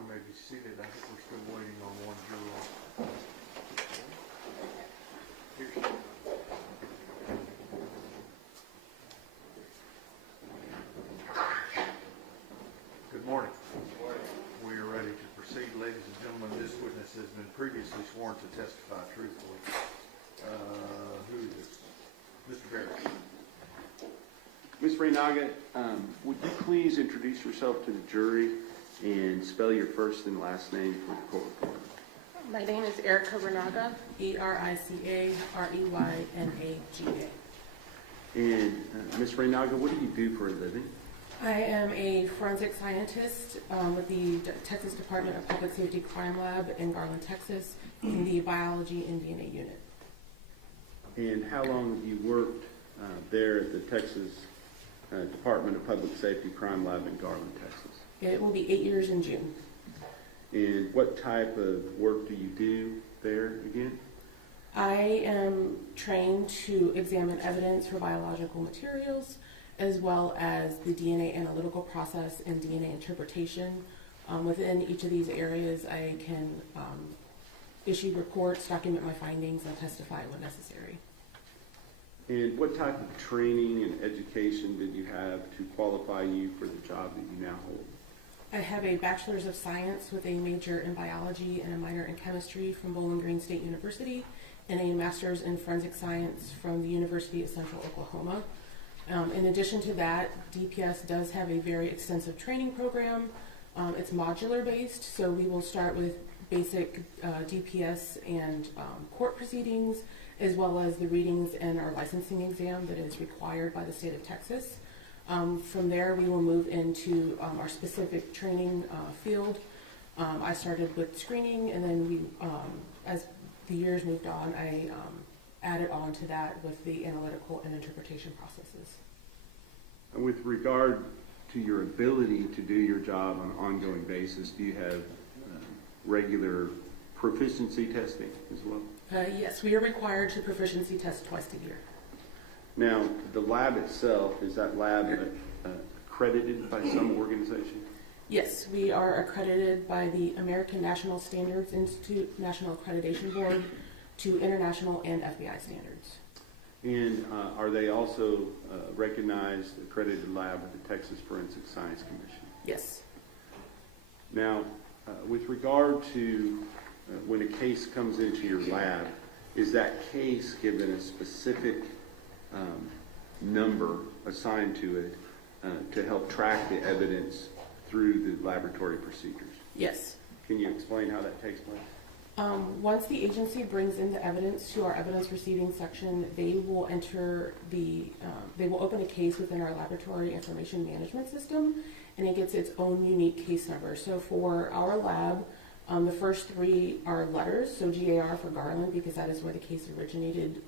You may be seated. I think we're still waiting on one juror. Here's- Good morning. We are ready to proceed, ladies and gentlemen. This witness has been previously sworn to testify truthfully. Who is this? Mr. Barrett. Ms. Reynaga, would you please introduce yourself to the jury and spell your first and last name for the court reporter? My name is Erica Reynaga, Ericayrenaga. And Ms. Reynaga, what do you do for a living? I am a forensic scientist with the Texas Department of Public Safety Crime Lab in Garland, Texas, in the Biology and DNA unit. And how long have you worked there at the Texas Department of Public Safety Crime Lab in Garland, Texas? It will be 8 years in June. And what type of work do you do there again? I am trained to examine evidence for biological materials, as well as the DNA analytical process and DNA interpretation. Within each of these areas, I can issue reports, document my findings, and testify when necessary. And what type of training and education did you have to qualify you for the job that you now hold? I have a Bachelor's of Science with a major in biology and a minor in chemistry from Bowling Green State University, and a Master's in Forensic Science from the University of Central Oklahoma. In addition to that, DPS does have a very extensive training program. It's modular based, so we will start with basic DPS and court proceedings, as well as the readings and our licensing exam that is required by the state of Texas. From there, we will move into our specific training field. I started with screening, and then as the years moved on, I added on to that with the analytical and interpretation processes. And with regard to your ability to do your job on an ongoing basis, do you have regular proficiency testing as well? Yes, we are required to proficiency test twice a year. Now, the lab itself, is that lab accredited by some organization? Yes, we are accredited by the American National Standards Institute National Accreditation Board to international and FBI standards. And are they also recognized accredited lab with the Texas Forensic Science Commission? Yes. Now, with regard to when a case comes into your lab, is that case given a specific number assigned to it to help track the evidence through the laboratory procedures? Yes. Can you explain how that takes place? Once the agency brings in the evidence to our evidence receiving section, they will they will open a case within our laboratory information management system, and it gets its own unique case number. So for our lab, the first three are letters, so GAR for Garland, because that is where the case originated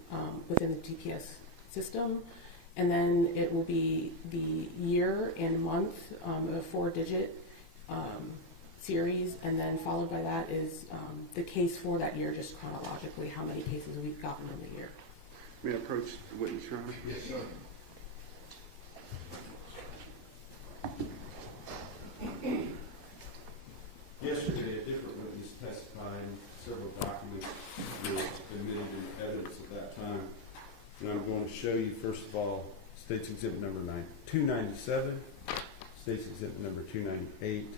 within the DPS system. And then it will be the year and month, a 4-digit series, and then followed by that is the case for that year, just chronologically, how many cases we've gotten in the year. May I approach the witness, Your Honor? Yes, sir. Yesterday, a different witness testifying. Several documents were admitted in evidence at that time. And I'm going to show you, first of all, State's Exhibit number 297, State's Exhibit number 298,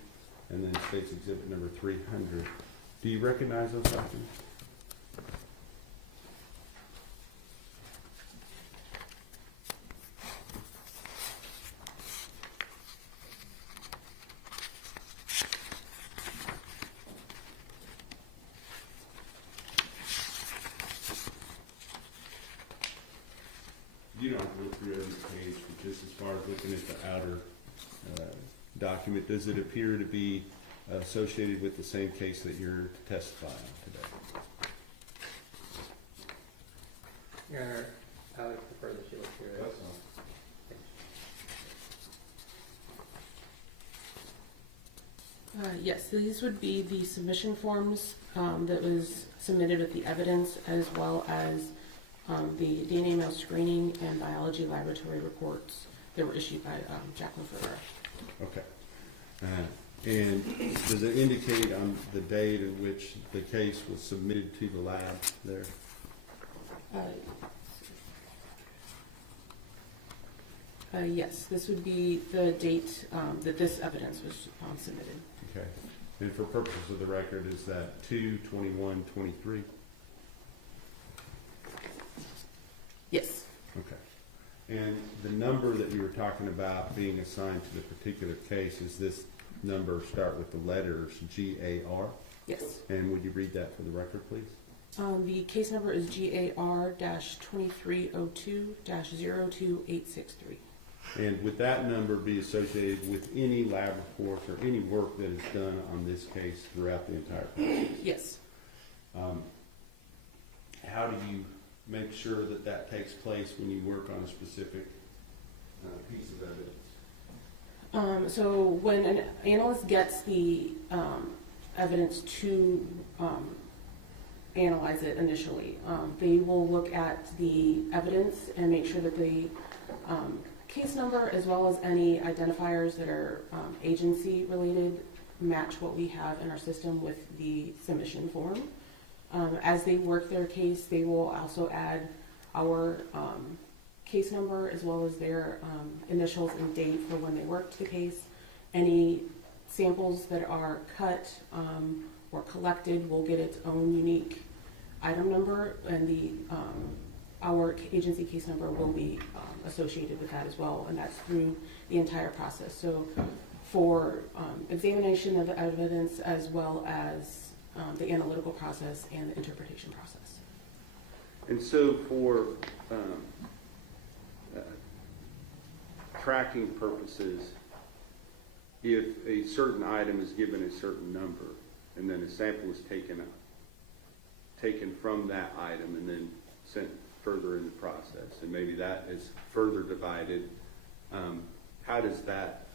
and then State's Exhibit number 300. Do you recognize those documents? You don't have to look through every page, but just as far as looking at the outer document, does it appear to be associated with the same case that you're testifying on today? Your Honor, I would prefer that you look through it. Yes, these would be the submission forms that was submitted with the evidence, as well as the DNA mail screening and biology laboratory reports that were issued by Jacqueline Ferreira. Okay. And does it indicate on the date in which the case was submitted to the lab there? Yes, this would be the date that this evidence was submitted. Okay. And for purposes of the record, is that 2/21/23? Yes. Okay. And the number that you were talking about being assigned to the particular case, is this number start with the letters GAR? Yes. And would you read that for the record, please? The case number is GAR-2302-02863. And would that number be associated with any lab reports or any work that is done on this case throughout the entire process? Yes. How do you make sure that that takes place when you work on a specific piece of evidence? So when an analyst gets the evidence to analyze it initially, they will look at the evidence and make sure that the case number, as well as any identifiers that are agency related, match what we have in our system with the submission form. As they work their case, they will also add our case number as well as their initials and date for when they worked the case. Any samples that are cut or collected will get its own unique item number, and our agency case number will be associated with that as well, and that's through the entire process. So for examination of the evidence, as well as the analytical process and the interpretation process. And so for tracking purposes, if a certain item is given a certain number, and then a sample is taken from that item and then sent further in the process, and maybe that is further divided, how is that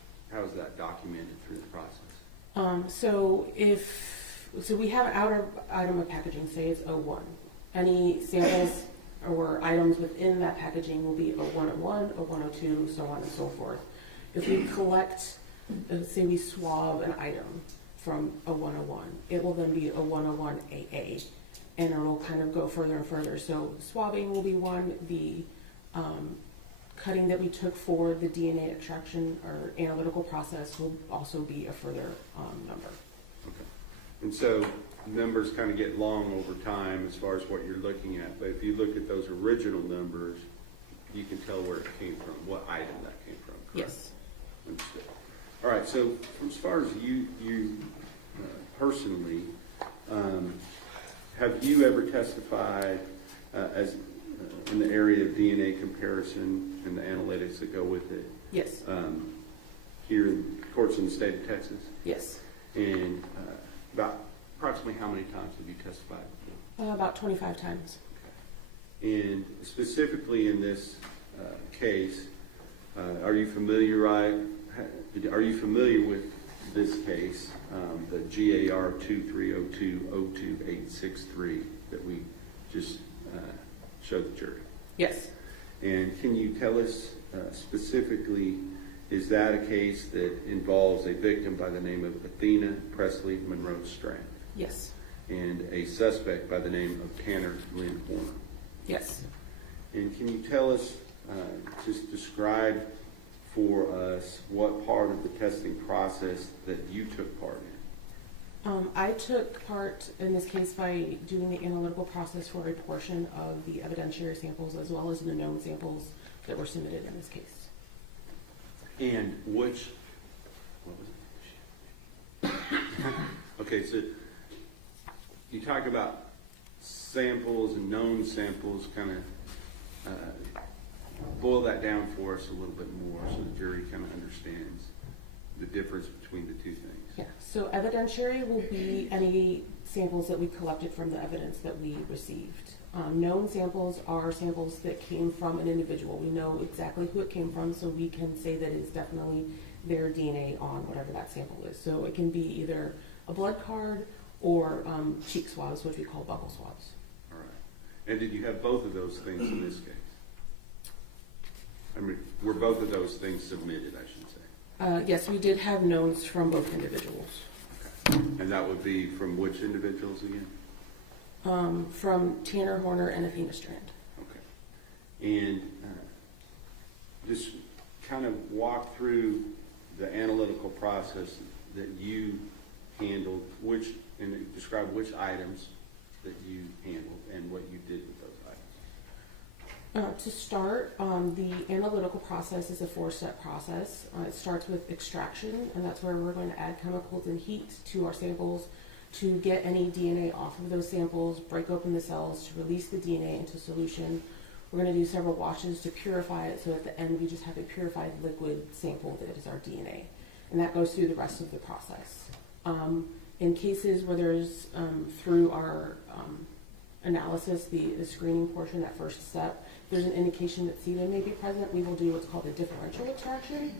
documented through the process? So we have an outer item of packaging, say it's 01. Any samples or items within that packaging will be 0101, 0102, so on and so forth. If we collect, say we swab an item from 0101, it will then be 0101AA, and it will kind of go further and further. So swabbing will be one, the cutting that we took for the DNA extraction or analytical process will also be a further number. Okay. And so numbers kind of get long over time as far as what you're looking at, but if you look at those original numbers, you can tell where it came from, what item that came from, correct? Yes. Understood. All right, so as far as you personally, have you ever testified as in the area of DNA comparison and the analytics that go with it? Yes. Here in courts in the state of Texas? Yes. And about approximately how many times have you testified before? About 25 times. And specifically in this case, are you familiar with this case, the GAR 2302-02863 that we just showed the jury? Yes. And can you tell us specifically, is that a case that involves a victim by the name of Athena Monroe Strand? Yes. And a suspect by the name of Tanner Lynn Horner? Yes. And can you tell us, just describe for us what part of the testing process that you took part in? I took part in this case by doing the analytical process for a portion of the evidentiary samples as well as the known samples that were submitted in this case. And what was it? Okay, so you talk about samples and known samples, kind of boil that down for us a little bit more so the jury kind of understands the difference between the two things. Yeah, so evidentiary will be any samples that we collected from the evidence that we received. Known samples are samples that came from an individual. We know exactly who it came from, so we can say that it's definitely their DNA on whatever that sample is. So it can be either a blood card or cheek swabs, which we call buccal swabs. All right. And did you have both of those things in this case? I mean, were both of those things submitted, I should say? Yes, we did have knowns from both individuals. And that would be from which individuals again? From Tanner Horner and Athena Strand. Okay. And just kind of walk through the analytical process that you handled, and describe which items that you handled and what you did with those items. To start, the analytical process is a 4-step process. It starts with extraction, and that's where we're going to add chemicals and heat to our samples to get any DNA off of those samples, break open the cells to release the DNA into solution. We're going to do several washes to purify it, so at the end we just have a purified liquid sample that is our DNA. And that goes through the rest of the process. In cases where there's, through our analysis, the screening portion, that first step, there's an indication that sebum may be present, we will do what's called a differential extraction.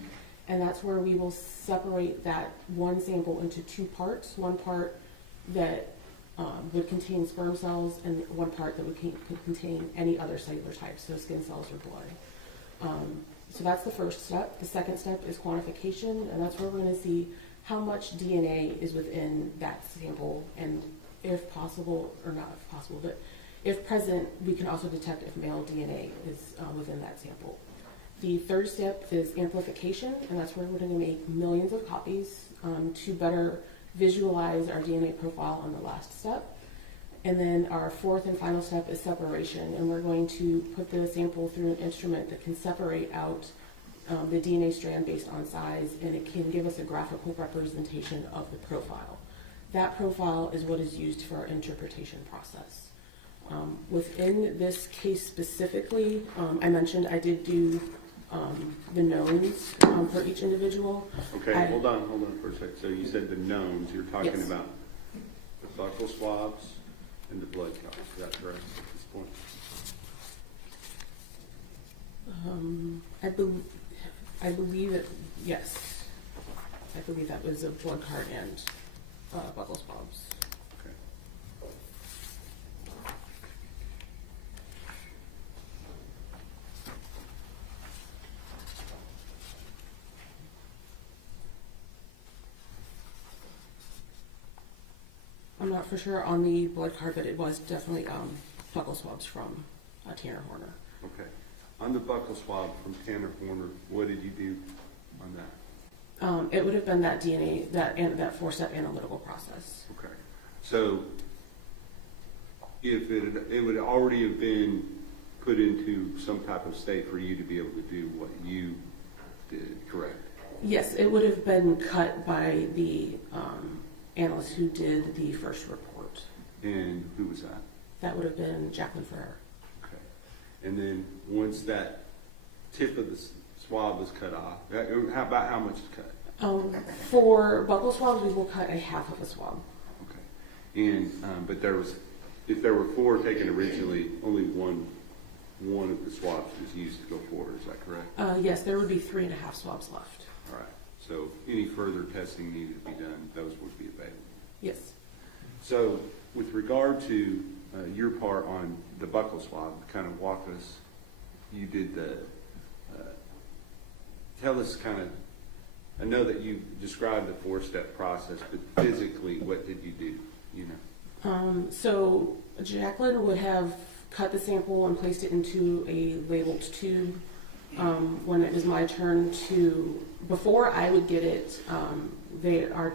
And that's where we will separate that one sample into 2 parts. One part that would contain sperm cells, and one part that would contain any other cellular types, so skin cells or blood. So that's the first step. The second step is quantification, and that's where we're going to see how much DNA is within that sample, and if possible, or not if possible, but if present, we can also detect if male DNA is within that sample. The third step is amplification, and that's where we're going to make millions of copies to better visualize our DNA profile on the last step. And then our fourth and final step is separation, and we're going to put the sample through an instrument that can separate out the DNA strand based on size, and it can give us a graphical representation of the profile. That profile is what is used for our interpretation process. Within this case specifically, I mentioned I did do the knowns for each individual. Okay, hold on for a sec. So you said the knowns, you're talking Yes. about the buccal swabs and the blood counts. Is that correct at this point? I believe it, yes. I believe that was a blood card and buccal swabs. Okay. I'm not for sure on the blood card, but it was definitely buccal swabs from Tanner Horner. Okay. On the buccal swab from Tanner Horner, what did you do on that? It would have been that DNA, that 4-step analytical process. Okay. So if it would already have been put into some type of state for you to be able to do what you did, correct? Yes, it would have been cut by the analyst who did the first report. And who was that? That would have been Jacqueline Ferrer. Okay. And then once that tip of the swab is cut off, how much is cut? For buccal swabs, we will cut a half of a swab. Okay. And but if there were 4 taken originally, only one of the swabs was used to go forward. Is that correct? Yes, there would be 3.5 swabs left. All right. So any further testing needed to be done, those would be available. Yes. So with regard to your part on the buccal swab, kind of walk us, you did tell us kind of, I know that you described the 4-step process, but physically, what did you do, you know? So Jacqueline would have cut the sample and placed it into a labeled tube. When it was my turn to, before I would get it, our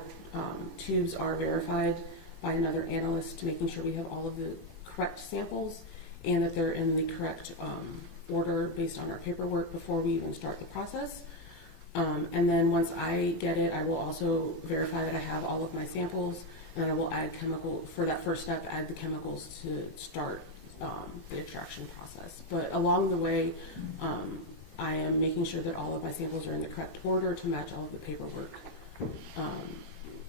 tubes are verified by another analyst, making sure we have all of the correct samples and that they're in the correct order based on our paperwork before we even start the process. And then once I get it, I will also verify that I have all of my samples, and I will add for that first step, add the chemicals to start the extraction process. But along the way, I am making sure that all of my samples are in the correct order to match all of the paperwork.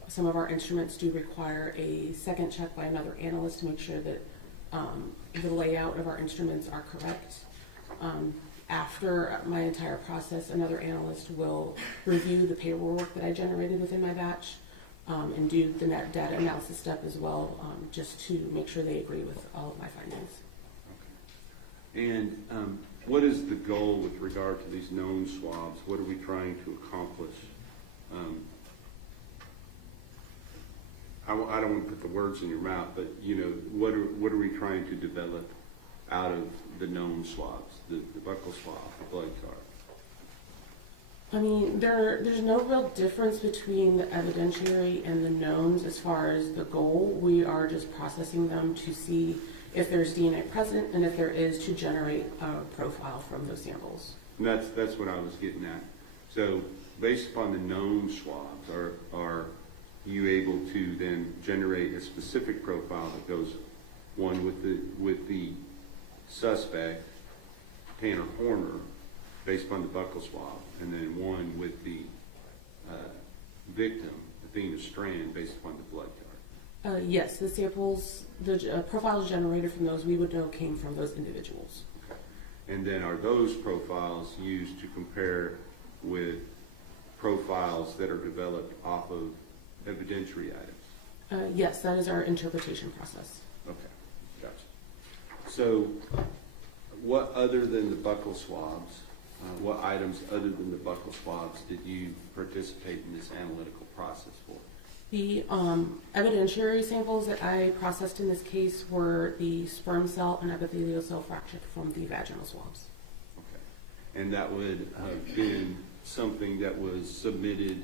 Some of our instruments do require a second check by another analyst to make sure that the layout of our instruments are correct. After my entire process, another analyst will review the paperwork that I generated within my batch and do the net data analysis step as well, just to make sure they agree with all of my findings. Okay. And what is the goal with regard to these known swabs? What are we trying to accomplish I don't want to put the words in your mouth, but, you know, what are we trying to develop out of the known swabs, the buccal swab, the blood card? I mean, there's no real difference between the evidentiary and the knowns as far as the goal. We are just processing them to see if there's DNA present, and if there is, to generate a profile from those samples. And that's what I was getting at. So based upon the known swabs, are you able to then generate a specific profile that goes one with the suspect, Tanner Horner, based upon the buccal swab, and then one with the victim, Athena Strand, based upon the blood card? Yes, the samples, the profiles generated from those, we would know came from those individuals. Okay. And then are those profiles used to compare with profiles that are developed off of evidentiary items? Yes, that is our interpretation process. Okay, gotcha. So what other than the buccal swabs, what items other than the buccal swabs did you participate in this analytical process for? The evidentiary samples that I processed in this case were the sperm cell and epithelial cell fraction from the vaginal swabs. Okay. And that would have been something that was submitted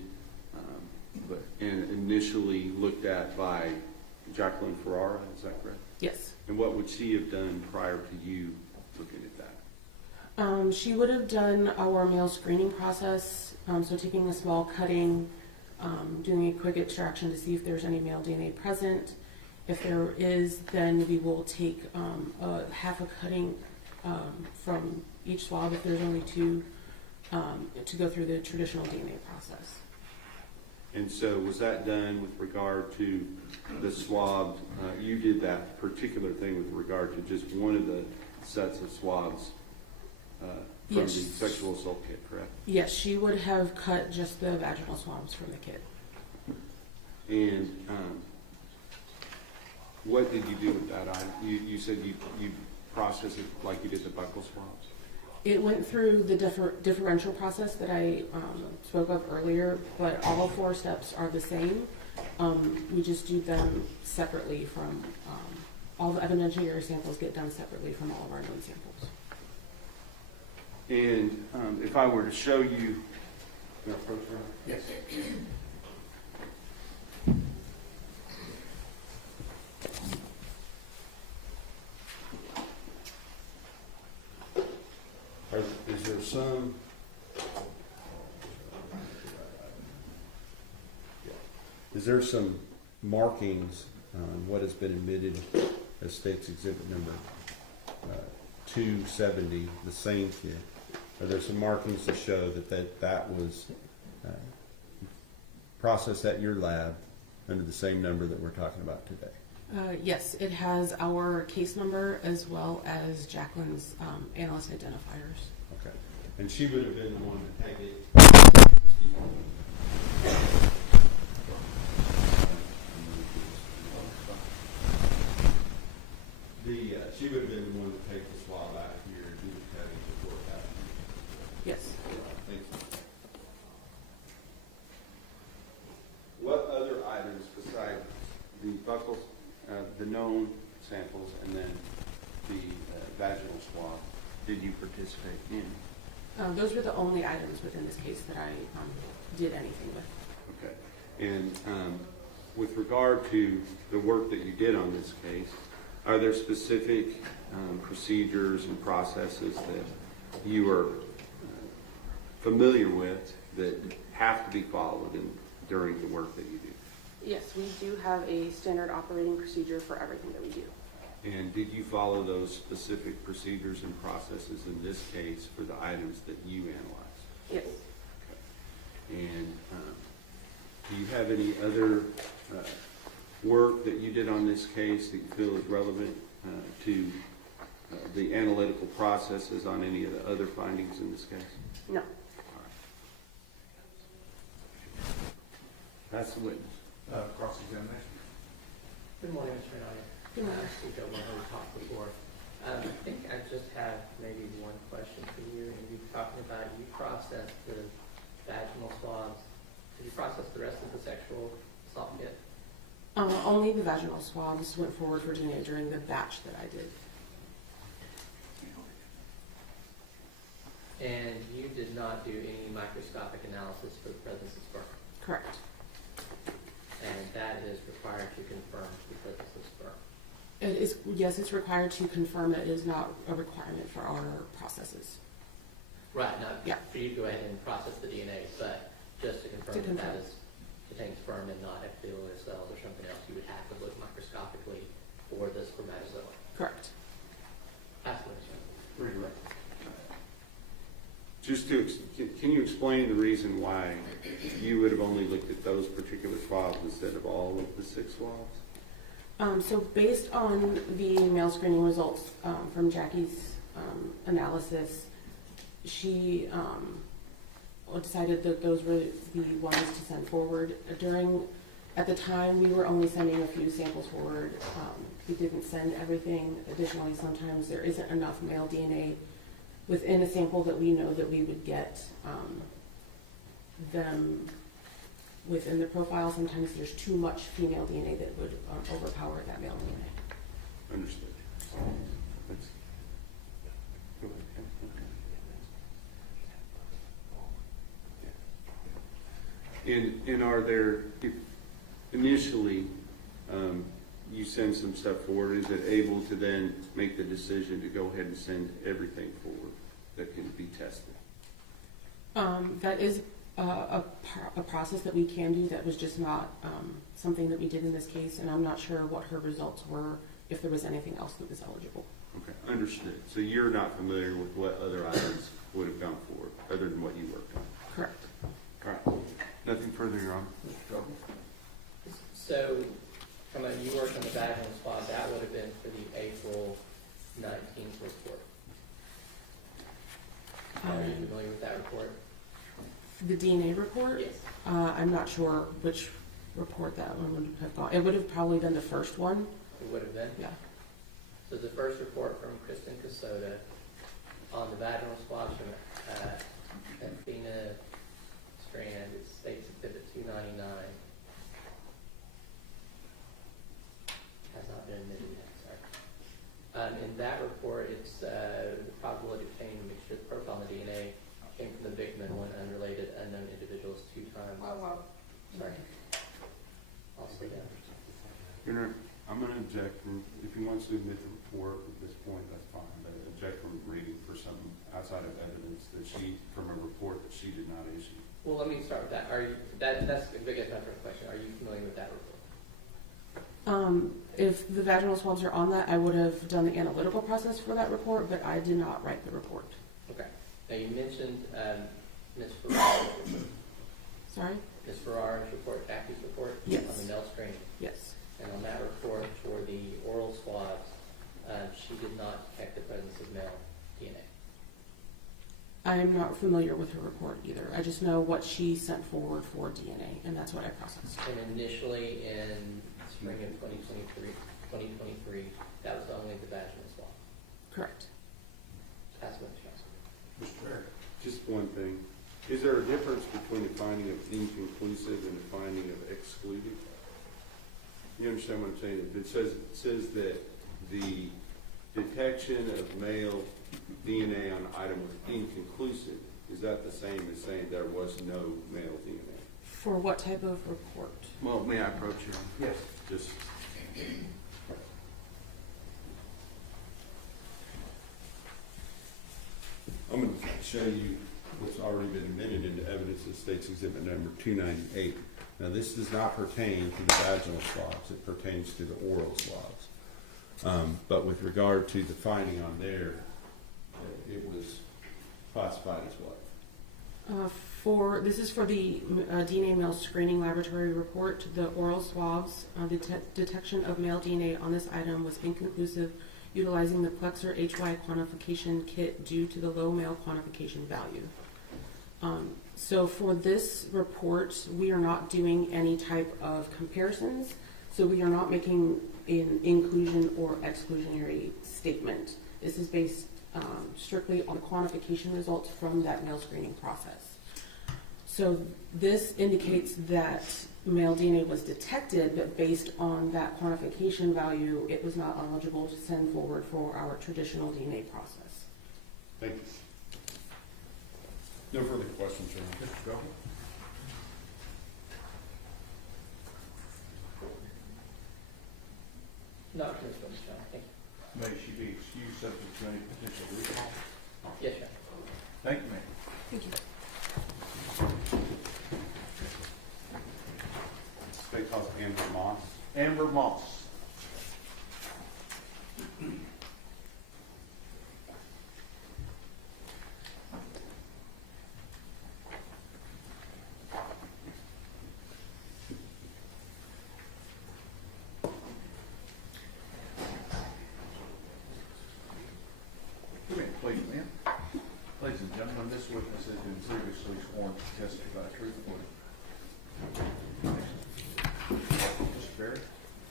and initially looked at by Jacqueline Ferrara, is that correct? Yes. And what would she have done prior to you looking at that? She would have done our male screening process, so taking a small cutting, doing a quick extraction to see if there's any male DNA present. If there is, then we will take half a cutting from each swab, if there's only two, to go through the traditional DNA process. And so was that done with regard to the swab? You did that particular thing with regard to just one of the sets of swabs from Yes. the sexual assault kit, correct? Yes, she would have cut just the vaginal swabs from the kit. And what did you do with that item? You said you processed it like you did the buccal swabs? It went through the differential process that I spoke of earlier, but all 4 steps are the same. We just do them separately from, all the evidentiary samples get done separately from all of our known samples. And if I were to show you, Yes. is there some, Is there some markings on what has been admitted as State's Exhibit number 270, the same kit? Are there some markings to show that was processed at your lab under the same number that we're talking about today? Yes, it has our case number as well as Jacqueline's analyst identifiers. Okay. And she would have been the one to take it. She would have been the one to take the swab out of here and do the cutting before it happened. Yes. Thank you. what other items besides the buccal, the known samples, and then the vaginal swab did you participate in? Those were the only items within this case that I did anything with. Okay. And with regard to the work that you did on this case, are there specific procedures and processes that you are familiar with that have to be followed during the work that you do? Yes, we do have a standard operating procedure for everything that we do. And did you follow those specific procedures and processes in this case for the items that you analyzed? Yes. Okay. And do you have any other work that you did on this case that you feel is relevant to the analytical processes on any of the other findings in this case? No. All right. That's the witness. Cross-examination. Good morning, Mr. Renata. Good morning. We talked before. I think I just have maybe one question for you. And you talking about you processed the vaginal swabs Did you process the rest of the sexual assault kit? Only the vaginal swabs went forward for DNA during the batch that I did. And you did not do any microscopic analysis for the presence of sperm? Correct. And that is required to confirm the presence of sperm? It is, yes, it's required to confirm that it is not a requirement for our processes. Right, not Yeah. for you to go ahead and process the DNA, but just to confirm that that is contains sperm and not epithelial cells or something else, you would have to look microscopically for the spermatozoa. Correct. Absolutely. Just can you explain the reason why you would have only looked at those particular swabs instead of all of the 6 swabs? So based on the male screening results from Jackie's analysis, she decided that those were the ones to send forward. At the time, we were only sending a few samples forward. We didn't send everything. Additionally, sometimes there isn't enough male DNA within a sample that we know that we would get them within the profile. Sometimes there's too much female DNA that would overpower that male DNA. Understood. That's, go ahead. And are there, if initially you send some stuff forward, is it able to then make the decision to go ahead and send everything forward that can be tested? That is a process that we can do. That was just not something that we did in this case, and I'm not sure what her results were, if there was anything else that was eligible. Okay, understood. So you're not familiar with what other items would have gone forward, other than what you worked on? Correct. All right. Nothing further, Your Honor. So, you worked on the vaginal swab, that would have been for the April 19th report. Are you familiar with that report? The DNA report? Yes. I'm not sure which report that one would have gone. It would have probably been the first one. It would have been? Yeah. So the first report from Kristen Casota on the vaginal swabs from Athena Strand, it states Exhibit 299. Has not been admitted yet, sorry. In that report, it's the probability of obtaining a mixture of profile in the DNA came from the victim and one unrelated unknown individuals 2 times. Sorry. I'll slow down. Your Honor, I'm going to object from, if he wants to admit the report at this point, that's fine, but object from reading for something outside of evidence that from a report that she did not issue. Well, let me start with that. That's a big enough question. Are you familiar with that report? If the vaginal swabs are on that, I would have done the analytical process for that report, but I did not write the report. Okay. Now you mentioned Ms. Ferrara's report. Sorry? Ms. Ferrara's report, Jackie's report? Yes. On the male screening. Yes. And on that report for the oral swabs, she did not detect the presence of male DNA. I'm not familiar with her report either. I just know what she sent forward for DNA, and that's what I processed. And initially in spring of 2023, that was only the vaginal swab. Correct. That's what she asked. Mr. Barrett. Just one thing. Is there a difference between the finding of inconclusive and the finding of excluded? You understand what I'm saying? It says that the detection of male DNA on the item was inconclusive. Is that the same as saying there was no male DNA? For what type of report? Well, may I approach you? Yes. Just. I'm going to show you what's already been admitted into evidence in State's Exhibit number 298. Now, this does not pertain to the vaginal swabs. It pertains to the oral swabs. But with regard to the finding on there, it was classified as what? This is for the DNA male screening laboratory report. The oral swabs, the detection of male DNA on this item was inconclusive, utilizing the Plexer HY quantification kit due to the low male quantification value. So for this report, we are not doing any type of comparisons. So we are not making an inclusion or exclusionary statement. This is based strictly on the quantification results from that male screening process. So this indicates that male DNA was detected, but based on that quantification value, it was not eligible to send forward for our traditional DNA process. Thank you. No further questions, Your Honor. Mr. Goldman? Not for this one, John, thank you. May she be excused subject to any potential recall? Yes, sir. Thank you, ma'am. Thank you. State calls Amber Moss. Amber Moss. Come here, please, ma'am. Ladies and gentlemen, this witness has been previously sworn to testify truthfully. Mr. Berry?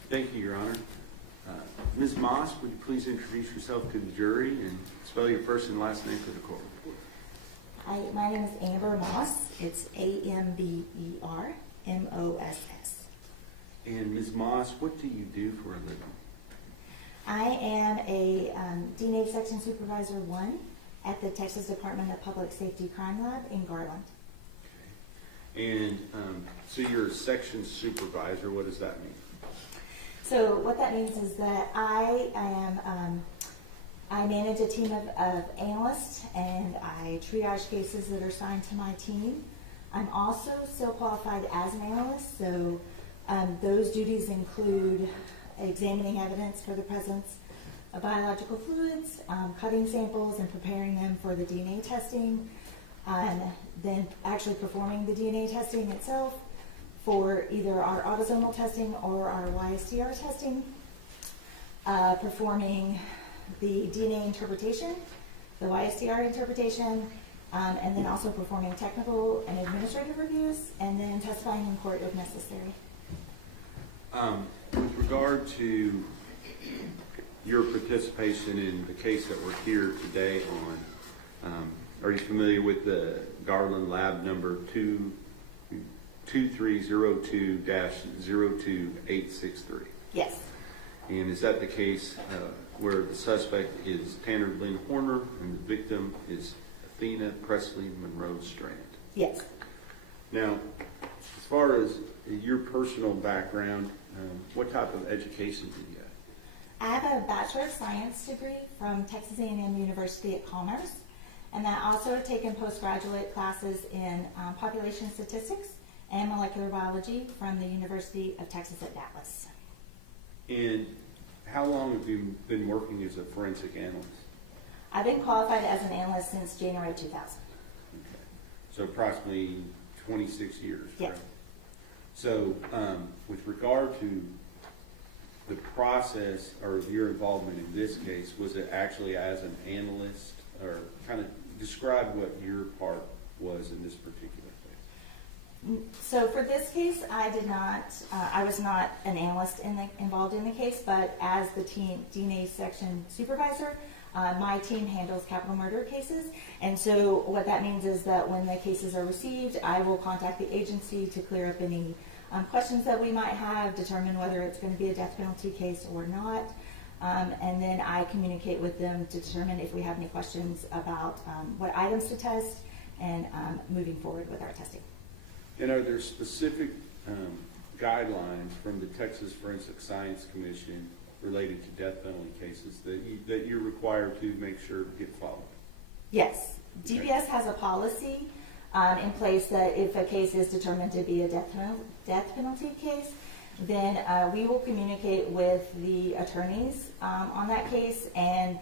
Thank you, Your Honor. Ms. Moss, would you please introduce yourself to the jury and spell your first and last name for the court? Hi, my name is Amber Moss. It's AMBERMOSS. And Ms. Moss, what do you do for a living? I am a DNA Section Supervisor 1 at the Texas Department of Public Safety Crime Lab in Garland. And so you're a section supervisor. What does that mean? So what that means is that I manage a team of analysts, and I triage cases that are assigned to my team. I'm also still qualified as an analyst, so those duties include examining evidence for the presence of biological fluids, cutting samples and preparing them for the DNA testing, then actually performing the DNA testing itself for either our autosomal testing or our YSTR testing, performing the DNA interpretation, the YSTR interpretation, and then also performing technical and administrative reviews, and then testifying in court if necessary. With regard to your participation in the case that we're here today on, are you familiar with the Garland Lab number 2302-02863? Yes. And is that the case where the suspect is Tanner Lynn Horner and the victim is Athena Monroe Strand? Yes. Now, as far as your personal background, what type of education did you have? I have a Bachelor of Science degree from Texas A&M University at Commerce, and I also have taken postgraduate classes in population statistics and molecular biology from the University of Texas at Dallas. And how long have you been working as a forensic analyst? I've been qualified as an analyst since January 2000. Okay. So approximately 26 years, Yes. right? So with regard to the process or your involvement in this case, was it actually as an analyst, or kind of describe what your part was in this particular case? So for this case, I was not an analyst involved in the case, but as the DNA section supervisor, my team handles capital murder cases. And so what that means is that when the cases are received, I will contact the agency to clear up any questions that we might have, determine whether it's going to be a death penalty case or not. And then I communicate with them to determine if we have any questions about what items to test and moving forward with our testing. And are there specific guidelines from the Texas Forensic Science Commission related to death penalty cases that you're required to make sure get followed? Yes. DPS has a policy in place that if a case is determined to be a death penalty case, then we will communicate with the attorneys on that case and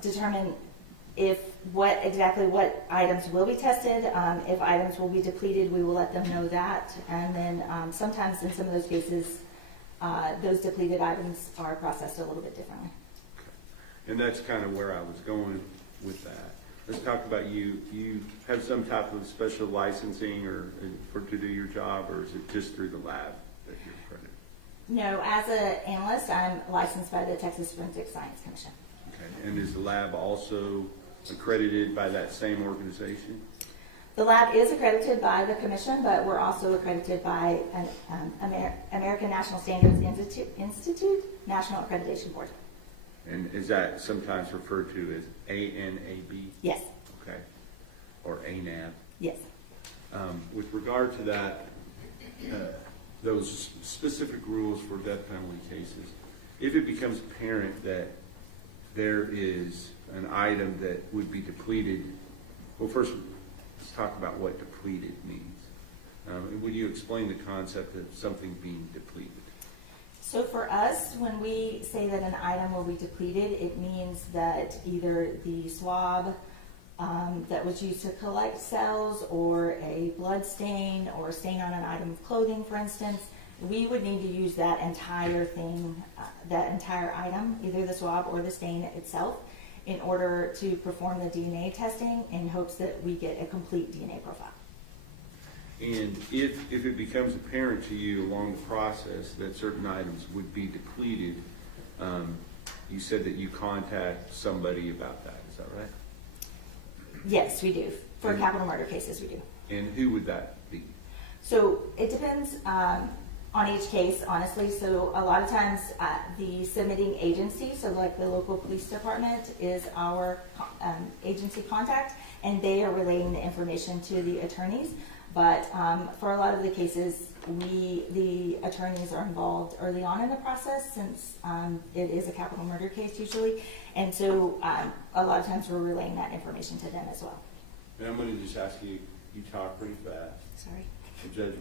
determine what items will be tested. If items will be depleted, we will let them know that. And then sometimes in some of those cases, those depleted items are processed a little bit differently. Okay. And that's kind of where I was going with that. Let's talk about you. You have some type of special licensing to do your job, or is it just through the lab that you're accredited? No, as an analyst, I'm licensed by the Texas Forensic Science Commission. Okay. And is the lab also accredited by that same organization? The lab is accredited by the commission, but we're also accredited by an American National Standards Institute National Accreditation Board. And is that sometimes referred to as ANAB? Yes, Okay. Or ANAB? yes. With regard to that, those specific rules for death penalty cases, if it becomes apparent that there is an item that would be depleted, well, first, let's talk about what depleted means. Would you explain the concept of something being depleted? So for us, when we say that an item will be depleted, it means that either the swab that was used to collect cells, or a blood stain, or a stain on an item of clothing, for instance, we would need to use that entire thing, that entire item, either the swab or the stain itself, in order to perform the DNA testing in hopes that we get a complete DNA profile. And if it becomes apparent to you along the process that certain items would be depleted, you said that you contact somebody about that, is that right? Yes, we do. For capital murder cases, we do. And who would that be? So it depends on each case, honestly. So a lot of times the submitting agency, so like the local police department, is our agency contact, and they are relaying the information to the attorneys. But for a lot of the cases, the attorneys are involved early on in the process, since it is a capital murder case usually. And so a lot of times we're relaying that information to them as well. And I'm going to just ask you, you talk pretty fast. Sorry. The judge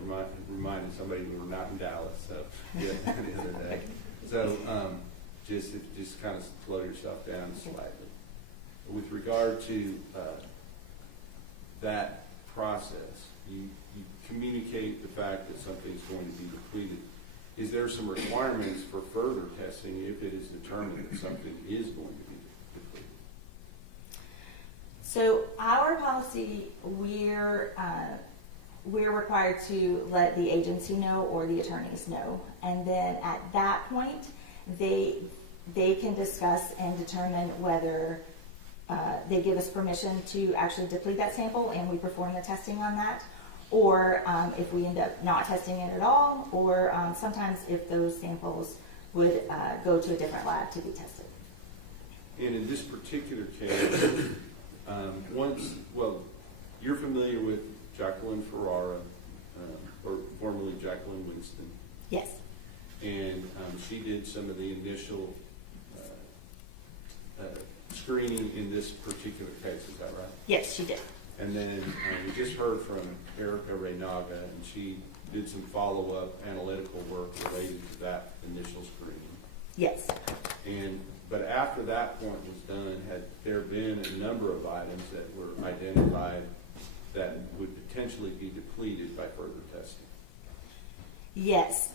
reminded somebody we were not in Dallas, so yeah, the other day. So just kind of slow yourself down slightly. With regard to that process, you communicate the fact that something is going to be depleted. Is there some requirements for further testing if it is determined that something is going to be depleted? So our policy, we're required to let the agency know or the attorneys know, and then at that point, they can discuss and determine whether they give us permission to actually deplete that sample, and we perform the testing on that, or if we end up not testing it at all, or sometimes if those samples would go to a different lab to be tested. And in this particular case, you're familiar with Jacqueline Ferrara, or formerly Jacqueline Winston. Yes. And she did some of the initial screening in this particular case, is that right? Yes, she did. And then we just heard from Erica Reynaga, and she did some follow-up analytical work related to that initial screening. Yes. But after that point was done, had there been a number of items that were identified that would potentially be depleted by further testing? Yes.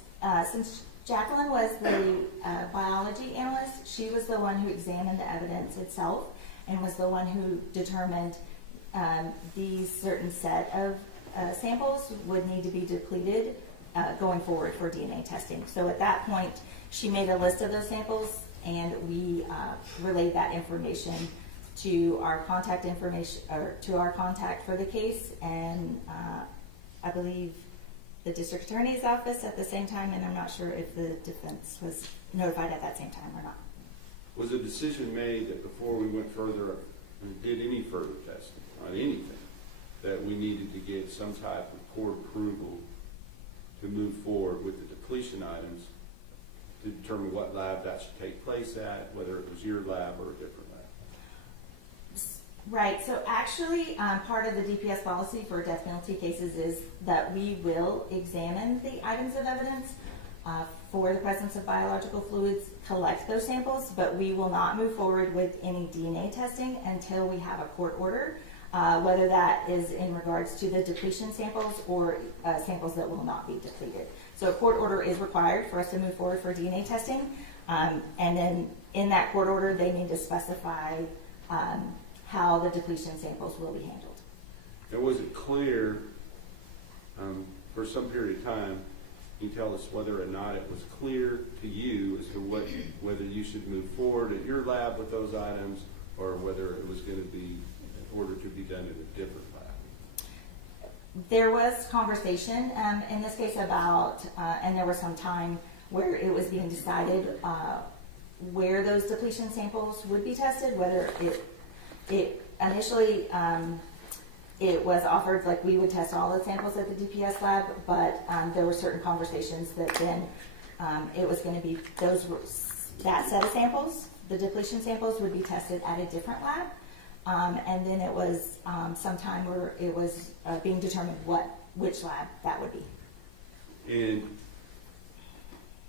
Since Jacqueline was the biology analyst, she was the one who examined the evidence itself and was the one who determined these certain set of samples would need to be depleted going forward for DNA testing. So at that point, she made a list of those samples, and we relayed that information to our contact information, or to our contact for the case, and I believe the district attorney's office at the same time, and I'm not sure if the defense was notified at that same time or not. Was a decision made that before we went further and did any further testing on anything, that we needed to get some type of court approval to move forward with the depletion items to determine what lab that should take place at, whether it was your lab or a different lab? Right, so actually part of the DPS policy for death penalty cases is that we will examine the items of evidence for the presence of biological fluids, collect those samples, but we will not move forward with any DNA testing until we have a court order, whether that is in regards to the depletion samples or samples that will not be depleted. So a court order is required for us to move forward for DNA testing, and then in that court order they need to specify how the depletion samples will be handled. And was it clear for some period of time, can you tell us whether or not it was clear to you as to whether you should move forward at your lab with those items, or whether it was going to be ordered to be done at a different lab? There was conversation in this case about, and there was some time where it was being decided where those depletion samples would be tested, whether it initially it was offered like we would test all the samples at the DPS lab, but there were certain conversations that then it was going to be that set of samples, the depletion samples would be tested at a different lab. And then it was some time where it was being determined which lab that would be. And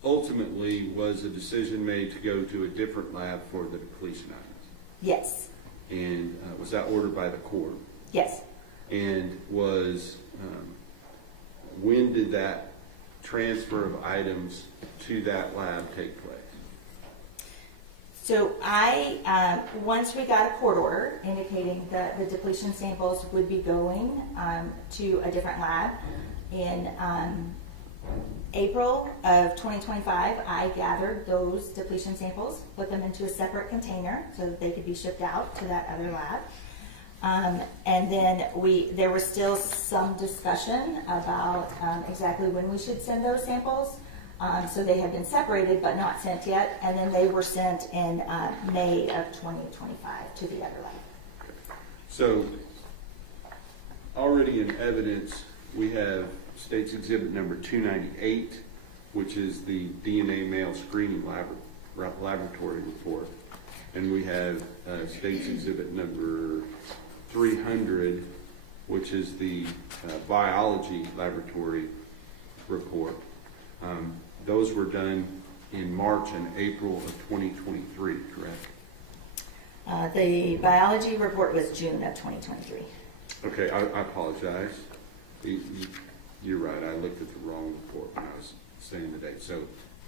ultimately, was a decision made to go to a different lab for the depletion items? Yes. And was that ordered by the court? Yes. And was, when did that transfer of items to that lab take place? So once we got a court order indicating that the depletion samples would be going to a different lab, in April of 2025, I gathered those depletion samples, put them into a separate container so that they could be shipped out to that other lab. And then there was still some discussion about exactly when we should send those samples. So they had been separated but not sent yet, and then they were sent in May of 2025 to the other lab. So already in evidence, we have State's Exhibit number 298, which is the DNA male screening laboratory report. And we have State's Exhibit number 300, which is the biology laboratory report. Those were done in March and April of 2023, correct? The biology report was June of 2023. Okay, I apologize. You're right, I looked at the wrong report when I was saying the date. So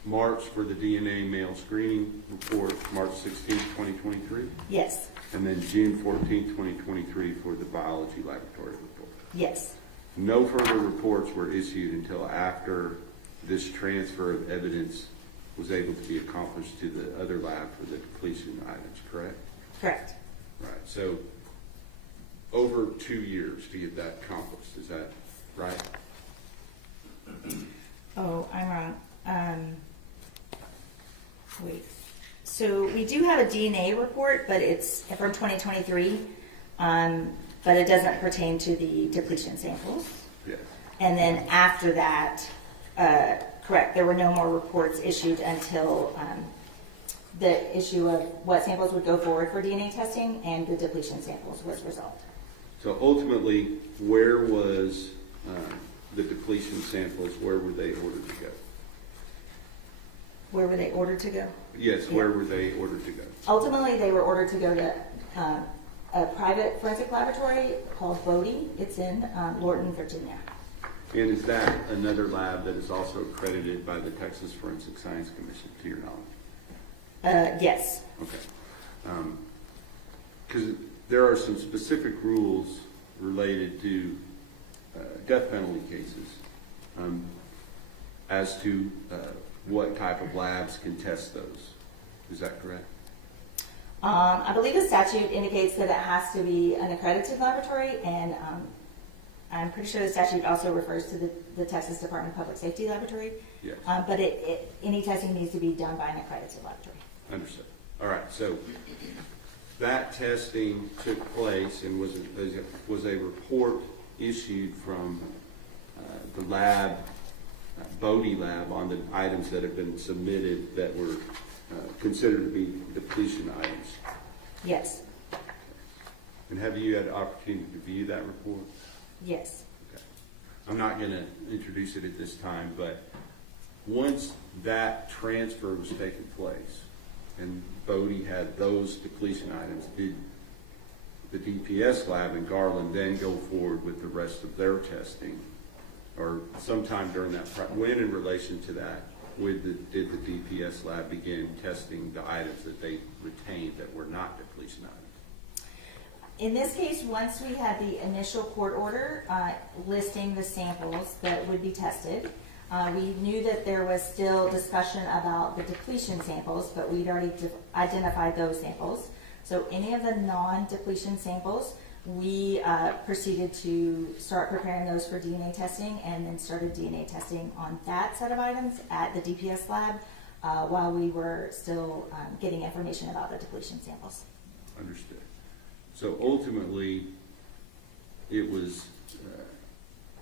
March for the DNA male screening report, March 16, 2023? Yes. And then June 14, 2023 for the biology laboratory report? Yes. No further reports were issued until after this transfer of evidence was able to be accomplished to the other lab for the depletion items, correct? Correct. Right, so over 2 years to get that accomplished, is that right? Oh, I'm wrong. Wait. So we do have a DNA report, but it's from 2023, but it doesn't pertain to the depletion samples. Yes. And then after that, correct, there were no more reports issued until the issue of what samples would go forward for DNA testing and the depletion samples was resolved. So ultimately, where was the depletion samples, where were they ordered to go? Where were they ordered to go? Yes, Yeah. where were they ordered to go? Ultimately, they were ordered to go to a private forensic laboratory called Bodie. It's in Lorton, Virginia. And is that another lab that is also accredited by the Texas Forensic Science Commission, to your knowledge? Yes. Okay. Because there are some specific rules related to death penalty cases as to what type of labs can test those. Is that correct? I believe the statute indicates that it has to be an accredited laboratory, and I'm pretty sure the statute also refers to the Texas Department of Public Safety laboratory. Yes. But any testing needs to be done by an accredited laboratory. Understood. All right. So that testing took place, and was a report issued from the lab, Bodie lab, on the items that have been submitted that were considered to be depletion items. Yes. And have you had the opportunity to view that report? Yes. Okay. I'm not going to introduce it at this time, but once that transfer was taking place and Bodie had those depletion items, did the DPS lab in Garland then go forward with the rest of their testing? Or sometime during that, when in relation to that, did the DPS lab begin testing the items that they retained that were not depletion items? In this case, once we had the initial court order listing the samples that would be tested, we knew that there was still discussion about the depletion samples, but we'd already identified those samples. So any of the non-depletion samples we proceeded to start preparing those for DNA testing and then started DNA testing on that set of items at the DPS lab while we were still getting information about the depletion samples. Understood. So ultimately, it was,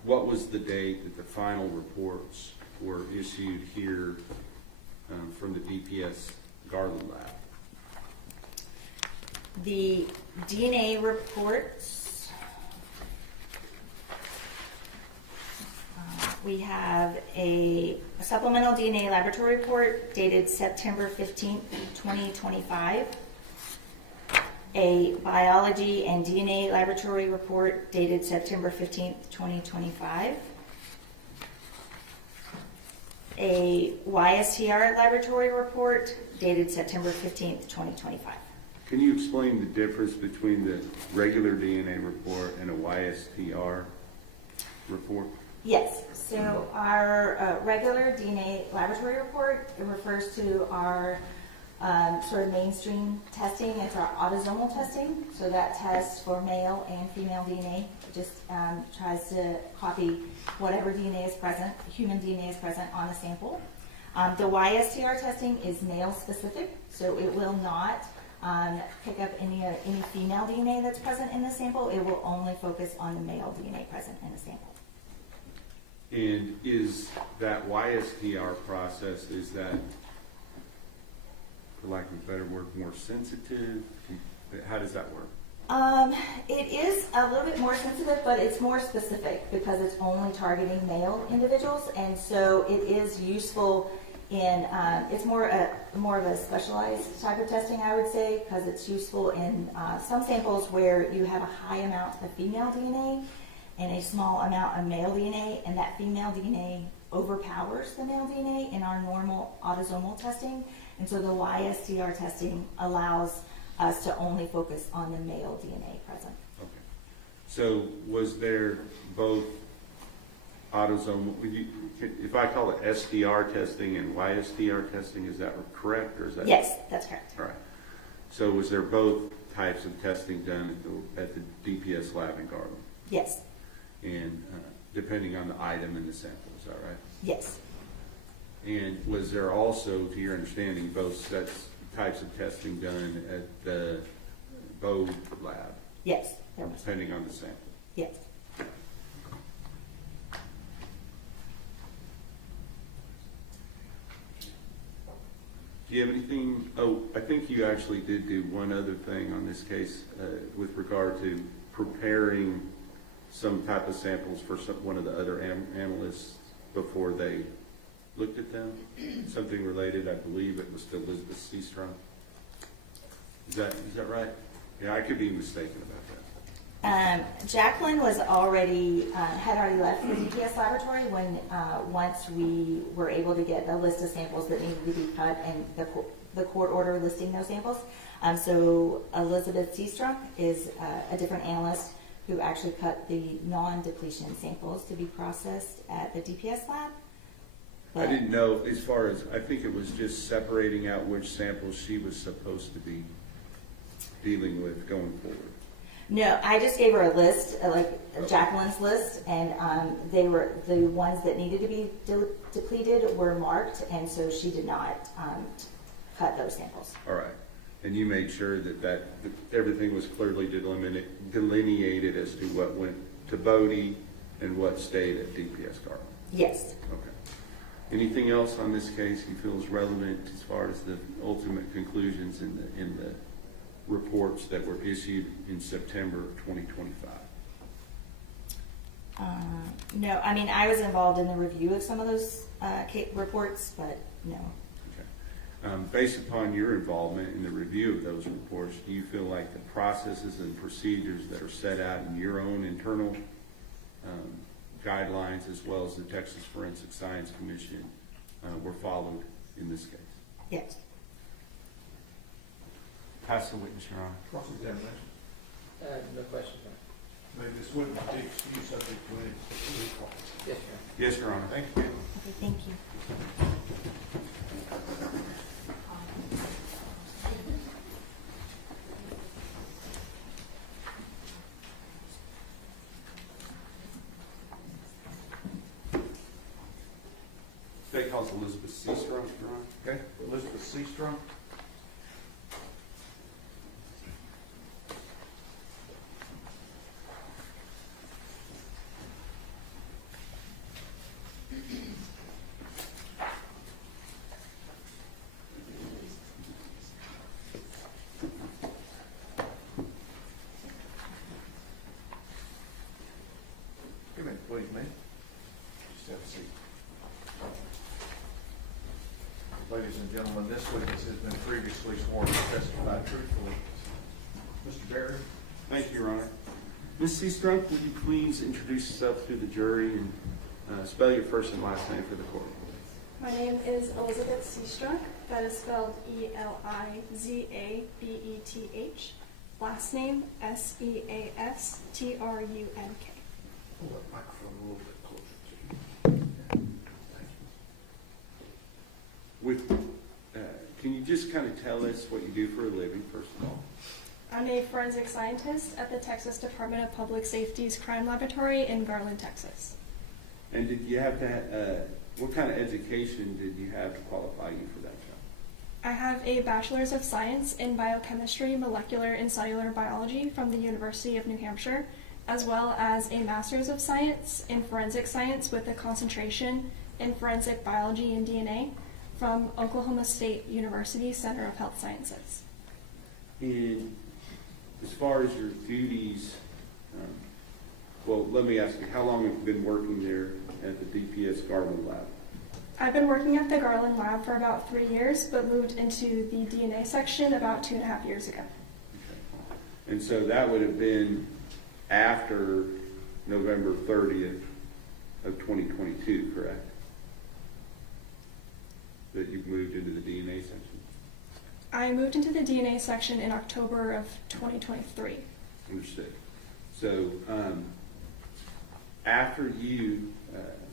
what was the date that the final reports were issued here from the DPS Garland lab? The DNA reports, we have a supplemental DNA laboratory report dated September 15th, 2025, a biology and DNA laboratory report dated September 15th, 2025, a YSTR laboratory report dated September 15th, 2025. Can you explain the difference between the regular DNA report and a YSTR report? Yes, so our regular DNA laboratory report, it refers to our sort of mainstream testing. It's our autosomal testing, so that tests for male and female DNA. It just tries to copy whatever DNA is present, human DNA is present on a sample. The YSTR testing is male specific, so it will not pick up any female DNA that's present in the sample. It will only focus on the male DNA present in the sample. And is that YSTR process, is that, for lack of a better word, more sensitive? How does that work? It is a little bit more sensitive, but it's more specific because it's only targeting male individuals, and so it is useful in, it's more of a specialized type of testing, I would say, because it's useful in some samples where you have a high amount of female DNA and a small amount of male DNA, and that female DNA overpowers the male DNA in our normal autosomal testing, and so the YSTR testing allows us to only focus on the male DNA present. Okay. So was there both autosomal, if I call it STR testing and YSTR testing, is that correct, or is that? Yes, that's correct. All right. So was there both types of testing done at the DPS lab in Garland? Yes. And depending on the item in the sample, is that right? Yes. And was there also, to your understanding, both types of testing done at the Bode lab? Yes. There was. Depending on the sample? Yes. Do you have anything? Oh, I think you actually did do one other thing on this case with regard to preparing some type of samples for one of the other analysts before they looked at them. Something related, I believe it was to Elizabeth Seastrong. Is that right? Yeah, I could be mistaken about that. Jacqueline was already had already left the DPS laboratory when once we were able to get a list of samples that needed to be cut and the court order listing those samples. So Elizabeth Seastrong is a different analyst who actually cut the non-depletion samples to be processed at the DPS lab. I didn't know, as far as, I think it was just separating out which samples she was supposed to be dealing with going forward. No, I just gave her a list, like Jacqueline's list, and they were the ones that needed to be depleted were marked, and so she did not cut those samples. All right. And you made sure that everything was clearly delineated as to what went to Bode and what stayed at DPS Garland? Yes. Okay. Anything else on this case you feel is relevant as far as the ultimate conclusions in the reports that were issued in September of 2025? No, I mean, I was involved in the review of some of those reports, but no. Okay. Based upon your involvement in the review of those reports, do you feel like the processes and procedures that are set out in your own internal guidelines as well as the Texas Forensic Science Commission were followed in this case? Yes. Pass the witness, Your Honor. Cross-examination. No question, sir. Maybe this wouldn't be excused subject to any recall. Yes, sir. Yes, Your Honor. Thank you. Okay, thank you. state calls Elizabeth Seastrunk, Your Honor. Okay, Elizabeth Seastrunk. Come in, please, ma'am. Just have a seat. Ladies and gentlemen, this witness has been previously sworn to testify truthfully. Mr. Barry? Thank you, Your Honor. Ms. Seastrunk, would you please introduce yourself to the jury and spell your first and last name for the court? My name is Elizabeth Seastrunk. That is spelled Elizabeth. Last name Seastrunk. Pull that microphone a little bit closer to you. Thank you. With, can you just kind of tell us what you do for a living, first of all? I'm a forensic scientist at the Texas Department of Public Safety's Crime Laboratory in Garland, Texas. And did you have to, what kind of education did you have to qualify you for that job? I have a Bachelor's of Science in Biochemistry, Molecular and Cellular Biology from the University of New Hampshire, as well as a Master's of Science in Forensic Science with a concentration in Forensic Biology and DNA from Oklahoma State University Center of Health Sciences. And as far as your duties, well, let me ask you, how long have you been working there at the DPS Garland Lab? I've been working at the Garland Lab for about 3 years, but moved into the DNA section about 2.5 years ago. Okay. And so that would have been after November 30th of 2022, correct? That you've moved into the DNA section? I moved into the DNA section in October of 2023. Understood. So after you,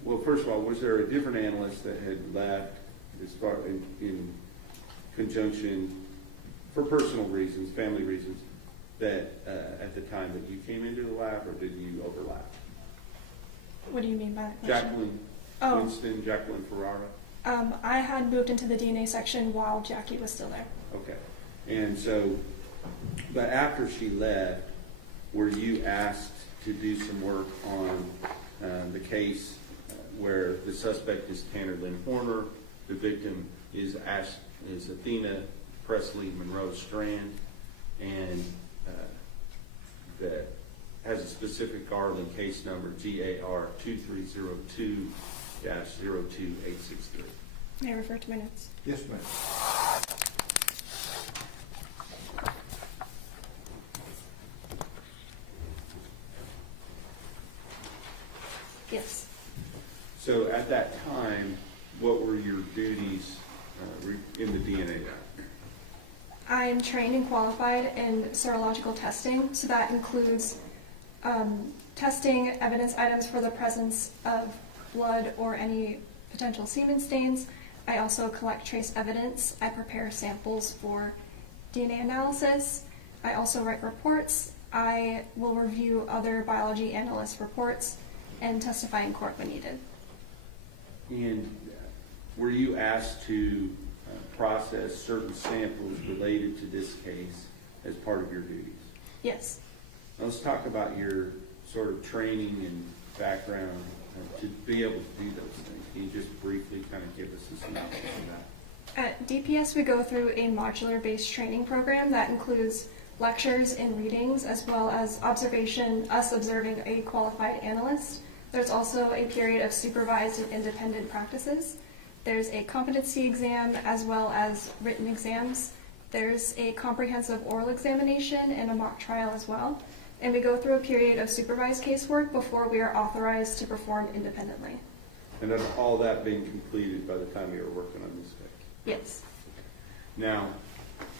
well, first of all, was there a different analyst that had left as far in conjunction for personal reasons, family reasons, that at the time that you came into the lab, or did you overlap? What do you mean by that question? Jacqueline Oh. Winston, Jacqueline Ferrara? I had moved into the DNA section while Jackie was still there. Okay. And so, but after she left, were you asked to do some work on the case where the suspect is Tanner Lynn Horner, the victim is Athena Strand, and that has a specific Garland case number, GAR 2302-02863. May I refer to my notes? Yes, ma'am. Yes. So at that time, what were your duties in the DNA lab? I'm trained and qualified in serological testing, so that includes testing evidence items for the presence of blood or any potential semen stains. I also collect trace evidence. I prepare samples for DNA analysis. I also write reports. I will review other biology analyst reports and testify in court when needed. And were you asked to process certain samples related to this case as part of your duties? Yes. Now let's talk about your sort of training and background to be able to do those things. Can you just briefly kind of give us a synopsis of that? At DPS, we go through a modular-based training program that includes lectures and readings, as well as us observing a qualified analyst. There's also a period of supervised and independent practices. There's a competency exam as well as written exams. There's a comprehensive oral examination and a mock trial as well. And we go through a period of supervised casework before we are authorized to perform independently. And then all that being completed by the time you were working on this case? Yes. Now,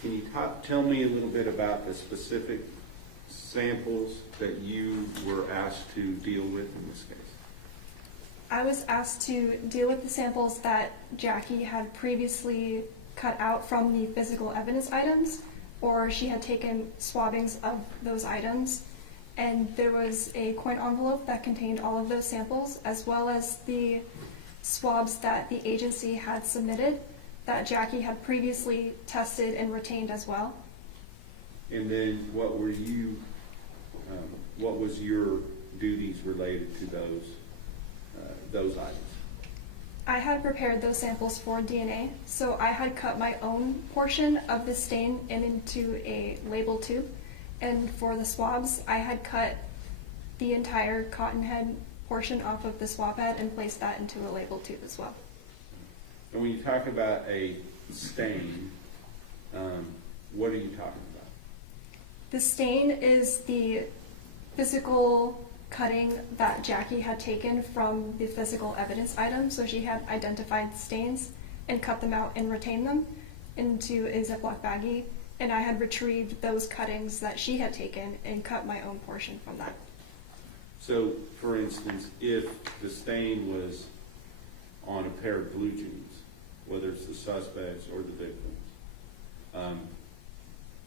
can you tell me a little bit about the specific samples that you were asked to deal with in this case? I was asked to deal with the samples that Jackie had previously cut out from the physical evidence items, or she had taken swabbings of those items. And there was a coin envelope that contained all of those samples, as well as the swabs that the agency had submitted that Jackie had previously tested and retained as well. And then what was your duties related to those items? I had prepared those samples for DNA, so I had cut my own portion of the stain into a label tube. And for the swabs, I had cut the entire cotton head portion off of the swab head and placed that into a label tube as well. And when you talk about a stain, what are you talking about? The stain is the physical cutting that Jackie had taken from the physical evidence item. So she had identified stains and cut them out and retained them into a Ziploc baggie. And I had retrieved those cuttings that she had taken and cut my own portion from that. So, for instance, if the stain was on a pair of blue jeans, whether it's the suspects or the victims,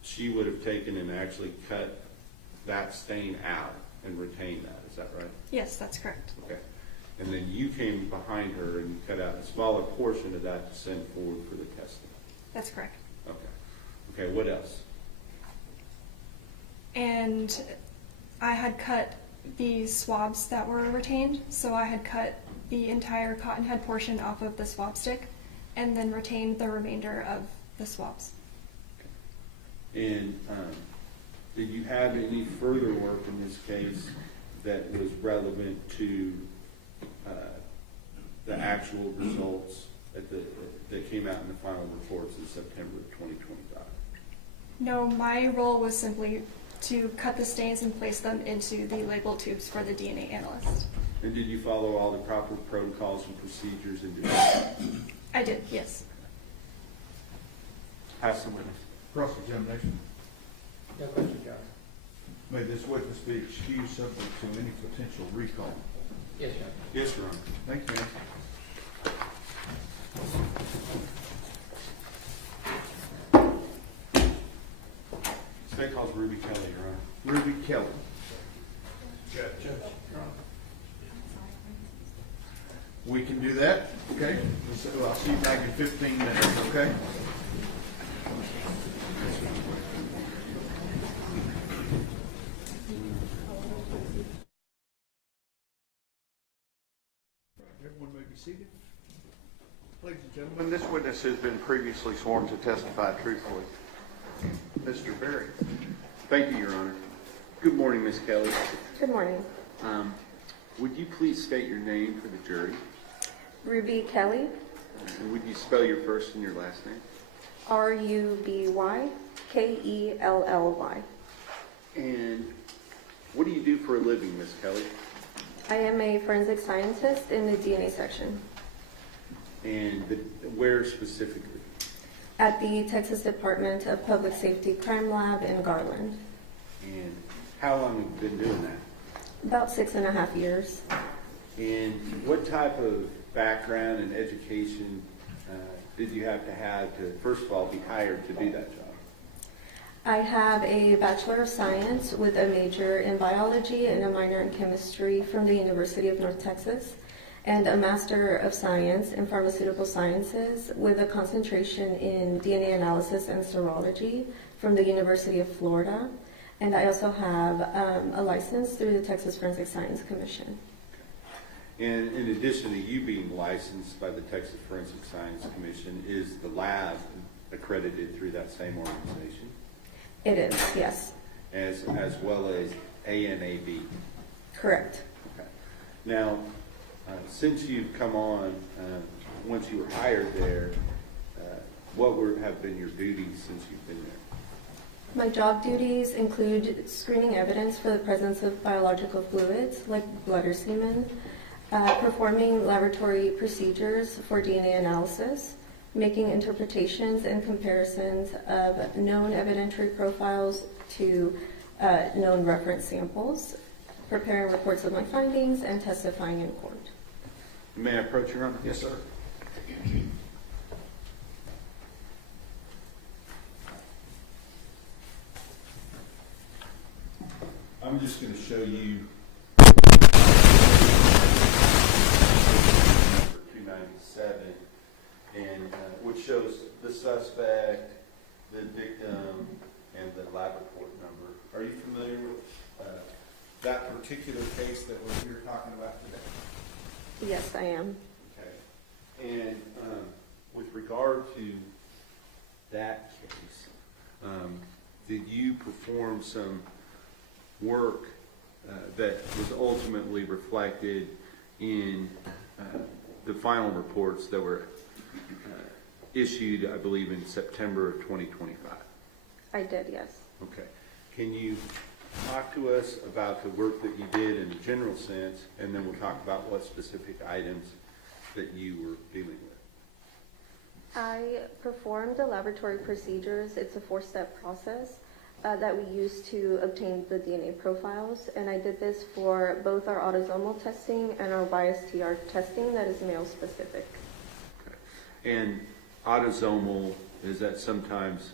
she would have taken and actually cut that stain out and retained that. Is that right? Yes, that's correct. Okay. And then you came behind her and cut out a smaller portion of that to send forward for the testing. That's correct. Okay. Okay, what else? And I had cut the swabs that were retained. So I had cut the entire cotton head portion off of the swab stick and then retained the remainder of the swabs. And did you have any further work in this case that was relevant to the actual results that came out in the final reports in September of 2025? No, my role was simply to cut the stains and place them into the label tubes for the DNA analyst. And did you follow all the proper protocols and procedures in doing that? I did, yes. Pass the witness. Cross-examination. No question, Your Honor. May this witness be excused subject to any potential recall. Yes, Your Honor. Yes, Your Honor. Thank you, ma'am. State calls Ruby Kelly, Your Honor. Ruby Kelly. Judge. Your Honor. We can do that, okay? So I'll see you back in 15 minutes, okay? Everyone may be seated. Ladies and gentlemen, this witness has been previously sworn to testify truthfully. Mr. Berry. Thank you, Your Honor. Good morning, Ms. Kelly. Good morning. Would you please state your name for the jury? Ruby Kelly, And would you spell your first and your last name? RUBYKELLY. And what do you do for a living, Ms. Kelly? I am a forensic scientist in the DNA section And where specifically? at the Texas Department of Public Safety Crime Lab in Garland. And how long have you been doing that? About 6.5 years. And what type of background and education did you have to, first of all, be hired to do that job? I have a Bachelor of Science with a major in biology and a minor in chemistry from the University of North Texas, and a Master of Science in Pharmaceutical Sciences with a concentration in DNA analysis and serology from the University of Florida. And I also have a license through the Texas Forensic Science Commission. And in addition to you being licensed by the Texas Forensic Science Commission, is the lab accredited through that same organization? It is, yes. As well as ANAB? Correct. Okay. Now, since you've come on, once you were hired there, what have been your duties since you've been there? My job duties include screening evidence for the presence of biological fluids like blood or semen, performing laboratory procedures for DNA analysis, making interpretations and comparisons of known evidentiary profiles to known reference samples, preparing reports of my findings, and testifying in court. May I approach, Your Honor? Yes, sir. I'm just going to show you. 295 us the suspect, the victim, and the lab report number. Are you familiar with that particular case that we're here talking about today? Yes, I am. Okay. And with regard to that case, did you perform some work that was ultimately reflected in the final reports that were issued, I believe, in September of 2025? I did, yes. Okay. Can you talk to us about the work that you did in a general sense, and then we'll talk about what specific items that you were dealing with? I performed the laboratory procedures. It's a 4-step process that we use to obtain the DNA profiles, and I did this for both our autosomal testing and our YSTR testing that is male specific. Okay. And autosomal, is that sometimes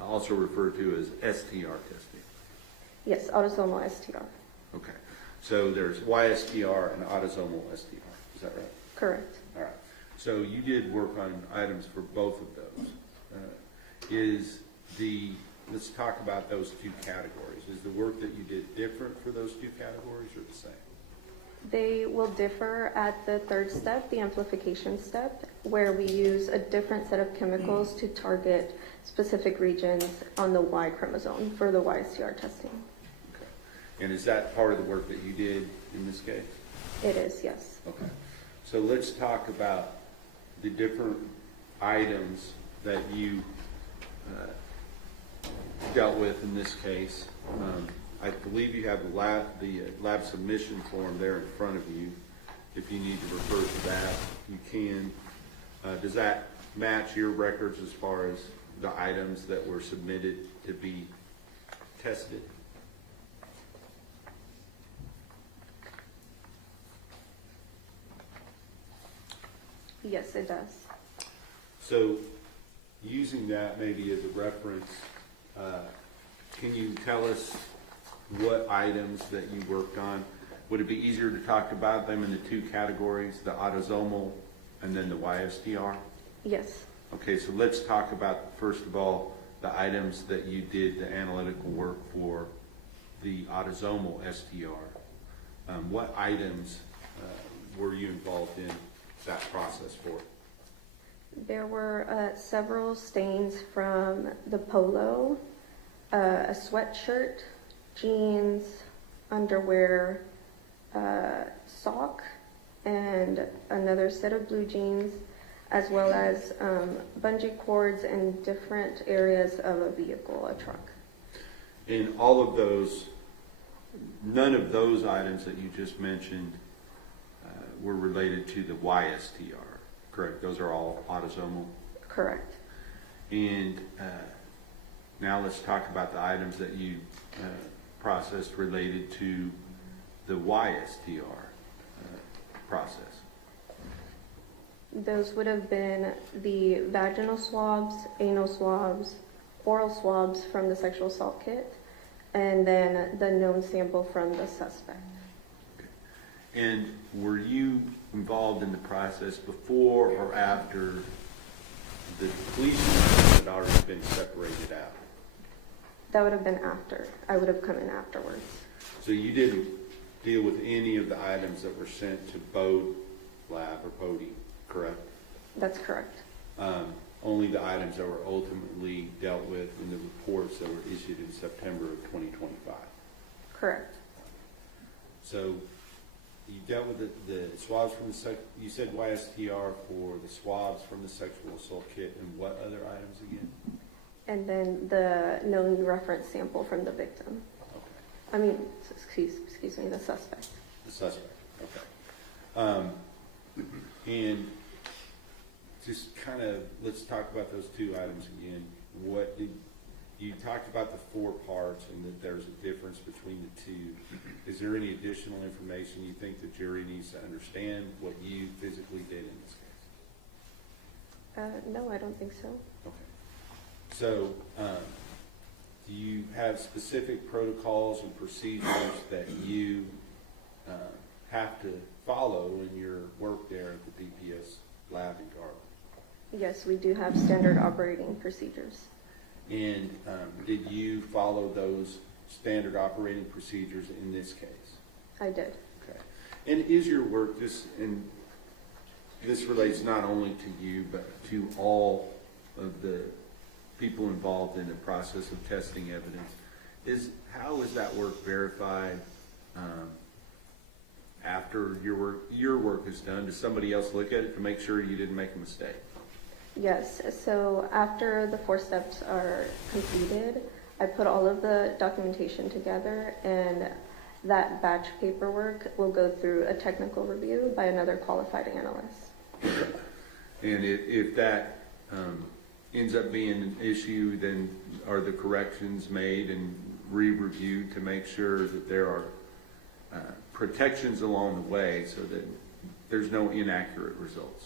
also referred to as STR testing? Yes, autosomal STR. Okay. So there's YSTR and autosomal STR. Is that right? Correct. All right. So you did work on items for both of those. Let's talk about those two categories. Is the work that you did different for those two categories or the same? They will differ at the 3rd step, the amplification step, where we use a different set of chemicals to target specific regions on the Y chromosome for the YSTR testing. Okay. And is that part of the work that you did in this case? It is, yes. Okay. So let's talk about the different items that you dealt with in this case. I believe you have the lab submission form there in front of you. If you need to refer to that, you can. Does that match your records as far as the items that were submitted to be tested? Yes, it does. So using that maybe as a reference, can you tell us what items that you worked on? Would it be easier to talk about them in the two categories, the autosomal and then the YSTR? Yes. Okay, so let's talk about, first of all, the items that you did the analytical work for the autosomal STR. What items were you involved in that process for? There were several stains from the polo, a sweatshirt, jeans, underwear, sock, and another set of blue jeans, as well as bungee cords in different areas of a vehicle, a truck. In all of those, none of those items that you just mentioned were related to the YSTR, correct? Those are all autosomal? Correct. And now let's talk about the items that you processed related to the YSTR process. Those would have been the vaginal swabs, anal swabs, oral swabs from the sexual assault kit, and then the known sample from the suspect. And were you involved in the process before or after the depletion had already been separated out? That would have been after. I would have come in afterwards. So you didn't deal with any of the items that were sent to Bode Lab or Bode, correct? That's correct. Only the items that were ultimately dealt with in the reports that were issued in September of 2025. Correct. So you dealt with the swabs from you said YSTR for the swabs from the sexual assault kit, and what other items again? And then the known reference sample from the victim. Okay. I mean, excuse me, the suspect. The suspect, okay. And just kind of, let's talk about those two items again. What did, you talked about the 4 parts and that there's a difference between the two. Is there any additional information you think the jury needs to understand what you physically did in this case? No, I don't think so. Okay. So, do you have specific protocols and procedures that you have to follow in your work there at the DPS lab in Garland? Yes, we do have standard operating procedures. And did you follow those standard operating procedures in this case? I did. Okay. And is your work, and this relates not only to you, but to all of the people involved in the process of testing evidence, how is that work verified after your work is done? Does somebody else look at it to make sure you didn't make a mistake? Yes, so after the 4 steps are completed, I put all of the documentation together, and that batch paperwork will go through a technical review by another qualified analyst. And if that ends up being an issue, then are the corrections made and re-reviewed to make sure that there are protections along the way so that there's no inaccurate results?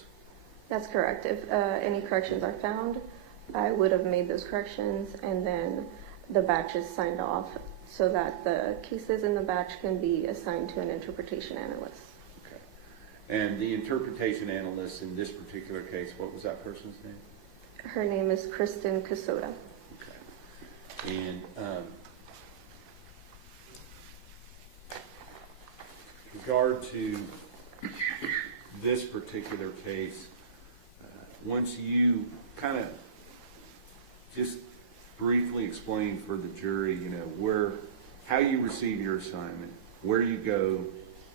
That's correct. If any corrections are found, I would have made those corrections, and then the batch is signed off so that the cases in the batch can be assigned to an interpretation analyst. Okay. And the interpretation analyst in this particular case, what was that person's name? Her name is Kristen Casoda. Okay. And with regard to this particular case, once you kind of just briefly explain for the jury, how you receive your assignment, where you go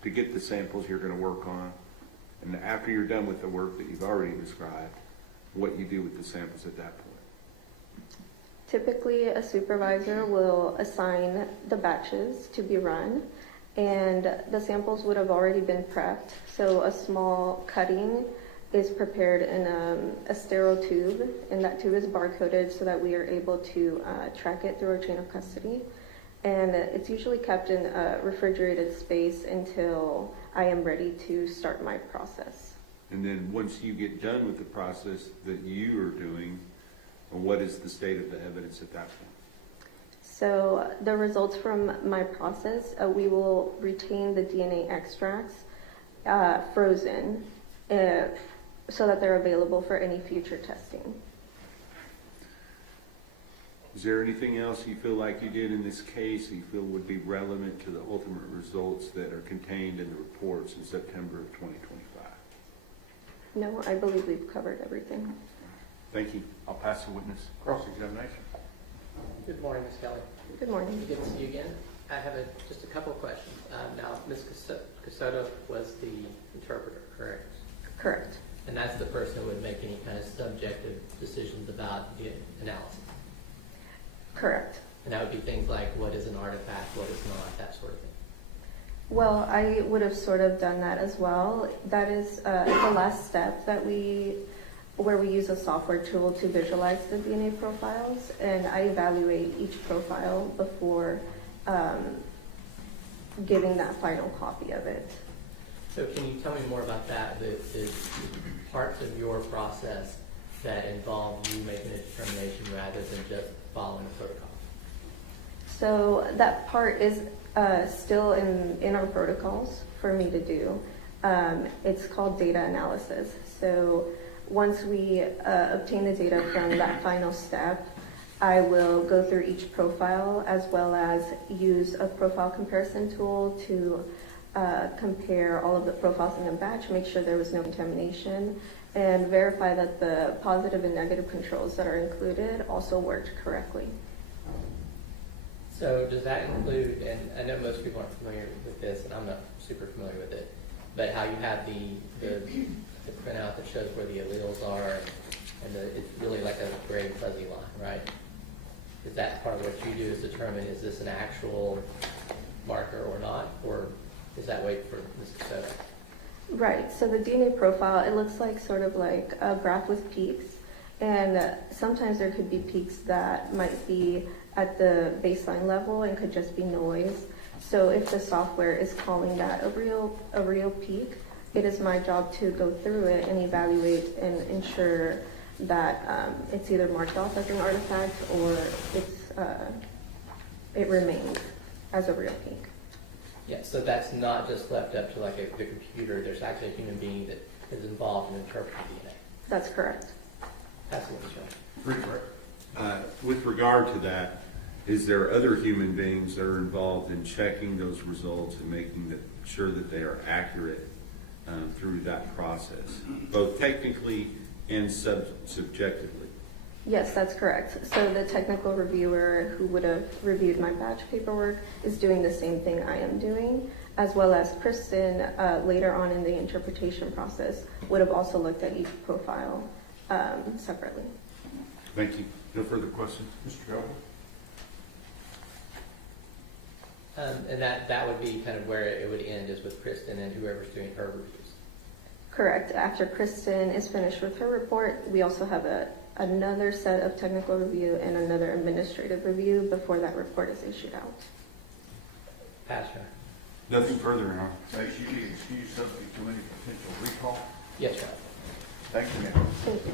to get the samples you're going to work on, and after you're done with the work that you've already described, what you do with the samples at that point. Typically, a supervisor will assign the batches to be run, and the samples would have already been prepped. So a small cutting is prepared in a sterile tube, and that tube is barcoded so that we are able to track it through our chain of custody. And it's usually kept in a refrigerated space until I am ready to start my process. And then once you get done with the process that you are doing, what is the state of the evidence at that point? So the results from my process, we will retain the DNA extracts frozen so that they're available for any future testing. Is there anything else you feel like you did in this case you feel would be relevant to the ultimate results that are contained in the reports in September of 2025? No, I believe we've covered everything. Thank you. I'll pass the witness. Cross-examination. Good morning, Ms. Kelly. Good morning. Good to see you again. I have just a couple of questions. Now, Ms. Casoda was the interpreter, correct? Correct. And that's the person who would make any kind of subjective decisions about the analysis? Correct. And that would be things like what is an artifact, what is not, that sort of thing? Well, I would have sort of done that as well. That is the last step where we use a software tool to visualize the DNA profiles, and I evaluate each profile before giving that final copy of it. So can you tell me more about that, the parts of your process that involve you making a determination rather than just following a protocol? So that part is still in our protocols for me to do. It's called data analysis. So once we obtain the data from that final step, I will go through each profile as well as use a profile comparison tool to compare all of the profiles in the batch, make sure there was no contamination, and verify that the positive and negative controls that are included also worked correctly. So does that include, and I know most people aren't familiar with this, and I'm not super familiar with it, but how you have the printout that shows where the alleles are, and it's really like a gray fuzzy line, right? Is that part of what you do is determine is this an actual marker or not, or is that wait for Ms. Casoda? Right, so the DNA profile, it looks like sort of like a graph with peaks, and sometimes there could be peaks that might be at the baseline level and could just be noise. So if the software is calling that a real peak, it is my job to go through it and evaluate and ensure that it's either marked off as an artifact or it remains as a real peak. Yeah, so that's not just left up to the computer. There's actually a human being that is involved in interpreting DNA. That's correct. That's the instruction. With regard to that, is there other human beings that are involved in checking those results and making sure that they are accurate through that process, both technically and subjectively? Yes, that's correct. So the technical reviewer who would have reviewed my batch paperwork is doing the same thing I am doing, as well as Kristen later on in the interpretation process would have also looked at each profile separately. Thank you. No further questions? Mr. Goble? And that would be kind of where it would end, is with Kristen and whoever's doing her reviews. Correct. After Kristen is finished with her report, we also have another set of technical review and another administrative review before that report is issued out. Pass, Your Honor. Nothing further, Your Honor. May she be excused subject to any potential recall? Yes, Your Honor. Thank you, ma'am. Thank you.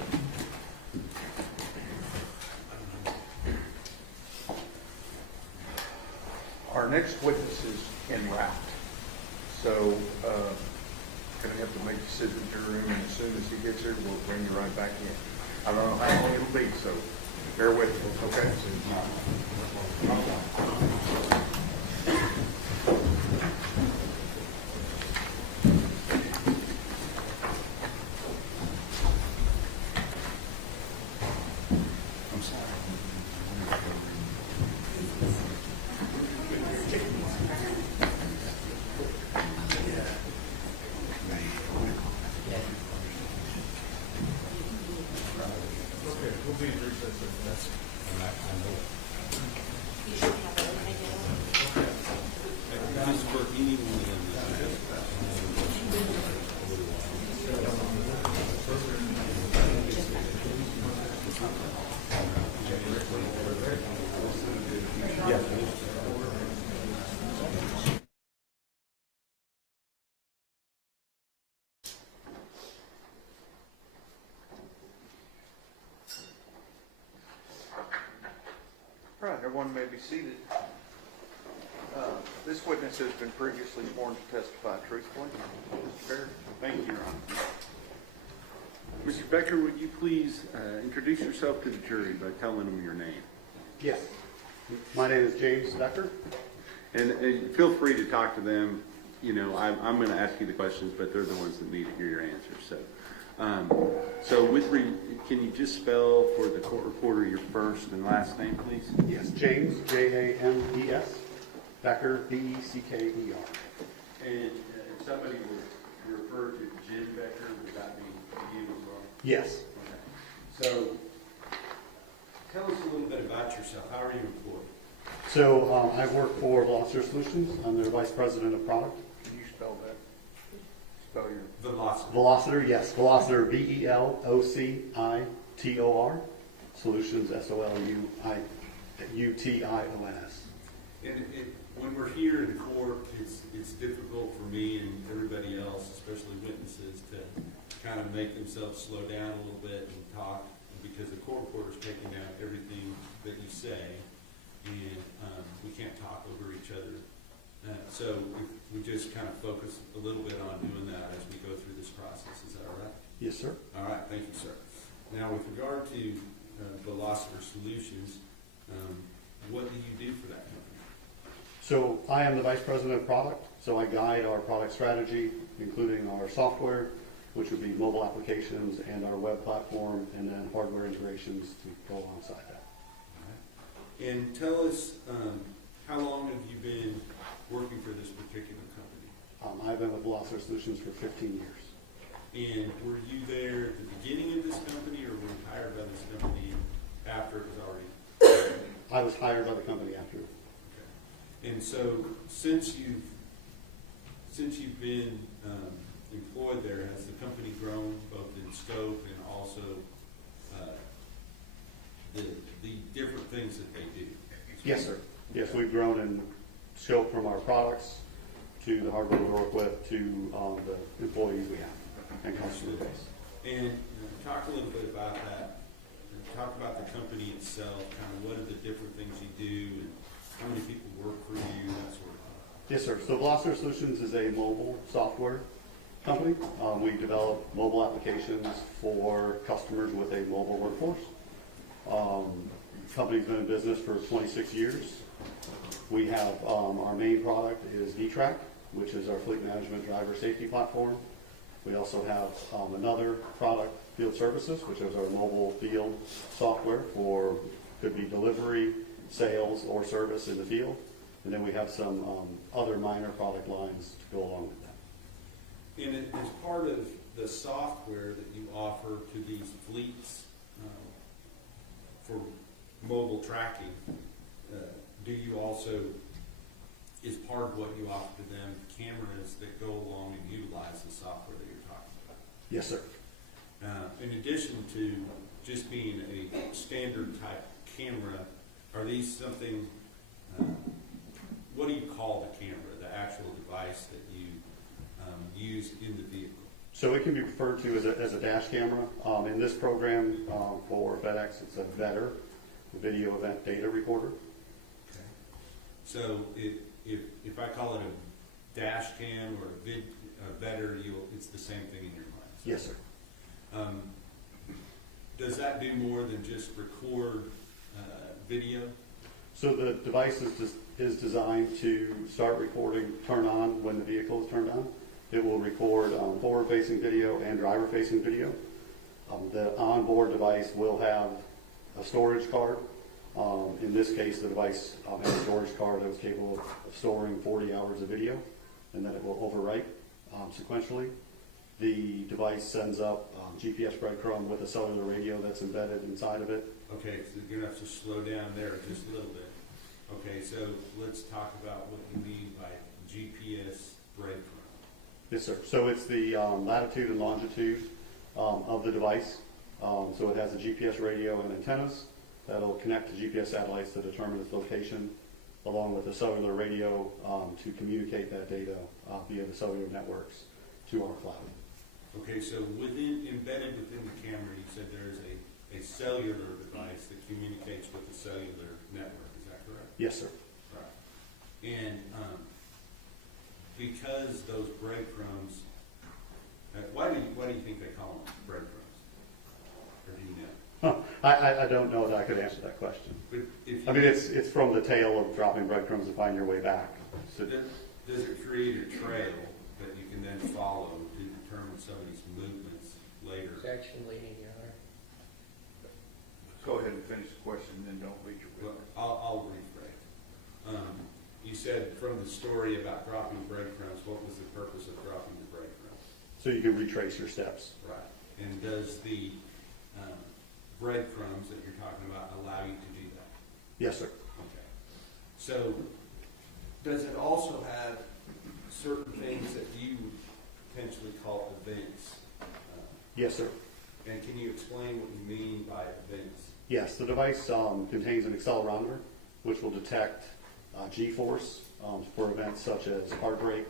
Our next witness is en route, so going to have to make you sit in your room, and as soon as he gets here, we'll bring you right back in. I don't know how long it'll be, so bear with me, okay? I'm sorry. All right, everyone may be seated. This witness has been previously sworn to testify truthfully. Mr. Barrett? Thank you, Your Honor. Mr. Becker, would you please introduce yourself to the jury by telling them your name? Yes. My name is James Becker. And feel free to talk to them. You know, I'm going to ask you the questions, but they're the ones that need to hear your answers. Can you just spell for the court reporter your first and last name, please? Yes, James, James, Becker, Becker. And if somebody would refer to Jim Becker, would that be you as well? Yes. Okay. So tell us a little bit about yourself. How are you employed? So I work for Veloster Solutions. I'm their Vice President of Product. Can you spell that? Spell your... Velocity. Veloster, yes. Veloster, Velocitor. Solutions, Solutions. And when we're here in court, it's difficult for me and everybody else, especially witnesses, to kind of make themselves slow down a little bit and talk, because the court reporter's taking down everything that you say, and we can't talk over each other. So we just kind of focus a little bit on doing that as we go through this process. Is that all right? Yes, sir. All right, thank you, sir. Now, with regard to Velocitor Solutions, what do you do for that company? So I am the Vice President of Product. So I guide our product strategy, including our software, which would be mobile applications, and our web platform, and then hardware integrations to go alongside that. All right. And tell us, how long have you been working for this particular company? I've been with Veloster Solutions for 15 years. And were you there at the beginning of this company, or were you hired by this company after it was already? I was hired by the company after. Okay. And so since you've been employed there, has the company grown both in scope and also the different things that they do? Yes, sir. Yes, we've grown in scope from our products to the hardware we work with to the employees we have and customer base. And talk a little bit about that. Talk about the company itself, kind of what are the different things you do, and how many people work for you, that sort of thing. Yes, sir. So Veloster Solutions is a mobile software company. We develop mobile applications for customers with a mobile workforce. Company's been in business for 26 years. We have our main product is D-Track, which is our fleet management driver safety platform. We also have another product, Field Services, which is our mobile field software for, could be delivery, sales, or service in the field. And then we have some other minor product lines to go along with that. And as part of the software that you offer to these fleets for mobile tracking, do you also, is part of what you offer to them, cameras that go along and utilize the software that you're talking about? Yes, sir. In addition to just being a standard type camera, are these something, what do you call the camera, the actual device that you use in the vehicle? So it can be referred to as a dash camera. In this program for FedEx, it's a VEDR, Video Event Data Recorder. Okay. So if I call it a dash cam or a VEDR, it's the same thing in your mind? So, Yes, sir. Does that do more than just record video? So the device is designed to start recording, turn on when the vehicle is turned on. It will record forward-facing video and driver-facing video. The onboard device will have a storage card. In this case, the device has a storage card that is capable of storing 40 hours of video, and then it will overwrite sequentially. The device sends up GPS breadcrumb with a cellular radio that's embedded inside of it. Okay, so you're going to have to slow down there just a little bit. Okay, so let's talk about what you mean by GPS breadcrumb. Yes, sir. So it's the latitude and longitude of the device. So it has a GPS radio and antennas that'll connect to GPS satellites to determine its location, along with a cellular radio to communicate that data via the cellular networks to our cloud. Okay, so embedded within the camera, you said there is a cellular device that communicates with the cellular network. Is that correct? Yes, sir. Right. And because those breadcrumbs, why do you think they call them breadcrumbs? Or do you know? I don't know that I could answer that question. But if I mean, it's from the tail of dropping breadcrumbs to find your way back. So does it create a trail that you can then follow to determine somebody's movements later? Section leading, Your Honor. Go ahead and finish the question, and then don't beat your Well, witness. I'll rephrase. You said from the story about dropping breadcrumbs, what was the purpose of dropping the breadcrumbs? So you can retrace your steps. Right. And does the breadcrumbs that you're talking about allow you to do that? Yes, sir. Okay. So does it also have certain things that you potentially call events? Yes, sir. And can you explain what you mean by events? Yes, the device contains an accelerometer, which will detect G-force for events such as hard brake,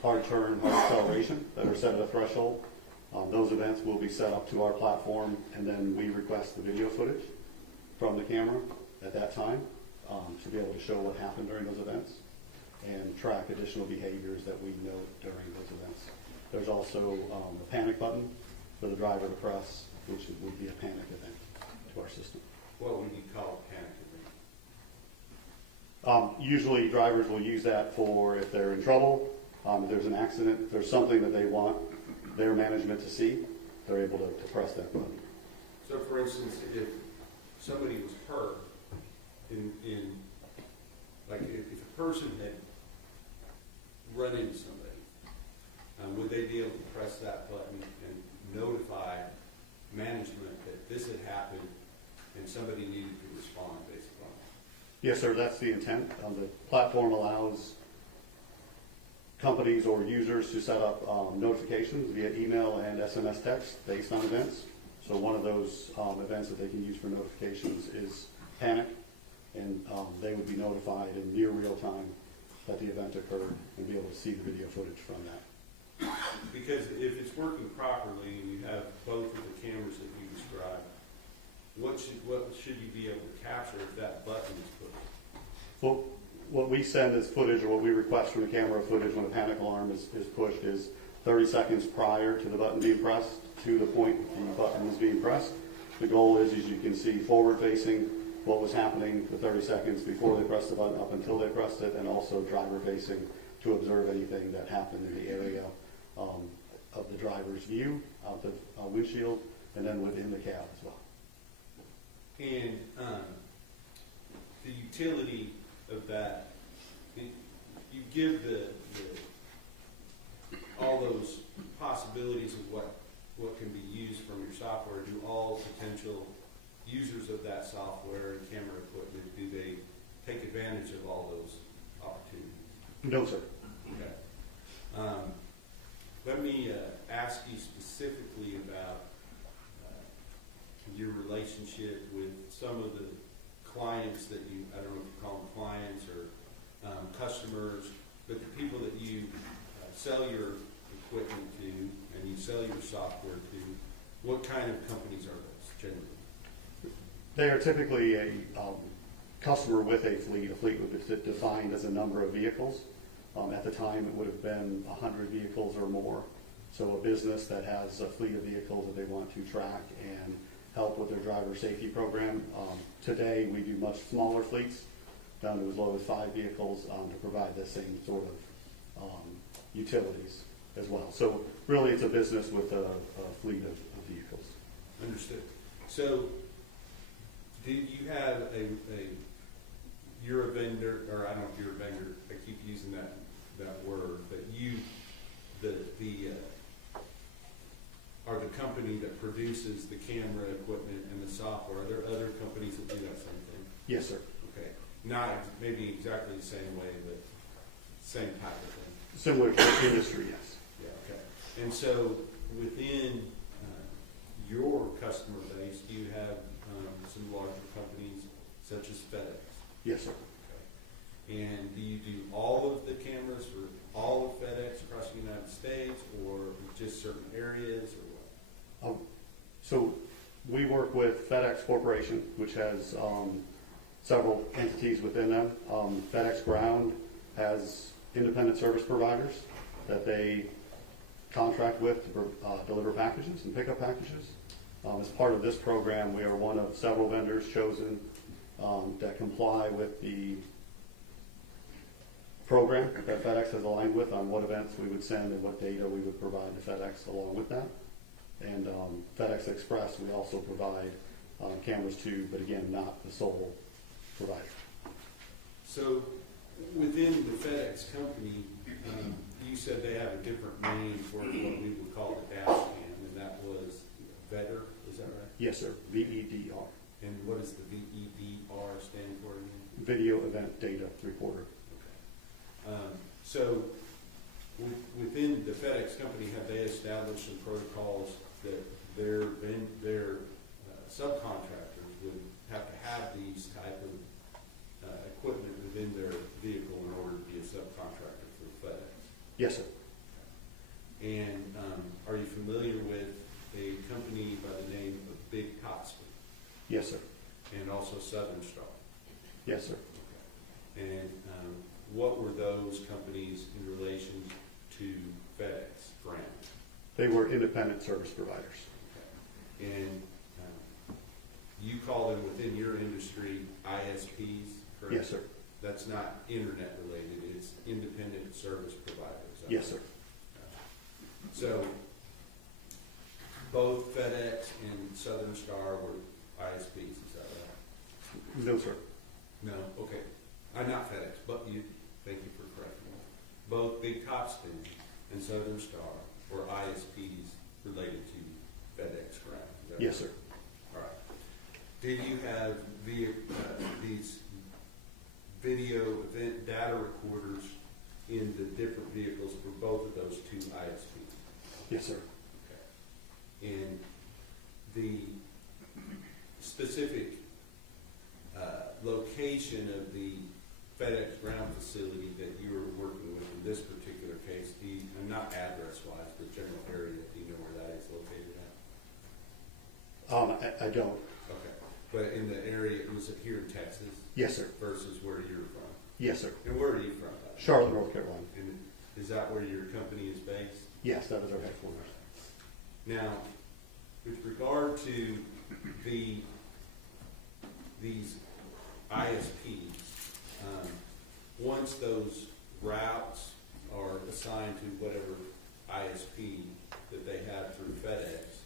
hard turn, hard acceleration that are set at a threshold. Those events will be set up to our platform, and then we request the video footage from the camera at that time to be able to show what happened during those events and track additional behaviors that we note during those events. There's also a panic button for the driver to press, which would be a panic event to our system. What would you call a panic event? Usually drivers will use that for if they're in trouble, if there's an accident, if there's something that they want their management to see, they're able to press that button. So for instance, if somebody was hurt like if a person had run into somebody, would they be able to press that button and notify management that this had happened and somebody needed to respond based upon it? Yes, sir, that's the intent. The platform allows companies or users to set up notifications via email and SMS text based on events. So one of those events that they can use for notifications is panic, and they would be notified in near real time that the event occurred and be able to see the video footage from that. Because if it's working properly and you have both of the cameras that you described, what should you be able to capture if that button is pushed? Well, what we send as footage, or what we request from the camera footage when a panic alarm is pushed, is 30 seconds prior to the button being pressed to the point the button is being pressed. The goal is, as you can see, forward-facing what was happening the 30 seconds before they pressed the button up until they pressed it, and also driver-facing to observe anything that happened in the area of the driver's view, out the windshield, and then within the cab as well. And the utility of that, you give all those possibilities of what can be used from your software. Do all potential users of that software and camera equipment, do they take advantage of all those opportunities? No, sir. Okay. Let me ask you specifically about your relationship with some of the clients that you, I don't know if you call them clients or customers, but the people that you sell your equipment to and you sell your software to. What kind of companies are those generally? They are typically a customer with a fleet. A fleet would be defined as a number of vehicles. At the time, it would have been 100 vehicles or more. So a business that has a fleet of vehicles that they want to track and help with their driver safety program. Today, we do much smaller fleets, down to as low as 5 vehicles, to provide the same sort of utilities as well. So really, it's a business with a fleet of vehicles. Understood. So, did you have you're a vendor, or I don't know if you're a vendor, I keep using that word, but you, are the company that produces the camera equipment and the software. Are there other companies that do that same thing? Yes, sir. Okay. Not maybe exactly the same way, but same type of thing. Similar to the industry, yes. Yeah, okay. And so within your customer base, do you have some larger companies such as FedEx? Yes, sir. Okay. And do you do all of the cameras for all of FedEx across the United States, or just certain areas, or what? So we work with FedEx Corporation, which has several entities within them. FedEx Ground has independent service providers that they contract with to deliver packages and pick up packages. As part of this program, we are one of several vendors chosen that comply with the program that FedEx has aligned with on what events we would send and what data we would provide to FedEx along with that. And FedEx Express, we also provide cameras to, but again, not the sole provider. So within the FedEx company, you said they have a different name for what we would call the dash cam, and that was VEDR, is that right? Yes, sir. VEDR. And what does the VEDR stand for again? Video Event Data Recorder. Okay. So within the FedEx company, have they established some protocols that their subcontractors would have to have these type of equipment within their vehicle in order to be a subcontractor for FedEx? Yes, sir. And are you familiar with a company by the name of Big Copston? Yes, sir. And also Southern Star? Yes, sir. Okay. And what were those companies in relation to FedEx Ground? They were independent service providers. Okay. And you call them within your industry ISPs, correct? Yes, sir. That's not internet related, it's independent service providers. Yes, sir. So both FedEx and Southern Star were ISPs, is that right? No, sir. No, okay. Not FedEx, but thank you for correcting me. Both Big Copston and Southern Star were ISPs related to FedEx Ground. Is that Yes, right? sir. All right. Did you have these video event data recorders in the different vehicles for both of those two ISPs? Yes, sir. Okay. And the specific location of the FedEx Ground facility that you were working with in this particular case, not address-wise, but general area, do you know where that is located at? I don't. Okay. But in the area, was it here in Texas? Yes, sir. Versus where you're from? Yes, sir. And where are you from? Charlotte, North Carolina. And is that where your company is based? Yes, that is our headquarters. Now, with regard to these ISPs, once those routes are assigned to whatever ISP that they have through FedEx,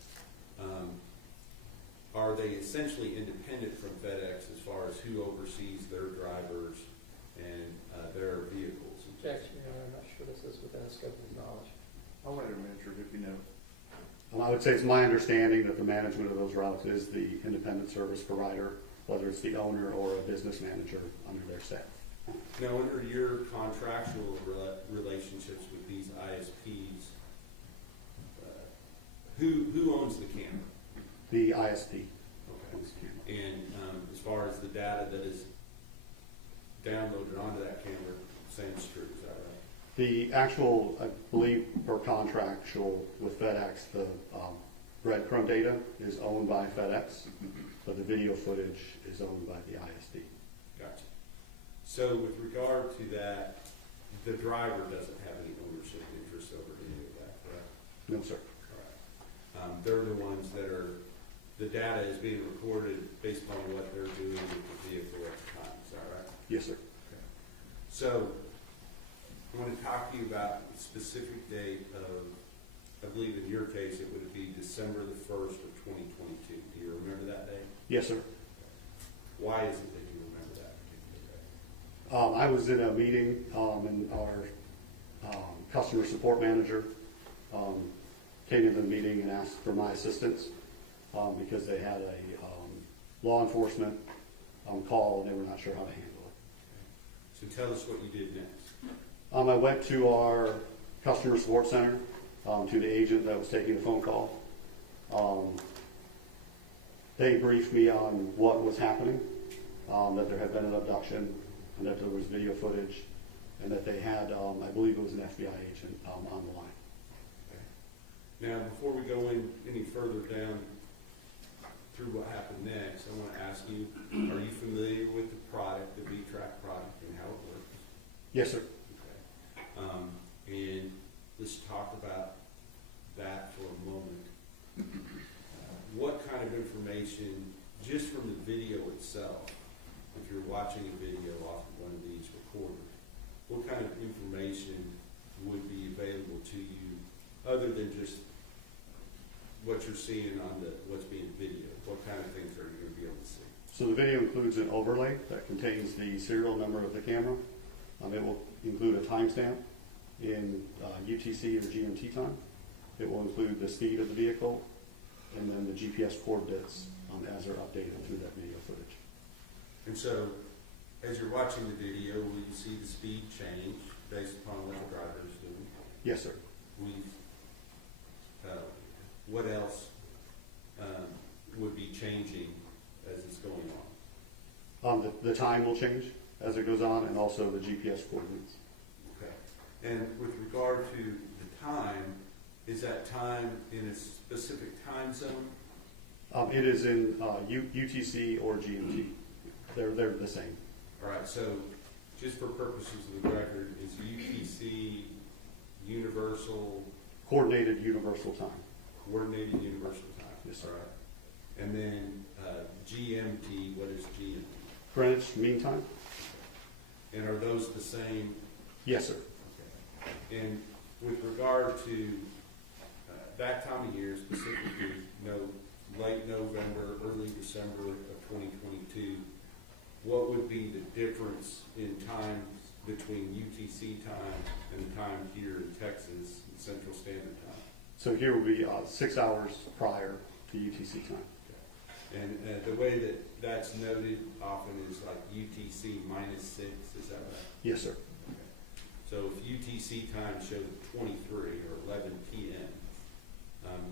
are they essentially independent from FedEx as far as who oversees their drivers and their vehicles? Objection, Your Honor, I'm not sure this is within the scope of his knowledge. I'll let him answer it if you know. And I would say it's my understanding that the management of those routes is the independent service provider, whether it's the owner or a business manager under their set. Now, under your contractual relationships with these ISPs, who owns the camera? The ISP. Okay. And as far as the data that is downloaded onto that camera, same is true, is that right? The actual, I believe, per contractual with FedEx, the breadcrumb data is owned by FedEx, but the video footage is owned by the ISD. Gotcha. So with regard to that, the driver doesn't have any ownership interest over any of that, correct? No, sir. Correct. They're the ones that are, the data is being recorded based upon what they're doing with the vehicle at the time, is that right? Yes, sir. So, I want to talk to you about the specific date of, I believe in your case, it would be December the 1st of 2022. Do you remember that date? Yes, sir. Why is it that you remember that particular date? I was in a meeting, and our customer support manager came into the meeting and asked for my assistance because they had a law enforcement call and they were not sure how to handle it. So tell us what you did next. I went to our customer support center, to the agent that was taking the phone call. They briefed me on what was happening, that there had been an abduction, and that there was video footage, and that they had, I believe it was an FBI agent on the line. Okay. Now, before we go in any further down through what happened next, I want to ask you, are you familiar with the product, the V-Track product, and how it works? Yes, sir. Okay. And let's talk about that for a moment. What kind of information, just from the video itself, if you're watching a video off of one of these recorders, what kind of information would be available to you other than just what you're seeing on what's being videoed? What kind of things are you going to be able to see? So the video includes an overlay that contains the serial number of the camera. It will include a timestamp in UTC or GMT time. It will include the speed of the vehicle and then the GPS coordinates as they're updated through that video footage. And so, as you're watching the video, will you see the speed change based upon what the driver is doing? Yes, sir. What else would be changing as it's going on? The time will change as it goes on, and also the GPS coordinates. Okay. And with regard to the time, is that time in a specific time zone? It is in UTC or GMT. They're the same. All right, so just for purposes of the record, is UTC universal? Coordinated universal time. Coordinated universal time. Yes, sir. All right. And then GMT, what is GMT? Greenwich Mean Time? And are those the same? Yes, sir. Okay. And with regard to that time of year, specifically, late November, early December of 2022, what would be the difference in time between UTC time and the time here in Texas, Central Standard Time? So here will be 6 hours prior to UTC time. Okay. And the way that that's noted often is like UTC -6, is that right? Yes, sir. Okay. So if UTC time showed 23 or 11 p.m.,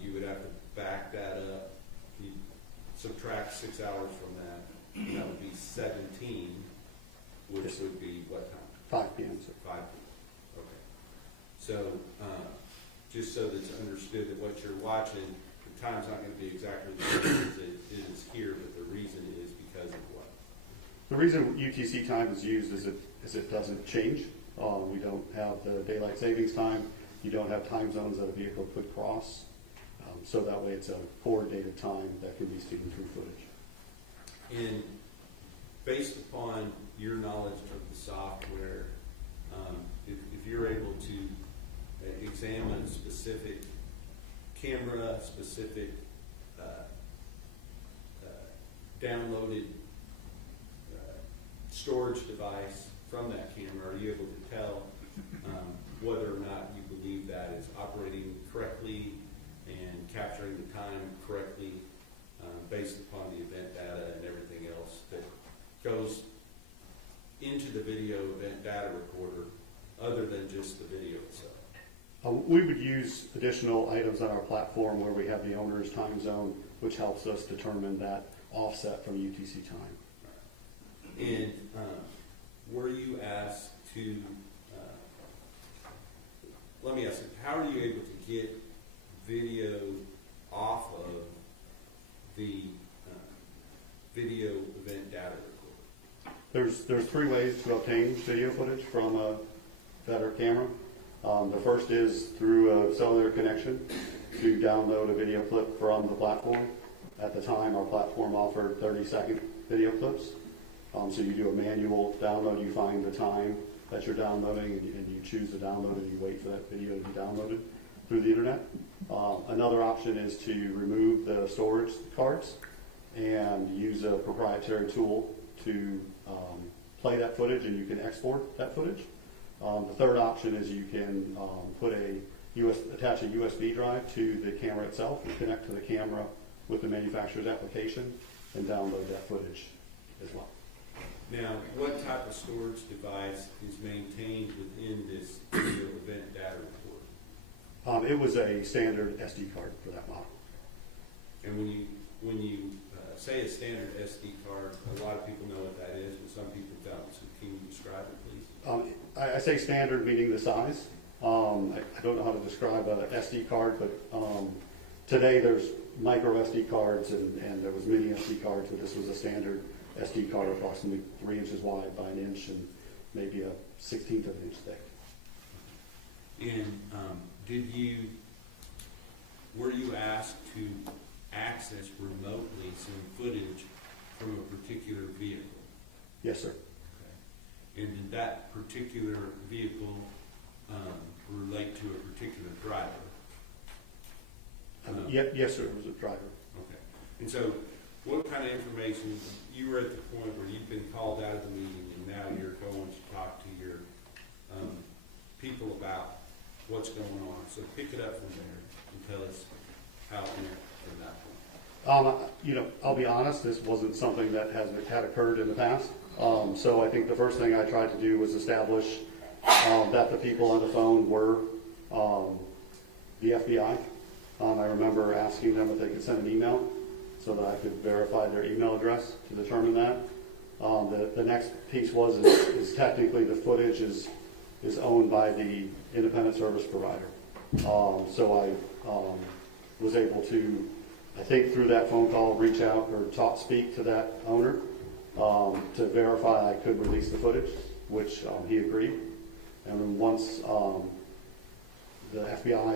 you would have to back that up. You subtract 6 hours from that, and that would be 17, which Yes. would be what time? 5 p.m., sir. 5 p.m. Okay. So just so that's understood that what you're watching, the time's not going to be exactly the same as it is here, but the reason is because of what? The reason UTC time is used is it doesn't change. We don't have the daylight savings time, You don't have time zones that a vehicle could cross. So that way it's a coordinated time that can be seen through footage. And based upon your knowledge of the software, if you're able to examine specific camera, specific downloaded storage device from that camera, are you able to tell whether or not you believe that is operating correctly and capturing the time correctly based upon the event data and everything else that goes into the video event data recorder other than just the video itself? We would use additional items on our platform where we have the owner's time zone, which helps us determine that offset from UTC time. And were you asked to, let me ask you, how are you able to get video off of the video event data recorder? There's three ways to obtain video footage from a FedEx camera. The first is through a cellular connection to download a video clip from the platform. At the time, our platform offered 30-second video clips. So you do a manual download, you find the time that you're downloading, and you choose to download it, and you wait for that video to be downloaded through the internet. Another option is to remove the storage cards and use a proprietary tool to play that footage, and you can export that footage. The third option is you can attach a USB drive to the camera itself and connect to the camera with the manufacturer's application and download that footage as well. Now, what type of storage device is maintained within this video event data recorder? It was a standard SD card for that model. And when you say a standard SD card, a lot of people know what that is, but some people don't. So can you describe it, please? I say standard meaning the size. I don't know how to describe an SD card, but today there's micro SD cards and there was mini SD cards, but this was a standard SD card, approximately 3 inches wide by 1 inch and maybe a 1/16 of an inch thick. And were you asked to access remotely some footage from a particular vehicle? Yes, sir. Okay. And did that particular vehicle relate to a particular driver? Yes, sir, it was a driver. Okay. And so what kind of information, you were at the point where you've been called out of the meeting and now you're going to talk to your people about what's going on. So pick it up from there and tell us how it went from that point. I'll be honest, this wasn't something that had occurred in the past. So I think the first thing I tried to do was establish that the people on the phone were the FBI. I remember asking them if they could send an email so that I could verify their email address to determine that. The next piece is technically the footage is owned by the independent service provider. So I was able to, I think through that phone call, reach out or speak to that owner to verify I could release the footage, which he agreed. And then once the FBI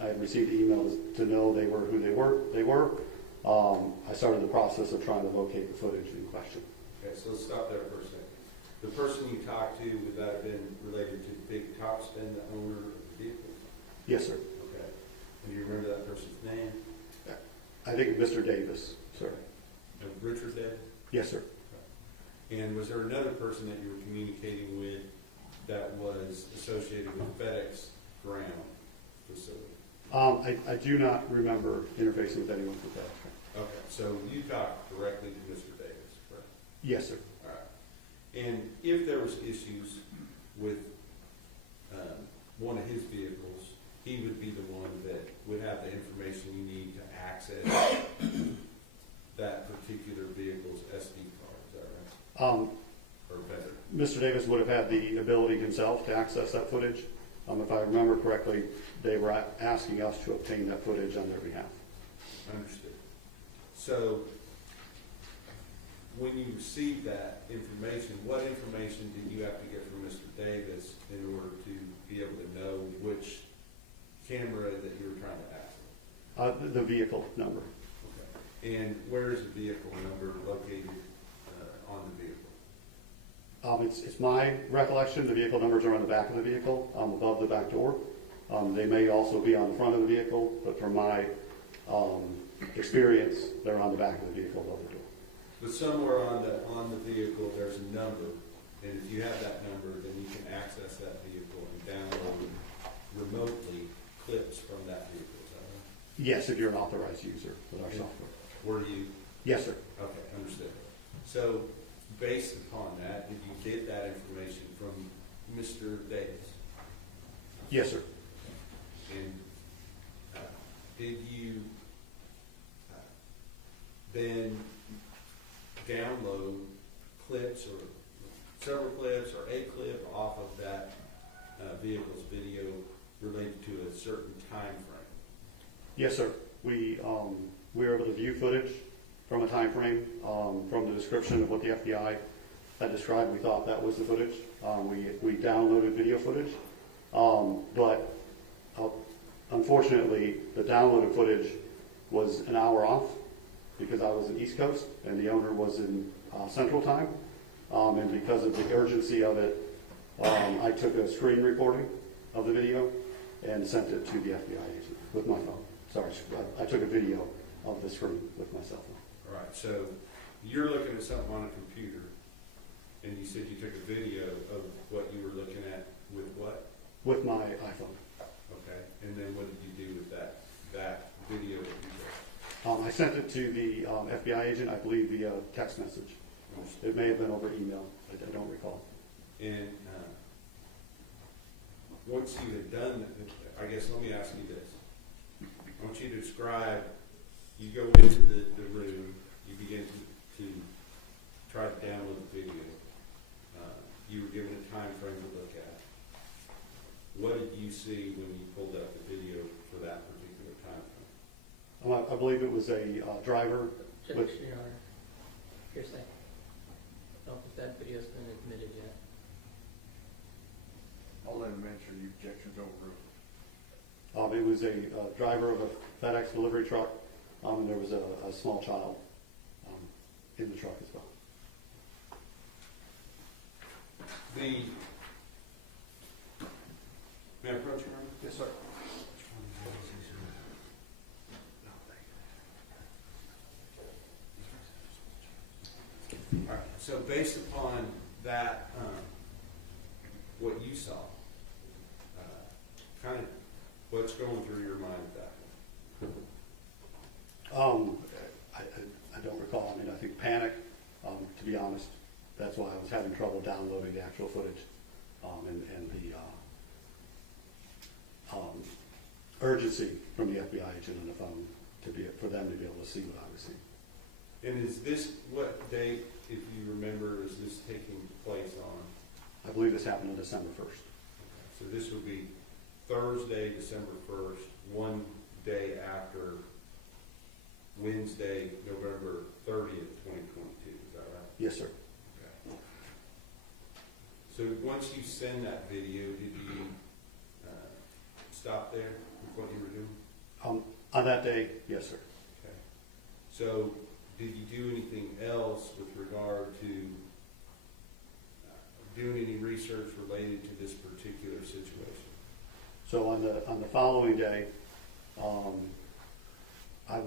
I had received the emails to know they were who they were, I started the process of trying to locate the footage in question. Okay, so let's stop there for a second. The person you talked to, would that have been related to Big Topspin, the owner of the vehicle? Yes, sir. Okay. And do you remember that person's name? I think Mr. Davis, sir. Richard Davis? Yes, sir. Okay. And was there another person that you were communicating with that was associated with FedEx ground facility? I do not remember interfacing with anyone with that. Okay, so you talked directly to Mr. Davis, correct? Yes, sir. All right. And if there was issues with one of his vehicles, he would be the one that would have the information you need to access that particular vehicle's SD card, is that right? Or better? Mr. Davis would have had the ability himself to access that footage. If I remember correctly, they were asking us to obtain that footage on their behalf. Understood. So, when you received that information, what information did you have to get from Mr. Davis in order to be able to know which camera that you were trying to access? The vehicle number. Okay. And where is the vehicle number located on the vehicle? It's my recollection, the vehicle numbers are on the back of the vehicle, above the back door. They may also be on the front of the vehicle, but from my experience, they're on the back of the vehicle above the door. But somewhere on the vehicle, there's a number, and if you have that number, then you can access that vehicle and download remotely clips from that vehicle. Is that right? Yes, if you're an authorized user with our software. Were you? Yes, sir. Okay, understood. So, based upon that, did you get that information from Mr. Davis? Yes, sir. And did you then download clips or several clips or a clip off of that vehicle's video related to a certain time frame? Yes, sir. We were able to view footage from a time frame, from the description of what the FBI had described. We thought that was the footage. We downloaded video footage, but unfortunately, the downloaded footage was an hour off because I was in East Coast and the owner was in Central Time. And because of the urgency of it, I took a screen recording of the video and sent it to the FBI agent with my phone. Sorry, I took a video of the screen with my cell phone. All right, so you're looking at something on a computer, and you said you took a video of what you were looking at with what? With my iPhone. Okay, and then what did you do with that video that you took? I sent it to the FBI agent, I believe, via text message. It may have been over email, I don't recall. And once you had done that, I guess let me ask you this. I want you to describe, you go into the room, you begin to try to download the video. You were given a time frame to look at. What did you see when you pulled up the video for that particular time frame? I believe it was a driver. Your Honor, hearsay. I don't think that video's been admitted yet. I'll let him answer the objections overruled. It was a driver of a FedEx delivery truck, and there was a small child in the truck as well. May I approach you, Honor? Yes, sir. All right, so based upon that, what you saw, kind of what's going through your mind at that point? I don't recall. I mean, I think panic, to be honest. That's why I was having trouble downloading the actual footage, and the urgency from the FBI agent on the phone for them to be able to see what I was seeing. And is this, what date, if you remember, is this taking place on? I believe this happened on December 1st. So this would be Thursday, December 1st, one day after Wednesday, November 30th, 2022. Is that right? Yes, sir. Okay. So once you send that video, did you stop there with what you were doing? On that day, yes, sir. Okay. So did you do anything else with regard to doing any research related to this particular situation? So on the following day, I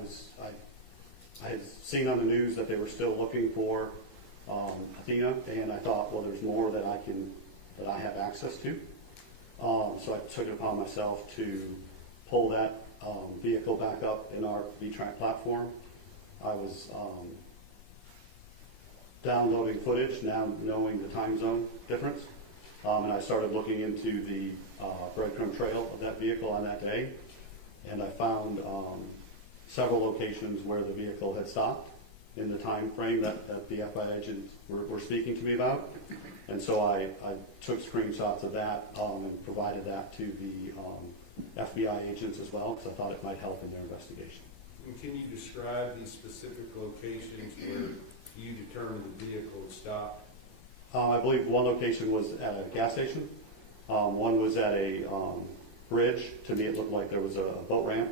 had seen on the news that they were still looking for Athena, and I thought, well, there's more that I have access to. So I took it upon myself to pull that vehicle back up in our VTrack platform. I was downloading footage, now knowing the time zone difference, and I started looking into the breadcrumb trail of that vehicle on that day, and I found several locations where the vehicle had stopped in the time frame that the FBI agents were speaking to me about. And so I took screenshots of that and provided that to the FBI agents as well, because I thought it might help in their investigation. And can you describe these specific locations where you determined the vehicle had stopped? I believe one location was at a gas station. One was at a bridge. To me, it looked like there was a boat ramp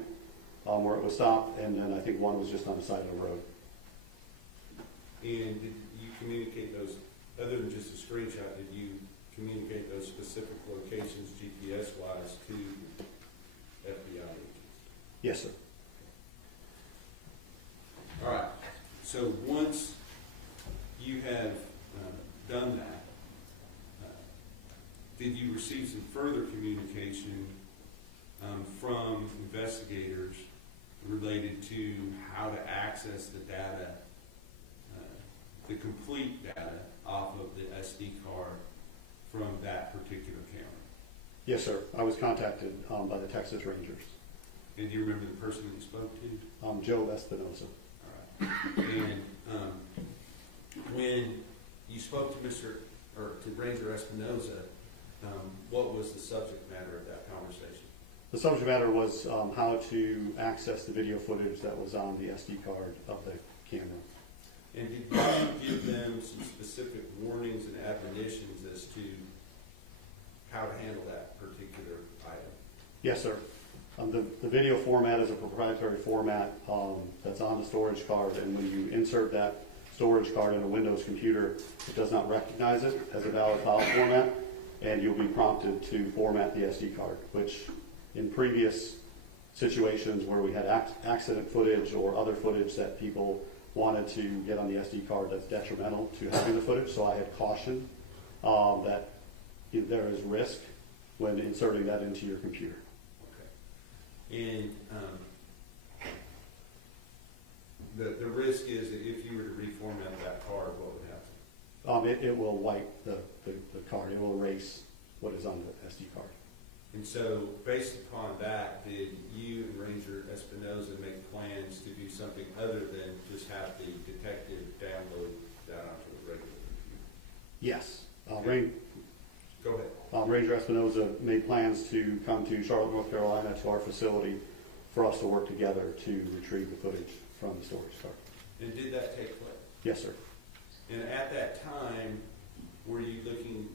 where it was stopped, and then I think one was just on the side of the road. And did you communicate those, other than just a screenshot, did you communicate those specific locations GPS-wise to FBI agents? Yes, sir. All right, so once you have done that, did you receive some further communication from investigators related to how to access the data, the complete data off of the SD card from that particular camera? Yes, sir. I was contacted by the Texas Rangers. And do you remember the person that you spoke to? Joe Espinoza. All right. And when you spoke to Ranger Espinoza, what was the subject matter of that conversation? The subject matter was how to access the video footage that was on the SD card of the camera. And did you give them some specific warnings and admonitions as to how to handle that particular item? Yes, sir. The video format is a proprietary format that's on the storage card, and when you insert that storage card in a Windows computer, it does not recognize it as a valid file format, and you'll be prompted to format the SD card, which in previous situations where we had accident footage or other footage that people wanted to get on the SD card that's detrimental to having the footage, so I had cautioned that there is risk when inserting that into your computer. And the risk is that if you were to reformat that card, what would happen? It will wipe the card. It will erase what is on the SD card. And so, based upon that, did you and Ranger Espinoza make plans to do something other than just have the detective download that onto the regular computer? Yes. Go ahead. Ranger Espinoza made plans to come to Charlotte, North Carolina, to our facility for us to work together to retrieve the footage from the storage card. And did that take place? Yes, sir. And at that time, were you looking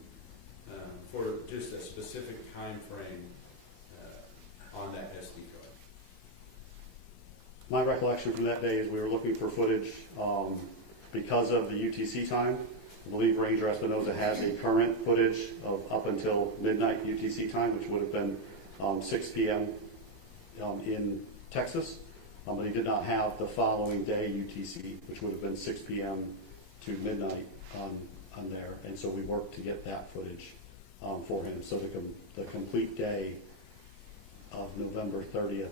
for just a specific time frame on that SD card? My recollection from that day is we were looking for footage because of the UTC time. I believe Ranger Espinoza had the current footage of up until midnight UTC time, which would have been 6 p.m. In Texas, but he did not have the following day UTC, which would have been 6 p.m. to midnight on there, and so we worked to get that footage for him. So the complete day of November 30th,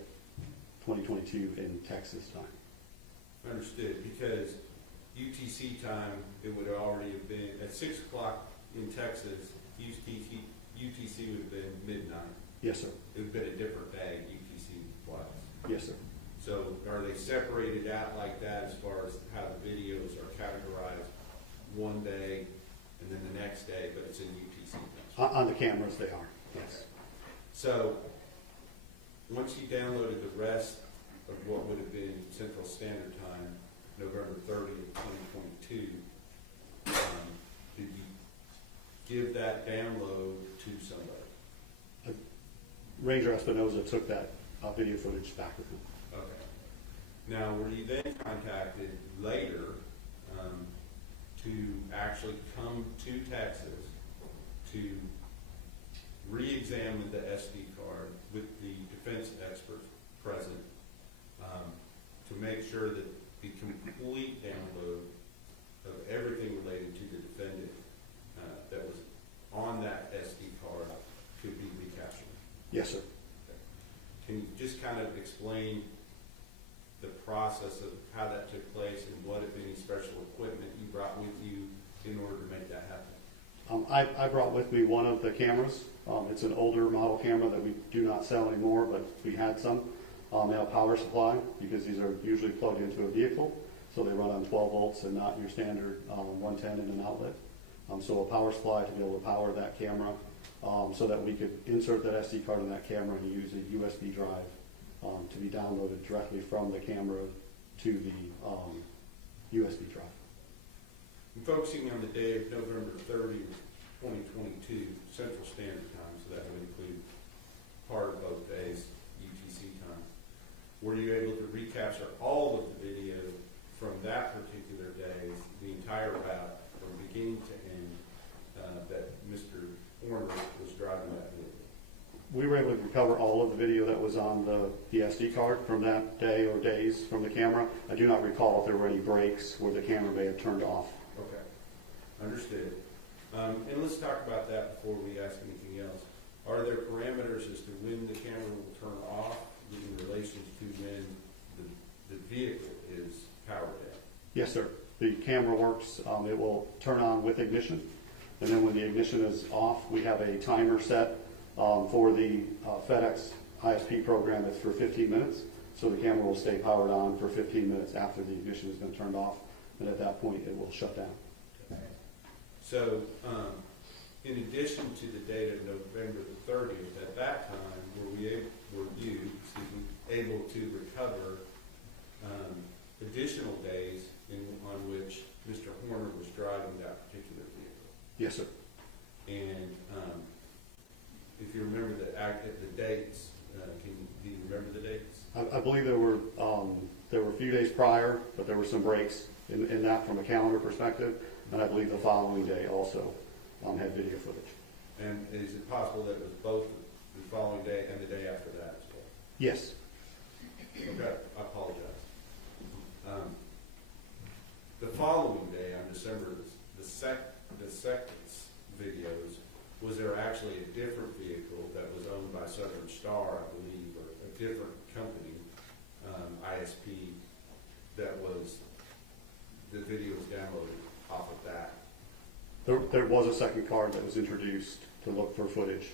2022 in Texas time. Understood, because UTC time, it would already have been at 6 o'clock in Texas. UTC would have been midnight. Yes, sir. It would have been a different day, UTC wise. Yes, sir. So are they separated out like that as far as how the videos are categorized one day and then the next day, but it's in UTC time? On the cameras, they are. Yes. Okay. So once you downloaded the rest of what would have been Central Standard Time, November 30th, 2022, did you give that download to somebody? Ranger Espinoza took that video footage back with him. Okay. Now, were you then contacted later to actually come to Texas to re-examine the SD card with the defense experts present to make sure that the complete download of everything related to the defendant that was on that SD card could be recaptured? Yes, sir. Okay. Can you just kind of explain the process of how that took place and what, if any, special equipment you brought with you in order to make that happen? I brought with me one of the cameras. It's an older model camera that we do not sell anymore, but we had some. They have power supply because these are usually plugged into a vehicle, so they run on 12 volts and not your standard 110 in an outlet. So a power supply to be able to power that camera so that we could insert that SD card in that camera and use a USB drive to be downloaded directly from the camera to the USB drive. I'm focusing on the day of November 30th, 2022, Central Standard Time, so that would include part of both days, UTC time. Were you able to recapture all of the video from that particular day, the entire route from beginning to end, that Mr. Horner was driving that vehicle? We were able to recover all of the video that was on the SD card from that day or days from the camera. I do not recall if there were any breaks where the camera may have turned off. Okay, understood. And let's talk about that before we ask anything else. Are there parameters as to when the camera will turn off in relation to when the vehicle is powered down? Yes, sir. The camera works. It will turn on with ignition. And then when the ignition is off, we have a timer set for the FedEx ISP program. It's for 15 minutes. So the camera will stay powered on for 15 minutes after the ignition has been turned off. And at that point, it will shut down. Okay. So, in addition to the date of November the 30th, at that time, were you able to recover additional days on which Mr. Horner was driving that particular vehicle? Yes, sir. And if you remember the dates, do you remember the dates? I believe there were a few days prior, but there were some breaks in that from a calendar perspective. And I believe the following day also had video footage. And is it possible that it was both the following day and the day after that as well? Yes. Okay, I apologize. The following day, on December the second's videos, was there actually a different vehicle that was owned by Southern Star, I believe, or a different company, ISP, that was, the video was downloaded off of that? There was a second card that was introduced to look for footage.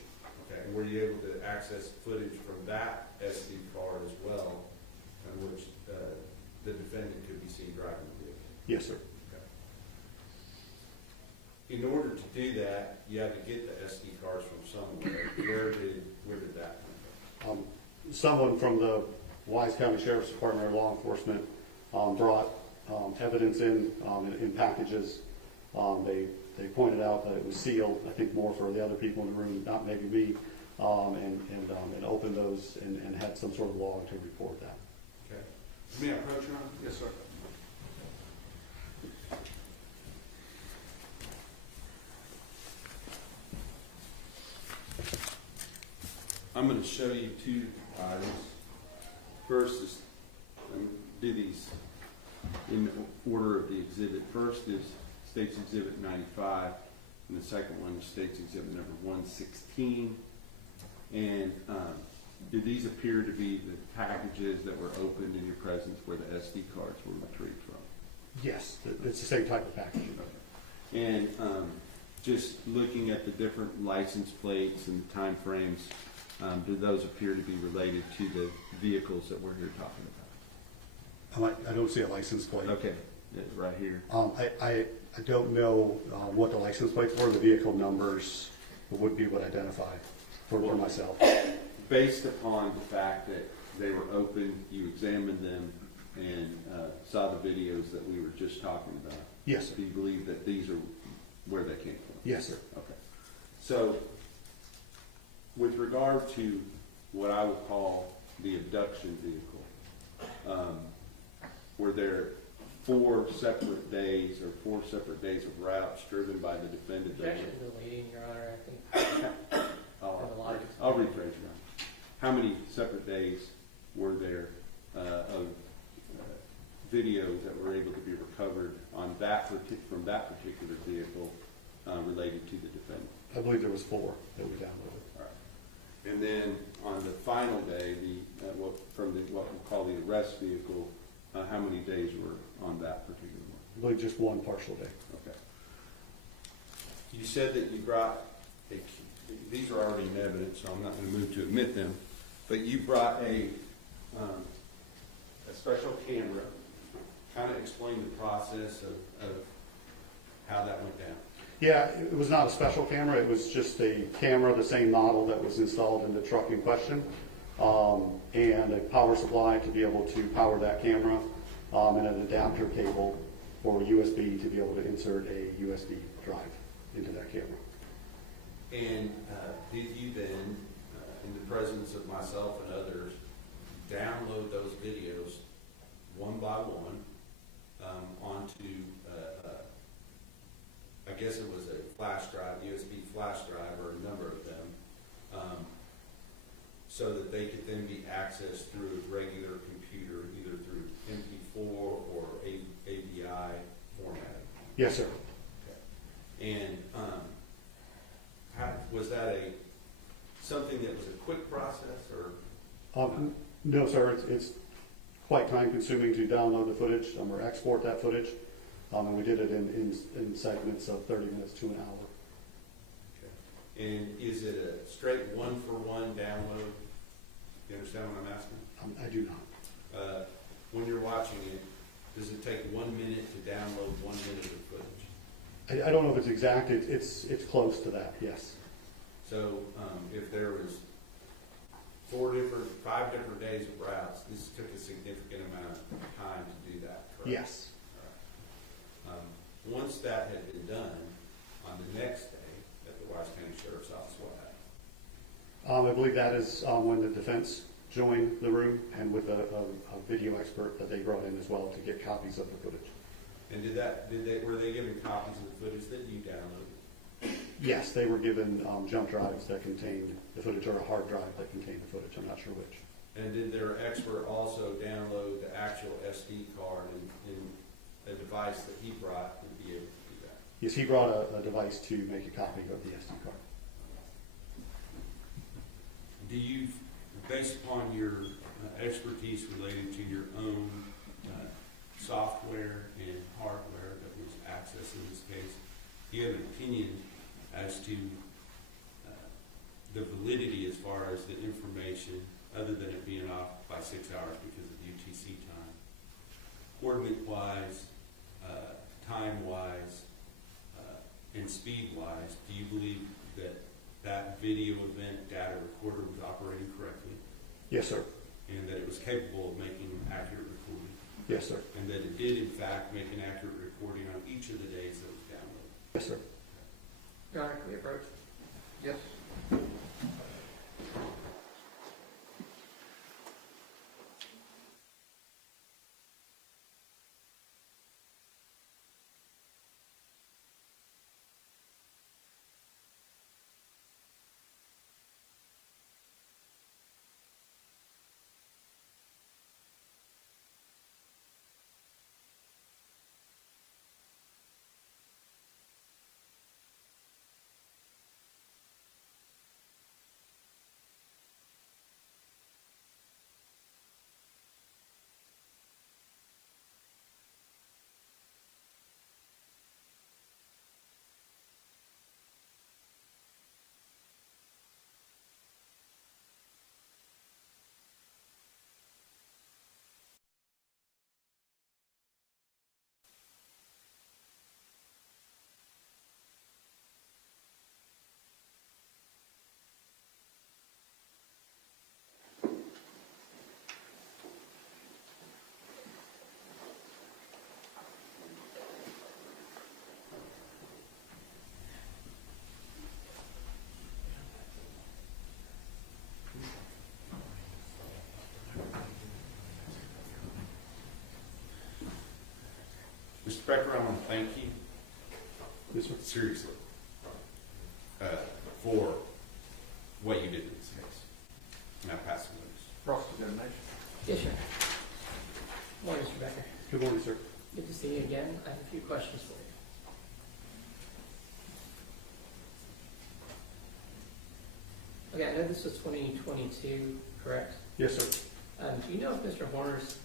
Okay, and were you able to access footage from that SD card as well, on which the defendant could be seen driving the vehicle? Yes, sir. Okay. In order to do that, you had to get the SD cards from somewhere. Where did that come from? Someone from the Wise County Sheriff's Department or law enforcement brought evidence in packages. They pointed out that it was sealed, I think more for the other people in the room, not maybe me, and opened those and had some sort of log to report that. Okay. May I approach you on? Yes, sir. I'm going to show you two items. First is, do these in order of the exhibit. First is State's Exhibit 95, and the second one is State's Exhibit number 116. And do these appear to be the packages that were opened in your presence where the SD cards were retrieved from? Yes, it's the same type of packaging. Okay. And just looking at the different license plates and time frames, do those appear to be related to the vehicles that we're here talking about? I don't see a license plate. Okay, yeah, right here. I don't know what the license plates were. The vehicle numbers would be what identify for myself. Based upon the fact that they were open, you examined them and saw the videos that we were just talking about. Yes, sir. Do you believe that these are where they came from? Yes, sir. Okay. So, with regard to what I would call the abduction vehicle, were there 4 separate days or 4 separate days of routes driven by the defendant? Objection to leading, Your Honor, I think. I'll rephrase, Your Honor. How many separate days were there of videos that were able to be recovered on from that particular vehicle related to the defendant? I believe there was 4 that we downloaded. All right. And then on the final day, what we call the arrest vehicle, how many days were on that particular one? I believe just 1 partial day. Okay. You said that you brought these are already in evidence, so I'm not going to move to admit them, but you brought a special camera. Kind of explain the process of how that went down. Yeah, it was not a special camera. It was just a camera, the same model that was installed in the truck in question, and a power supply to be able to power that camera, and an adapter cable for USB to be able to insert a USB drive into that camera. And did you then in the presence of myself and others, download those videos one by one onto, I guess it was a flash drive, USB flash drive, or a number of them, so that they could then be accessed through a regular computer, either through MP4 or AVI formatting. Yes, sir. Okay. And was that something that was a quick process, or? No, sir, it's quite time consuming to download the footage or export that footage. And we did it in segments of 30 minutes to an hour. Okay. And is it a straight one-for-one download? You understand what I'm asking? I do not. When you're watching it, does it take 1 minute to download 1 minute of footage? I don't know if it's exact. It's close to that, yes. So if there was 5 different days of routes, this took a significant amount of time to do that, correct? Yes. All right. Once that had been done, on the next day at the Wise County Sheriff's Office, what happened? I believe that is when the defense joined the room, and with a video expert that they brought in as well to get copies of the footage. And were they given copies of the footage that you downloaded? Yes, they were given jump drives that contained the footage, or a hard drive that contained the footage. I'm not sure which. And did their expert also download the actual SD card in a device that he brought to be able to do that? Yes, he brought a device to make a copy of the SD card. Do you, based upon your expertise related to your own software and hardware that was accessed in this case, do you have an opinion as to the validity as far as the information, other than it being off by 6 hours because of UTC time, coordinate-wise, time-wise, and speed-wise? Do you believe that that video event data recorder was operating correctly? Yes, sir. And that it was capable of making accurate recording? Yes, sir. And that it did, in fact, make an accurate recording on each of the days that was downloaded? Yes, sir. Your Honor, can we approach? Yes. Mr. Becker, I want to thank you, Yes, sir. seriously, for what you did in this case. And I pass the notice. Cross-examination. Yes, sir. Morning, Mr. Becker. Good morning, sir. Good to see you again. I have a few questions for you. Okay, I know this was 2022, correct? Yes, sir. Do you know if Mr. Horner's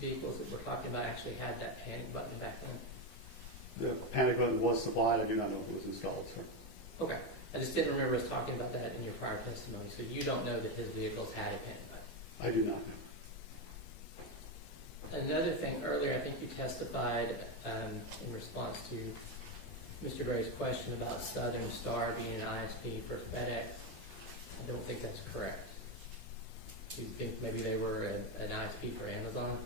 vehicles that we're talking about actually had that panic button back then? The panic button was supplied. I do not know if it was installed, sir. Okay. I just didn't remember us talking about that in your prior testimony, so you don't know that his vehicles had a panic button. I do not know. Another thing, earlier I think you testified in response to Mr. Gray's question about Southern Star being an ISP for FedEx. I don't think that's correct. Do you think maybe they were an ISP for Amazon?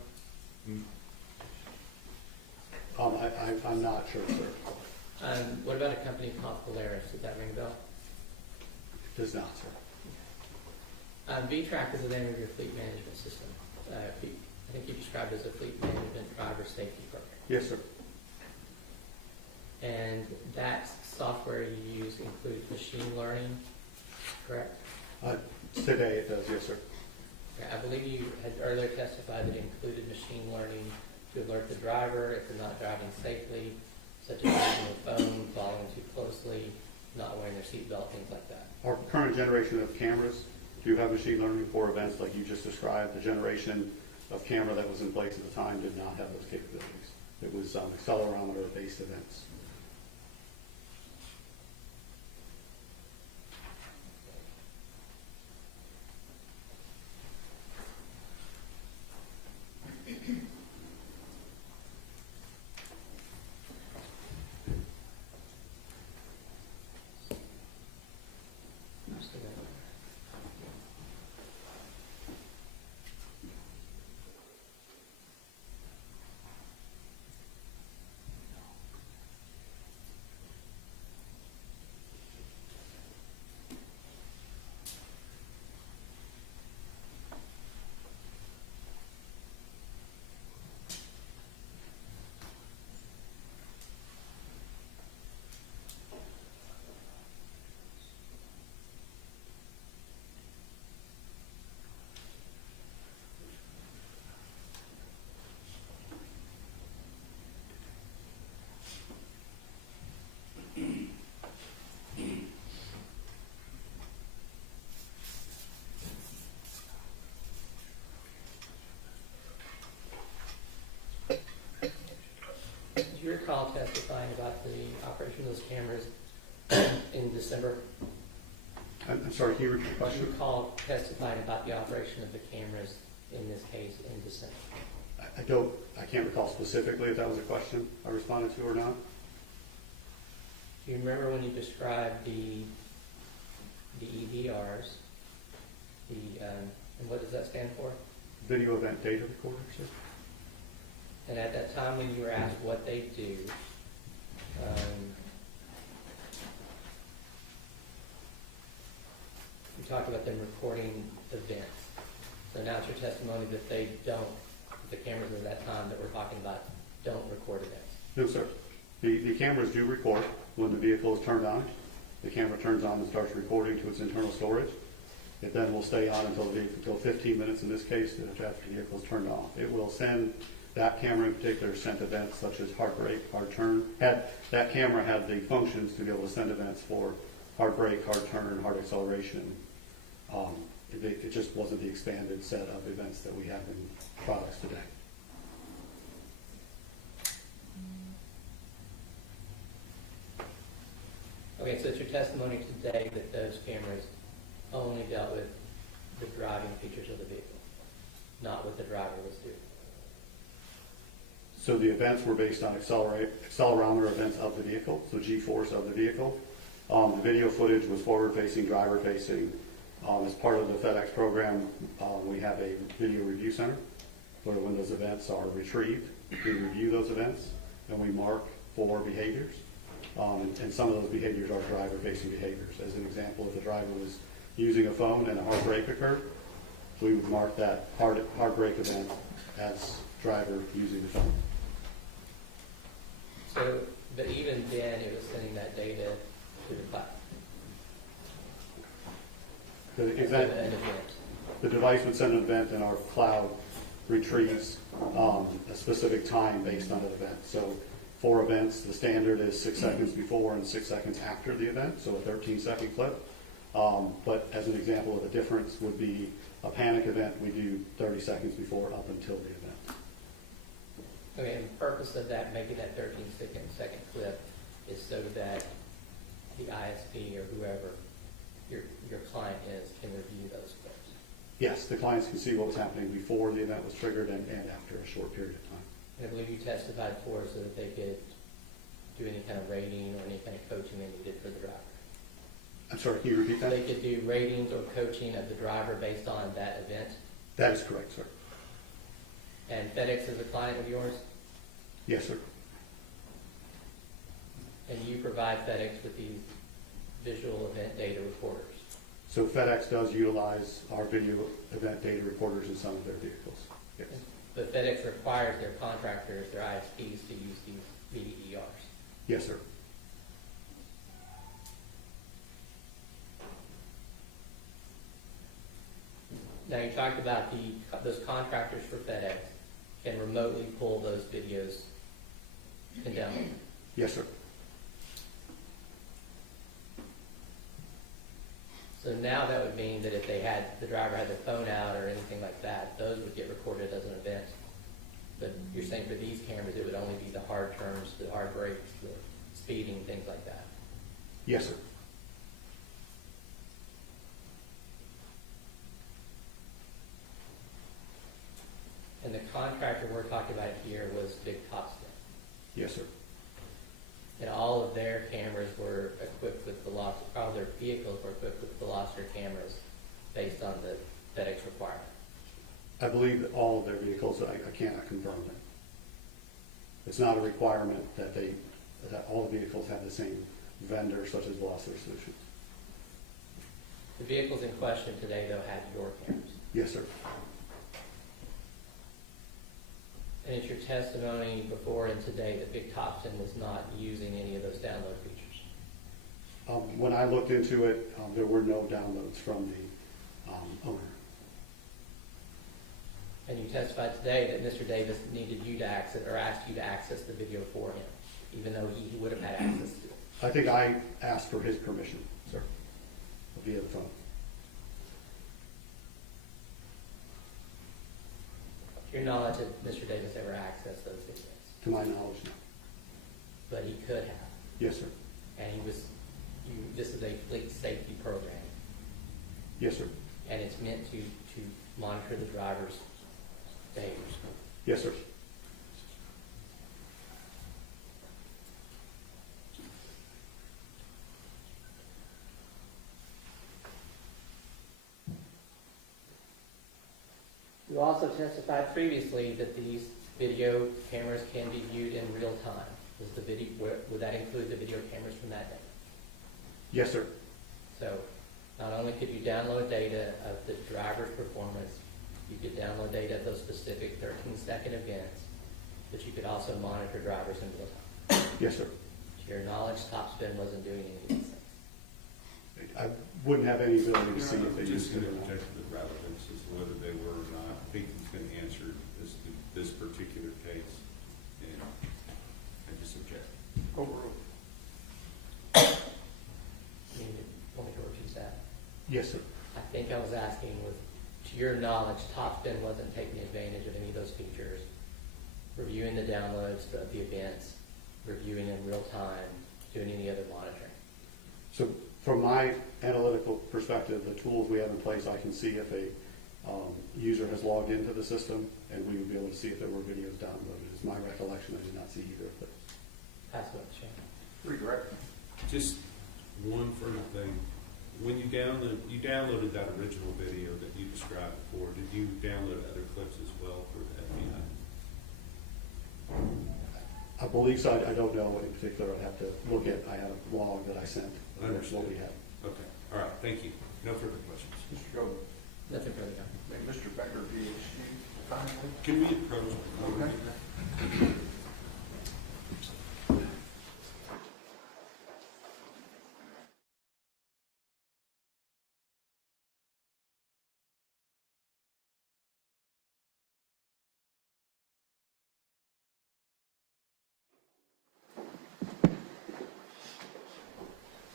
I'm not sure, sir. What about a company called Polaris? Did that ring a bell? It does not, sir. V-Track is the name of your fleet management system. I think you described it as a fleet management driver safety program. Yes, sir. And that software you use includes machine learning, correct? Today it does, yes, sir. I believe you had earlier testified that it included machine learning to alert the driver if they're not driving safely, such as using a phone, following too closely, not wearing their seatbelt, things like that. Our current generation of cameras do have machine learning for events like you just described. The generation of camera that was in place at the time did not have those capabilities. It was accelerometer-based events. Do you recall testifying about the operation of those cameras in December? I'm sorry, can you repeat the Do you question? recall testifying about the operation of the cameras in this case in December? I can't recall specifically if that was a question I responded to or not. Do you remember when you described the EDRs, and what does that stand for? Video event data recorder, sir? And at that time when you were asked what they do, you talked about them recording events. So now it's your testimony that they don't, the cameras at that time that we're talking about don't record events. No, sir. The cameras do record when the vehicle is turned on. The camera turns on and starts recording to its internal storage. It then will stay on until 15 minutes in this case after the vehicle is turned off. It will send, that camera in particular, sent events such as hard brake, hard turn. That camera had the functions to be able to send events for hard brake, hard turn, hard acceleration. It just wasn't the expanded set of events that we have in products today. Okay, so it's your testimony today that those cameras only dealt with the driving features of the vehicle, not what the driver was doing. So the events were based on accelerometer events of the vehicle, so G-force of the vehicle. The video footage was forward-facing, driver-facing. As part of the FedEx program, we have a video review center where when those events are retrieved, we review those events and we mark for behaviors. And some of those behaviors are driver-facing behaviors. As an example, if the driver was using a phone and a hard brake occurred, we would mark that hard brake event as driver using the phone. So, but even then, it was sending that data to the cloud. An event. The device would send an event and our cloud retrieves a specific time based on an event. So for events, the standard is 6 seconds before and 6 seconds after the event, so a 13-second clip. But as an example of the difference would be a panic event, we do 30 seconds before up until the event. Okay, and the purpose of that, making that 13-second clip, is so that the ISP or whoever your client is can review those clips. Yes, the clients can see what was happening before the event was triggered and after a short period of time. And I believe you testified for so that they could do any kind of rating or any kind of coaching they needed for the driver. I'm sorry, can you repeat that? They could do ratings or coaching of the driver based on that event. That is correct, sir. And FedEx is a client of yours? Yes, sir. And you provide FedEx with these visual event data recorders? So FedEx does utilize our video event data recorders in some of their vehicles. Yes. But FedEx requires their contractors, their ISPs, to use these VDERs. Yes, sir. Now, you talked about those contractors for FedEx can remotely pull those videos and download them. Yes, sir. So now that would mean that if the driver had their phone out or anything like that, those would get recorded as an event. But you're saying for these cameras, it would only be the hard turns, the hard brakes, the speeding, things like that. Yes, sir. And the contractor we're talking about here was Big Topspin. Yes, sir. And all of their cameras were equipped with all their vehicles were equipped with Veloster cameras based on the FedEx requirement. I believe that all of their vehicles, I cannot confirm that. It's not a requirement that all the vehicles have the same vendor such as Velocity Solutions. The vehicles in question today, though, had your cameras. Yes, sir. And it's your testimony before and today that Big Topspin was not using any of those download features. When I looked into it, there were no downloads from the owner. And you testified today that Mr. Davis needed you to access or asked you to access the video for him, even though he would have had access to it. I think I asked for his permission, sir, via the phone. To your knowledge, did Mr. Davis ever access those videos? To my knowledge, no. But he could have. Yes, sir. And this is a fleet safety program. Yes, sir. And it's meant to monitor the driver's behaviors. Yes, sir. You also testified previously that these video cameras can be viewed in real time. Would that include the video cameras from that day? Yes, sir. So not only could you download data of the driver's performance, you could download data of those specific 13-second events, but you could also monitor drivers in real time. Yes, sir. To your knowledge, Topspin wasn't doing any of these things. I wouldn't have any ability to see if they Just used it going or to not. check the relevance as to whether they were or not. I think he's going to answer this particular case, and I just object. Overruled. You want me to repeat that? Yes, sir. I think I was asking, to your knowledge, Topspin wasn't taking advantage of any of those features, reviewing the downloads of the events, reviewing in real time, doing any other monitoring. So from my analytical perspective, the tools we have in place, I can see if a user has logged into the system, and we would be able to see if there were videos downloaded. It's my recollection, I did not see either of those. That's what changed. Redirect. Just one further thing. When you downloaded that original video that you described before, did you download other clips as well for the FBI? I believe so. I don't know in particular. I'd have to look at, I had a log that I sent. That's what we had. Okay. All right. Thank you. No further questions. Mr. Gold. Nothing further done. May Mr. Becker be excused finally? Can we approach? Okay.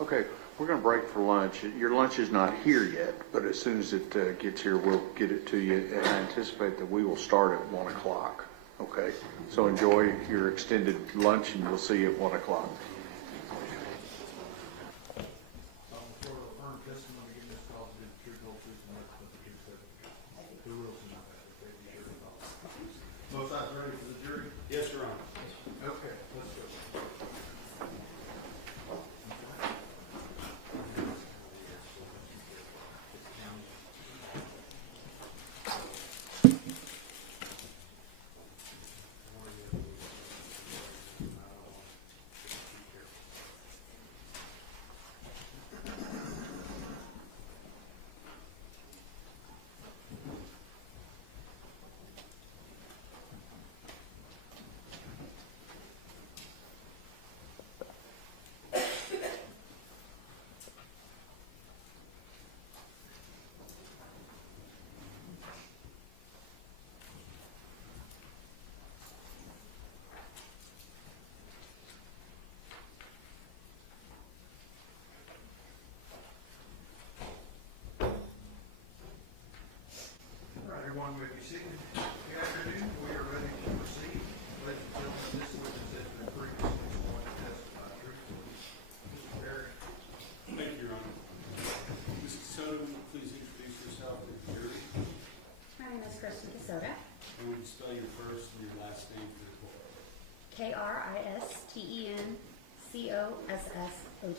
Okay, we're going to break for lunch. Your lunch is not here yet, but as soon as it gets here, we'll get it to you. And I anticipate that we will start at 1 o'clock. Okay, so enjoy your extended lunch, and we'll see you at 1 o'clock. Both sides ready for the jury? Yes, Your Honor. Okay, let's go.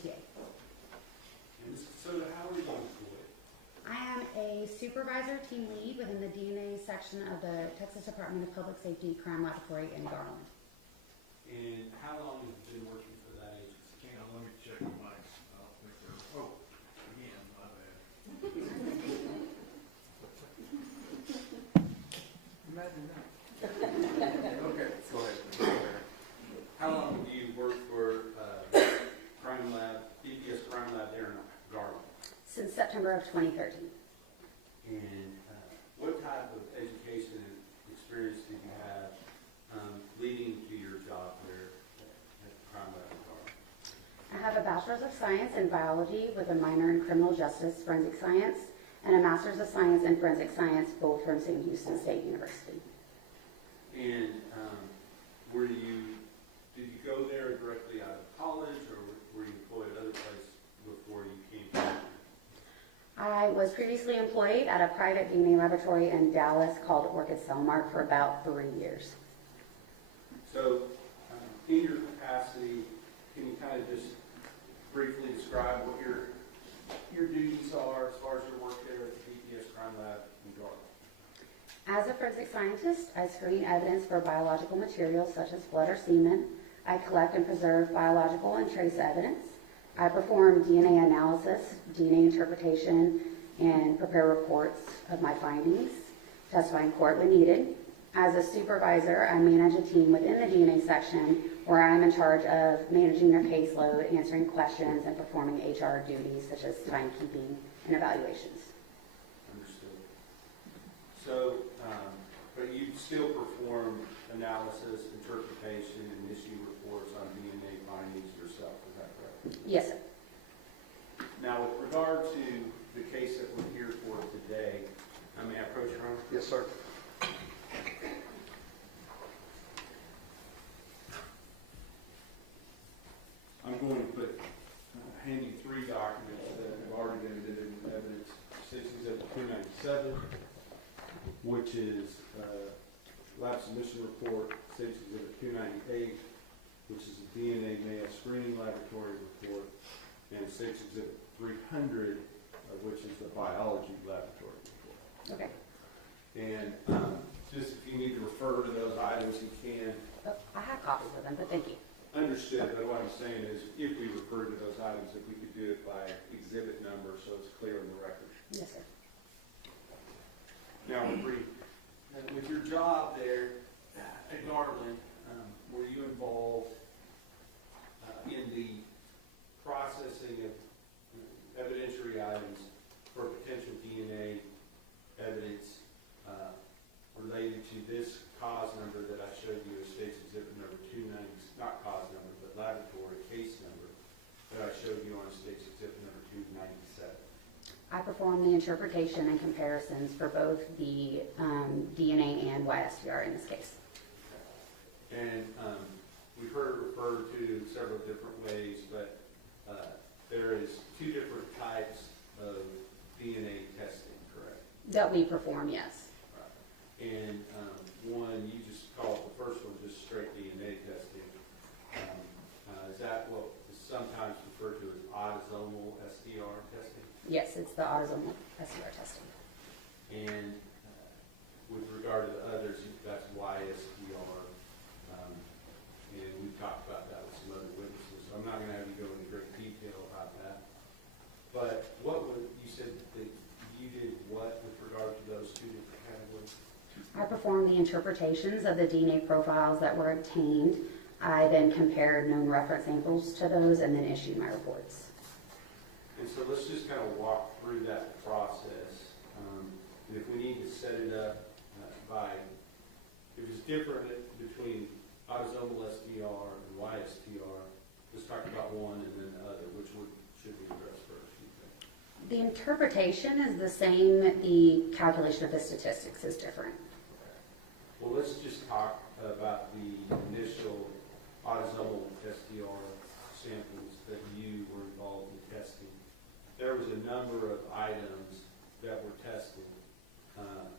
USTA. And Ms. Soda, how are you employed? I am a supervisor team lead within the DNA section of the Texas Department of Public Safety Crime Laboratory in Garland. And how long have you been working for that agency? Hang on, let me check the mics. I don't think they're, oh, again, my bad. Imagine that. Okay, go ahead. How long have you worked for Crime Lab, DPS Crime Lab there in Garland? Since September of 2013. And what type of education and experience did you have leading to your job there at Crime Lab in Garland? I have a Bachelor's of Science in Biology with a minor in Criminal Justice Forensic Science and a Master's of Science in Forensic Science, both from St. Houston State University. And did you go there directly out of college, or were you employed at other places before you came here? I was previously employed at a private DNA laboratory in Dallas called Orchid Cellmark for about 3 years. So, in your capacity, can you kind of just briefly describe what your duties are as far as your work there at the DPS Crime Lab in Garland? As a forensic scientist, I screen evidence for biological materials such as blood or semen. I collect and preserve biological and trace evidence. I perform DNA analysis, DNA interpretation, and prepare reports of my findings, testify in court when needed. As a supervisor, I manage a team within the DNA section where I'm in charge of managing their caseload, answering questions, and performing HR duties such as timekeeping and evaluations. Understood. So, but you still perform analysis, interpretation, and issue reports on DNA findings yourself, is that correct? Yes, sir. Now, with regard to the case that we're here for today, may I approach your Honor? Yes, sir. I'm going to hand you 3 documents that have already been admitted in evidence. 297, which is lab submission report. 298, which is a DNA male screening laboratory report. And 300, which is the biology laboratory report. Okay. And just if you need to refer to those items, you can. Oh, I have copies of them, but thank you. Understood, but what I'm saying is, if we refer to those items, if we could do it by exhibit number, so it's clear in the record. Yes, sir. Now, with your job there at Garland, were you involved in the processing of evidentiary items for potential DNA evidence related to this cause number that I showed you as State's Exhibit number 290, not cause number, but laboratory case number that I showed you on State's Exhibit number 297? I perform the interpretation and comparisons for both the DNA and YSTR in this case. And we've heard it referred to several different ways, but there is 2 different types of DNA testing, correct? That we perform, yes. Right. And one, you just call it, the first one, just straight DNA testing. Is that what is sometimes referred to as autosomal STR testing? Yes, it's the autosomal STR testing. And with regard to the others, that's YSTR. And we've talked about that with some other witnesses. So I'm not going to have you go into great detail about that. But you said that you did what with regard to those 2 different categories? I performed the interpretations of the DNA profiles that were obtained. I then compared known reference samples to those and then issued my reports. And so let's just kind of walk through that process. And if we need to set it up if it's different between autosomal STR and YSTR, let's talk about one and then the other. Which one should we address first, you think? The interpretation is the same. The calculation of the statistics is different. Well, let's just talk about the initial autosomal STR samples that you were involved in testing. There was a number of items that were tested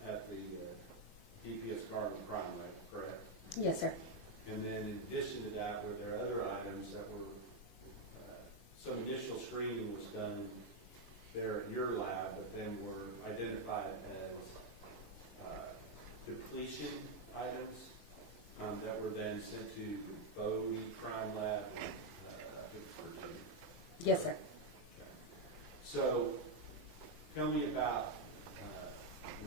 at the DPS Garland Crime Lab, correct? Yes, sir. And then in addition to that, were there other items that were some initial there at your lab, but then were identified as depletion items that were then sent to the Barbie crime lab in Virginia. Yes, sir. Okay. So tell me about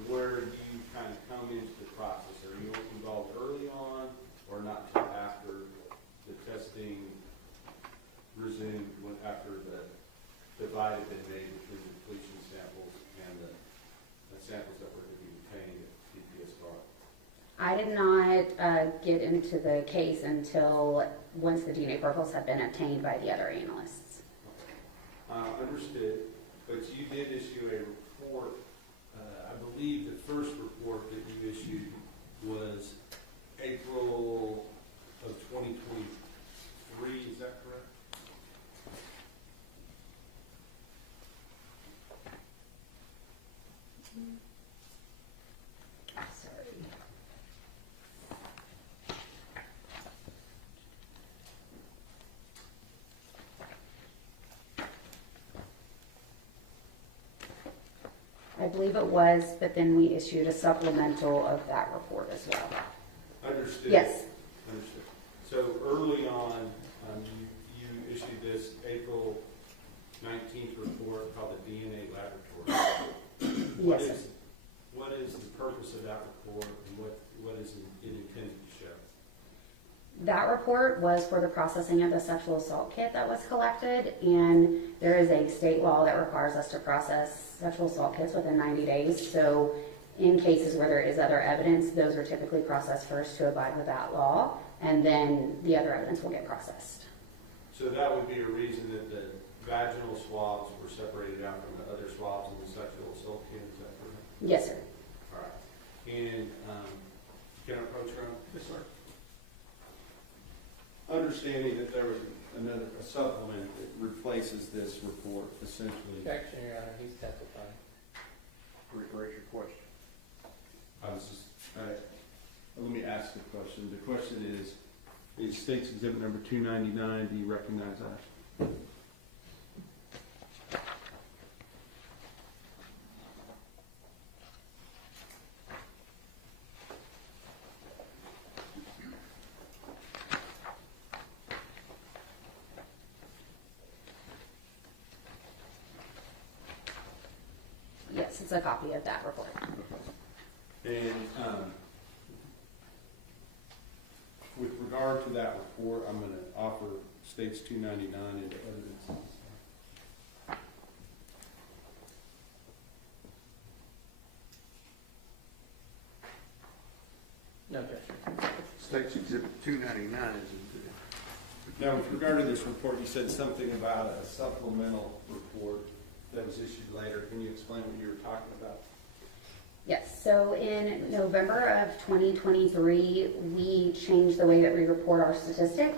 where you kind of come into the process. Are you involved early on or not until after the testing resumed, after the divide had been made between the depletion samples and the samples that were to be obtained at DPS Bar? I did not get into the case until once the DNA profiles had been obtained by the other analysts. Understood, but you did issue a report. I believe the first report that you issued was April of 2023, is that correct? Sorry. I believe it was, but then we issued a supplemental of that report as well. Understood. Yes. Understood. So early on, you issued this April 19th report called the DNA Laboratory. Yes, sir. What is the purpose of that report, and what is it intended to show? That report was for the processing of the sexual assault kit that was collected, and there is a state law that requires us to process sexual assault kits within 90 days. So in cases where there is other evidence, those are typically processed first to abide with that law, and then the other evidence will get processed. So that would be a reason that the vaginal swabs were separated out from the other swabs in the sexual assault kit, is that correct? Yes, sir. All right. And can I approach her? Yes, sir. Understanding that there was a supplement that replaces this report, essentially. Objection, Your Honor, he's testifying. Rephrase your question. I was just, let me ask the question. The question is State's Exhibit number 299, do you recognize that? Yes, it's a copy of that report. And with regard to that report, I'm going to offer States 299 into evidence. No objection. State's Exhibit 299 is Now, with regard to this report, you said something about a supplemental report that was issued later. Can you explain what you were talking about? Yes, so in November of 2023, we changed the way that we report our statistic.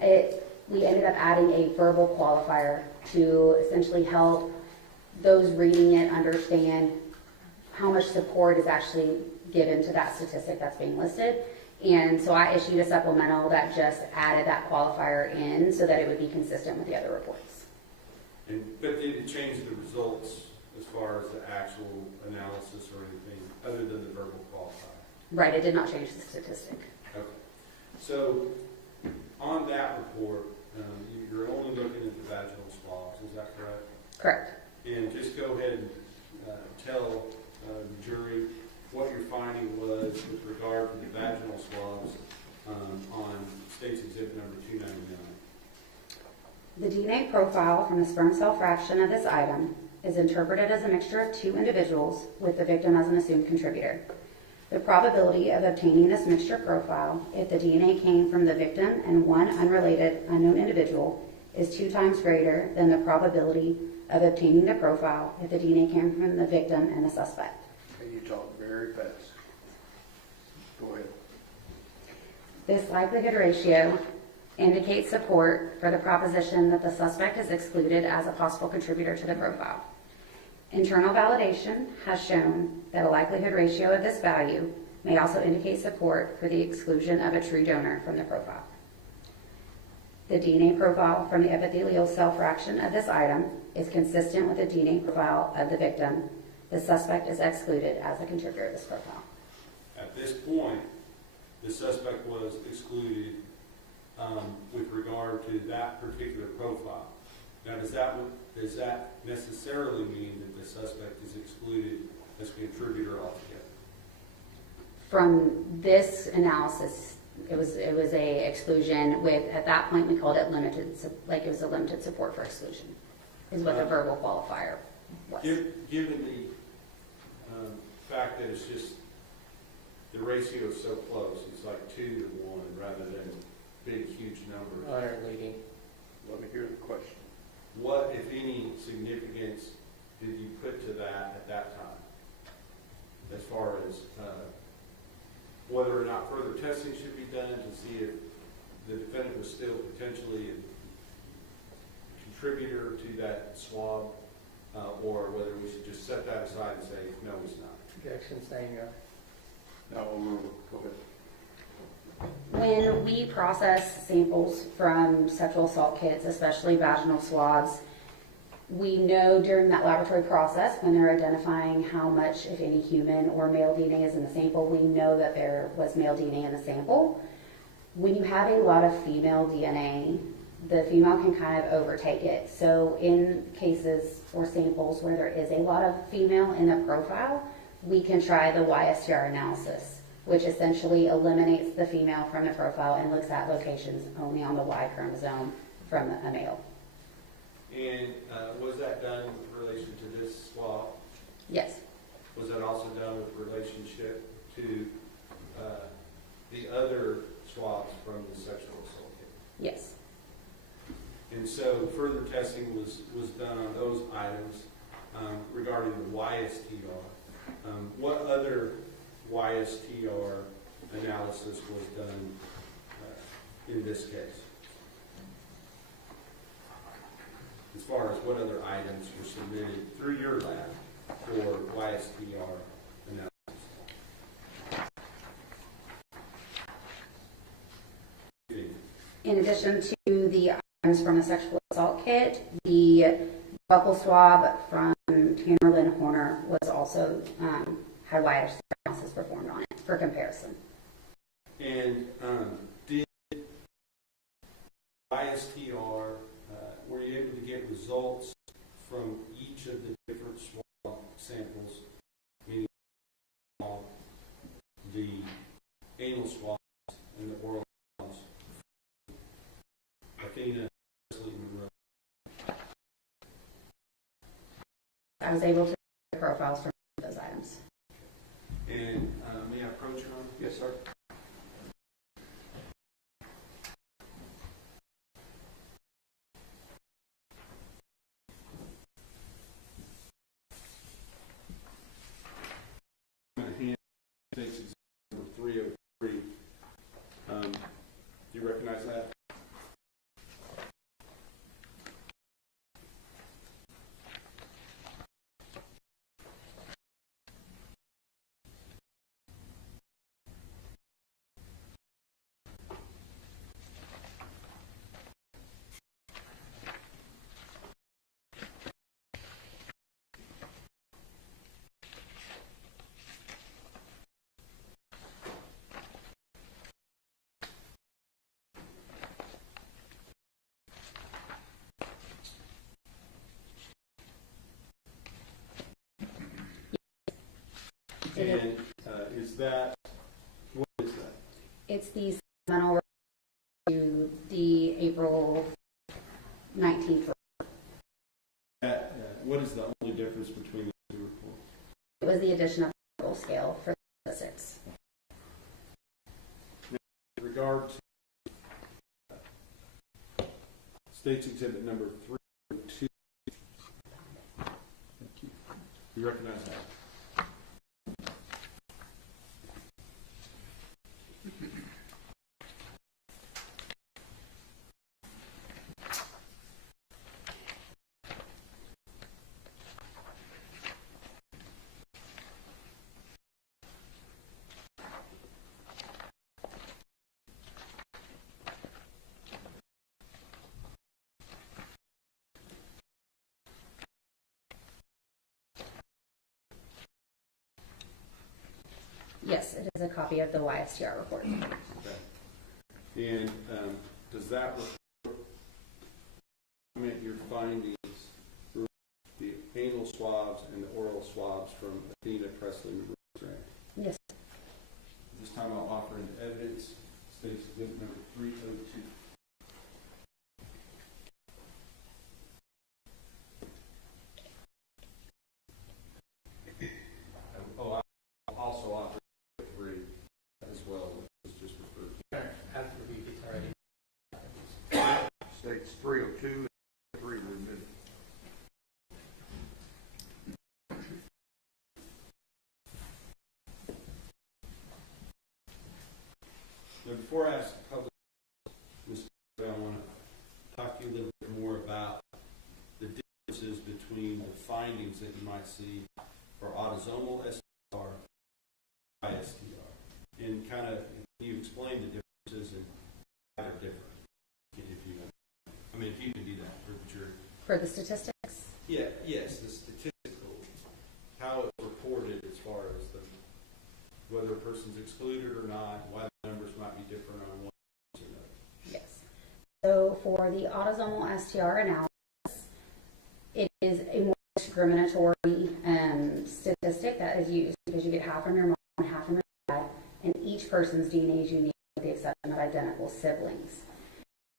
We ended up adding a verbal qualifier to essentially help those reading it understand how much support is actually given to that statistic that's being listed. And so I issued a supplemental that just added that qualifier in so that it would be consistent with the other reports. But did it change the results as far as the actual analysis or anything other than the verbal qualifier? Right, it did not change the statistic. Okay. So on that report, you're only looking at the vaginal swabs, is that correct? Correct. And just go ahead and tell the jury what your finding was with regard to the vaginal swabs on State's Exhibit number 299. The DNA profile from the sperm cell fraction of this item is interpreted as a mixture of two individuals with the victim as an assumed contributor. The probability of obtaining this mixture profile if the DNA came from the victim and one unrelated unknown individual is 2 times greater than the probability of obtaining the profile if the DNA came from the victim and the suspect. And you talk very fast. Go ahead. This likelihood ratio indicates support for the proposition that the suspect is excluded as a possible contributor to the profile. Internal validation has shown that a likelihood ratio of this value may also indicate support for the exclusion of a true donor from the profile. The DNA profile from the epithelial cell fraction of this item is consistent with the DNA profile of the victim. The suspect is excluded as a contributor of this profile. At this point, the suspect was excluded with regard to that particular profile. Now, does that necessarily mean that the suspect is excluded as a contributor altogether? From this analysis, it was a exclusion with, at that point, we called it limited, like it was a limited support for exclusion, is what the verbal qualifier was. Given the fact that it's just, the ratio is so close, it's like 2 to 1 rather than big, huge numbers. Honor leading. Let me hear the question. What, if any, significance did you put to that at that time? As far as whether or not further testing should be done to see if the defendant was still potentially a contributor to that swab, or whether we should just set that aside and say, no, he's not. Objection, saying No, go ahead. When we process samples from sexual assault kits, especially vaginal swabs, we know during that laboratory process, when they're identifying how much, if any, human or male DNA is in the sample, we know that there was male DNA in the sample. When you have a lot of female DNA, the female can kind of overtake it. So in cases or samples where there is a lot of female in the profile, we can try the YSTR analysis, which essentially eliminates the female from the profile and looks at locations only on the Y chromosome from a male. And was that done with relation to this swab? Yes. Was that also done with relationship to the other swabs from the sexual assault kit? Yes. And so further testing was done on those items regarding the YSTR. What other YSTR analysis was done in this case? As far as what other items were submitted through your lab for YSTR analysis? In addition to the items from the sexual assault kit, the buccal swab from Tanner Lynn Horner was also had YSTR analysis performed on it for comparison. And did YSTR, were you able to get results from each of the different swab samples, meaning the anal swabs and the oral swabs? Athena, I was able to get the profiles from those items. and may I approach her? Yes, sir. States Exhibit number 303. Do you recognize that? And is that, what is that? It's the supplemental to the April 19th. What is the only difference between the two reports? It was the addition of the level scale for statistics. In regard to States Exhibit number 302, you recognize that? Yes, it is a copy of the YSTR report. Okay. And does that document your findings for the anal swabs and the oral swabs from Athena Strand? Yes. This time I'll offer into evidence states exhibit number 302. Oh, I'll also offer 3 as well, which was just referred to. After review, it's already. States 302 and 3 were admitted. Now, before I ask the public, Mr. I want to talk to you a little bit more about the differences between the findings that you might see for autosomal STR and YSTR. And kind of, you explain the differences and how they're different. If you, if you can do that for the jury. For the statistics? Yeah, yes, the statistical, how it's reported as far as whether a person's excluded or not, why the numbers might be different on one or another. Yes. So for the autosomal STR analysis, it is a more discriminatory statistic that is used because you get half from your mom and half from your dad, and each person's DNA is unique with the exception of identical siblings.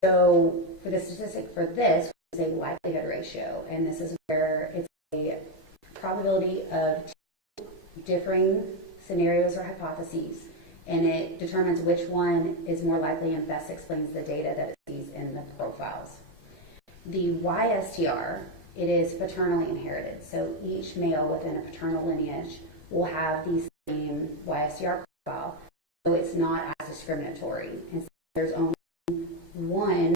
So for the statistic for this is a likelihood ratio, and this is where it's a probability of two differing scenarios or hypotheses, and it determines which one is more likely and best explains the data that it sees in the profiles. The YSTR, it is paternally inherited, so each male within a paternal lineage will have the same YSTR profile, so it's not as discriminatory. And so there's only one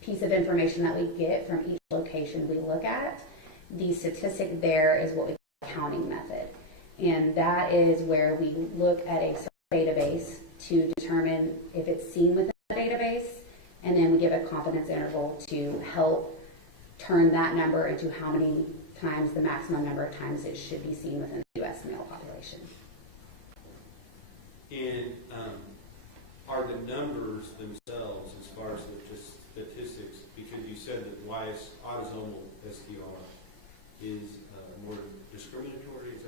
piece of information that we get from each location we look at. The statistic there is what we call counting method, and that is where we look at a database to determine if it's seen within the database, and then we give a confidence interval to help turn that number into how many times, the maximum number of times it should be seen within the U.S. male population. And are the numbers themselves, as far as the statistics, because you said that autosomal STR is more discriminatory, is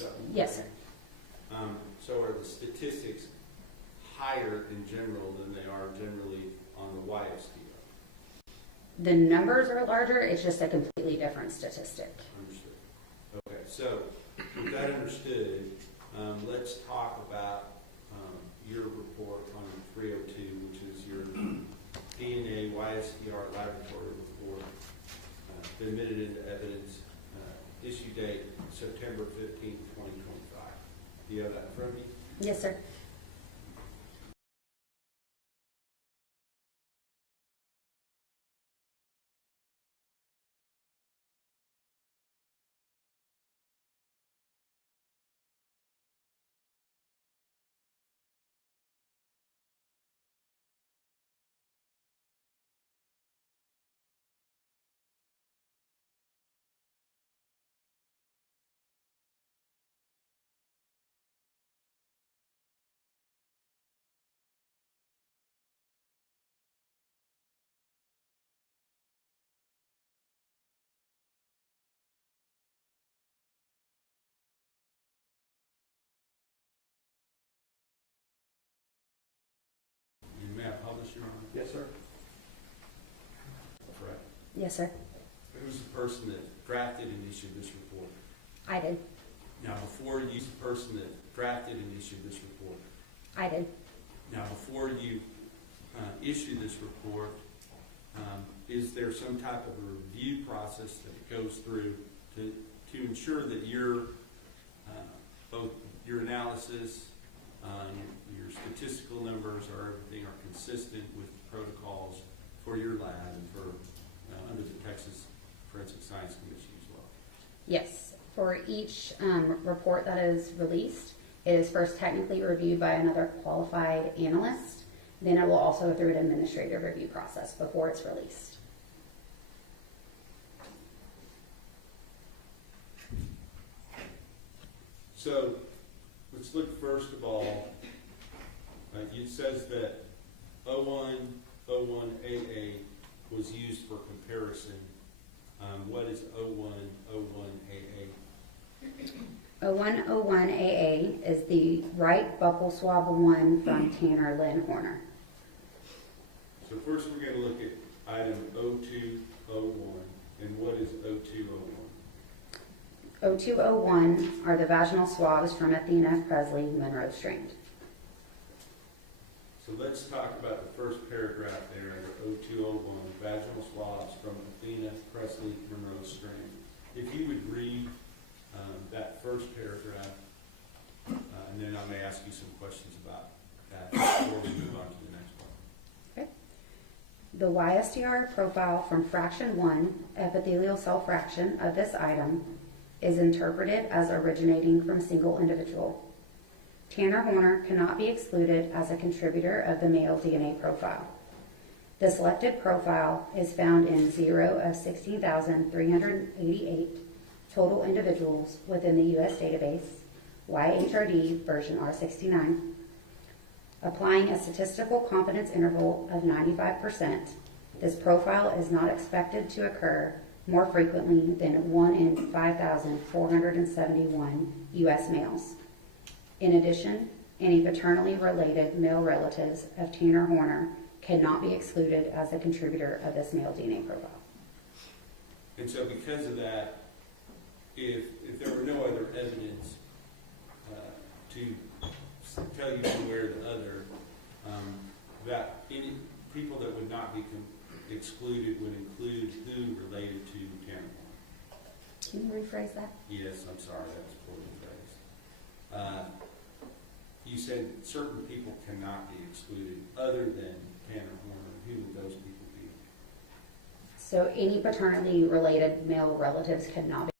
that what Yes, sir. So are the statistics higher in general than they are generally on the YSTR? The numbers are larger, it's just a completely different statistic. Understood. Okay, so with that understood, let's talk about your report on 302, which is your DNA YSTR laboratory report, admitted into evidence, issue date September 15th, 2025. Do you have that in front of you? Yes, sir. You may have published your own. Yes, sir. Correct. Yes, sir. Who's the person that drafted and issued this report? I did. Now, before you, the person that drafted and issued this report. I did. Now, before you issue this report, is there some type of a review process that it goes through to ensure that both your analysis, your statistical numbers, everything are consistent with protocols for your lab and for under the Texas Forensic Science Commission as well? Yes. For each report that is released, it is first technically reviewed by another qualified analyst. Then it will also go through an administrative review process before it's released. So let's look first of all, it says that 0101AA was used for comparison. What is 0101AA? 0101AA is the right buccal swab 1 from Tanner Lynn Horner. So first we're going to look at item 0201. And what is 0201? 0201 are the vaginal swabs from Athena Strand. So let's talk about the first paragraph there under 0201, vaginal swabs from Athena Strand. If you would read that first paragraph, and then I may ask you some questions about that before we move on to the next one. Okay. The YSTR profile from fraction 1, epithelial cell fraction, of this item is interpreted as originating from a single individual. Tanner Horner cannot be excluded as a contributor of the male DNA profile. The selected profile is found in 0 of 16,388 total individuals within the U.S. database, YHRD version R69. Applying a statistical confidence interval of 95%, this profile is not expected to occur more frequently than 1 in 5,471 U.S. males. In addition, any paternally related male relatives of Tanner Horner cannot be excluded as a contributor of this male DNA profile. And so because of that, if there were no other evidence to tell you one way or the other, that any people that would not be excluded would include who related to Tanner Horner. Can you rephrase that? Yes, I'm sorry, that was poorly phrased. You said certain people cannot be excluded other than Tanner Horner. Who would those people be? So any paternally related male relatives cannot be.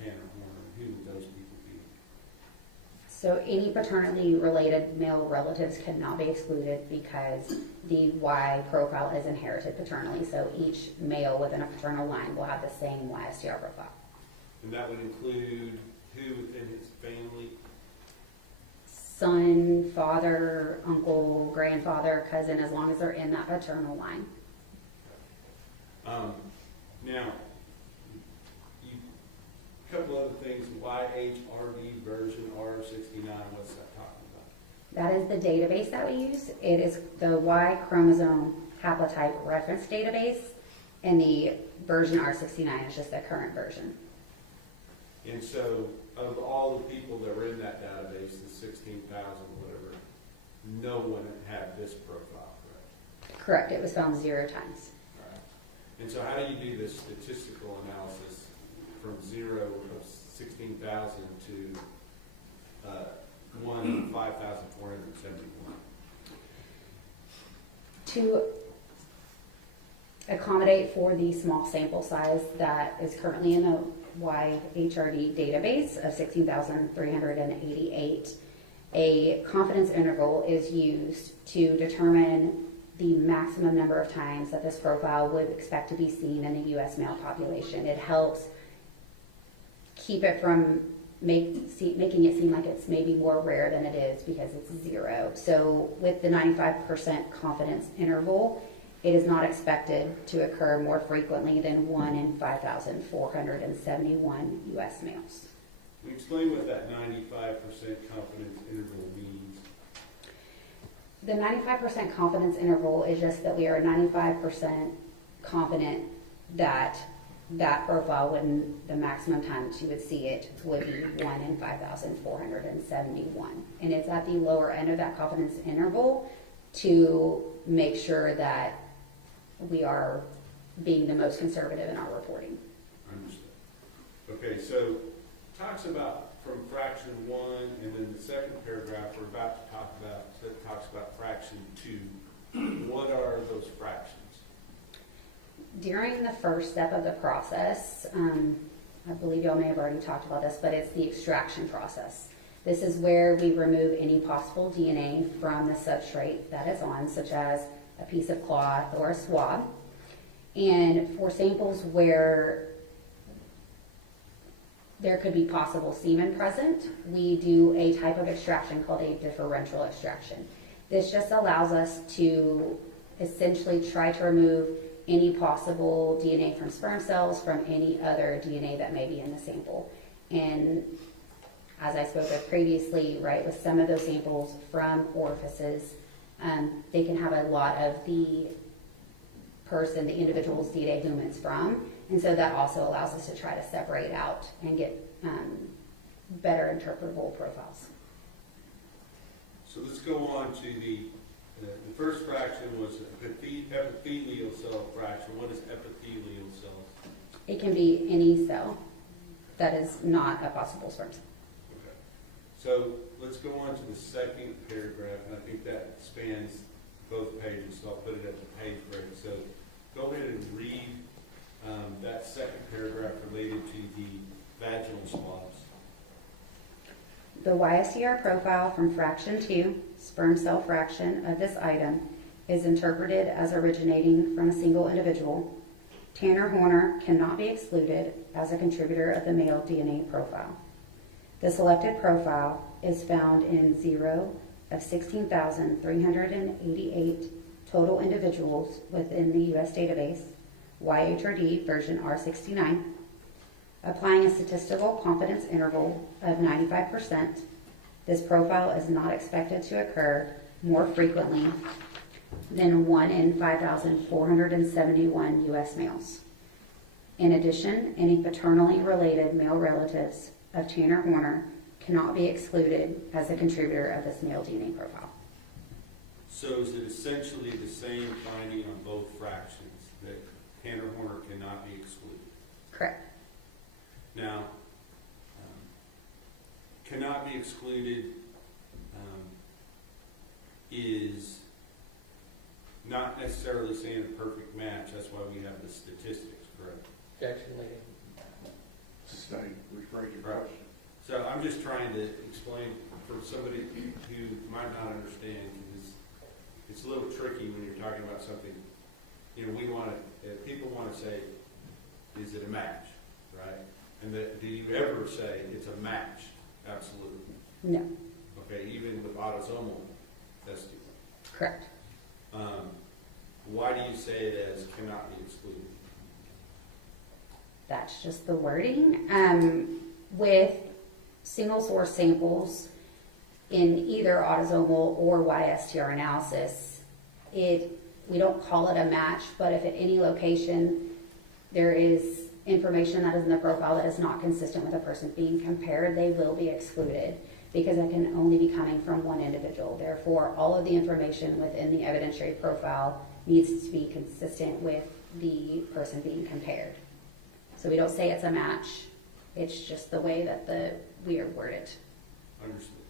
Tanner Horner. Who would those people be? So any paternally related male relatives cannot be excluded because the Y profile is inherited paternally. So each male within a paternal line will have the same YSTR profile. And that would include who within his family? Son, father, uncle, grandfather, cousin, as long as they're in that paternal line. Now, a couple other things. YHRD version R69. What's that talking about? That is the database that we use. It is the Y chromosome haplotype reference database, and the version R69 is just the current version. And so, of all the people that were in that database, the 16,000, whatever, no one had this profile, correct? Correct. It was found 0 times. All right. And so how do you do this statistical analysis from 0 of 16,000 to 1 of 5,471? To accommodate for the small sample size that is currently in the YHRD database of 16,388, a confidence interval is used to determine the maximum number of times that this profile would expect to be seen in the U.S. male population. It helps keep it from making it seem like it's maybe more rare than it is because it's 0. So with the 95% confidence interval, it is not expected to occur more frequently than 1 in 5,471 U.S. males. Can you explain what that 95% confidence interval means? The 95% confidence interval is just that we are 95% confident that that profile wouldn't, the maximum time that you would see it would be 1 in 5,471. And it's at the lower end of that confidence interval to make sure that we are being the most conservative in our reporting. Understood. Okay, so talks about from fraction 1, and then the second paragraph we're about to talk about, so it talks about fraction 2. What are those fractions? During the first step of the process, I believe y'all may have already talked about this, but it's the extraction process. This is where we remove any possible DNA from the substrate that it's on, such as a piece of cloth or a swab. And for samples where there could be possible semen present, we do a type of extraction called a differential extraction. This just allows us to essentially try to remove any possible DNA from sperm cells from any other DNA that may be in the sample. And as I spoke of previously, right, with some of those samples from orifices, they can have a lot of the individual's DNA whom it's from. And so that also allows us to try to separate out and get better interpretable profiles. So let's go on to the first fraction was epithelial cell fraction. What is epithelial cells? It can be any cell that is not a possible sperm cell. Okay. So let's go on to the second paragraph, and I think that spans both pages, so I'll put it at the page break. So go ahead and read that second paragraph related to the vaginal swabs. The YSTR profile from fraction 2, sperm cell fraction of this item, is interpreted as originating from a single individual. Tanner Horner cannot be excluded as a contributor of the male DNA profile. The selected profile is found in 0 of 16,388 total individuals within the U.S. database, YHRD version R69. Applying a statistical confidence interval of 95%, this profile is not expected to occur more frequently than 1 in 5,471 U.S. males. In addition, any paternally related male relatives of Tanner Horner cannot be excluded as a contributor of this male DNA profile. So is it essentially the same finding on both fractions, that Tanner Horner cannot be excluded? Correct. Now, cannot be excluded is not necessarily saying a perfect match. That's why we have the statistics, correct? Objection, lady. Sustain, rephrase your Right. question. So I'm just trying to explain for somebody who might not understand, because it's a little tricky when you're talking about something. You know, people want to say, is it a match, right? And do you ever say it's a match? Absolutely. No. Okay, even with autosomal testing. Correct. Why do you say it as cannot be excluded? That's just the wording. With single source samples in either autosomal or YSTR analysis, we don't call it a match, but if at any location there is information that is in the profile that is not consistent with a person being compared, they will be excluded because it can only be coming from one individual. Therefore, all of the information within the evidentiary profile needs to be consistent with the person being compared. So we don't say it's a match. It's just the way that we are worded. Understood.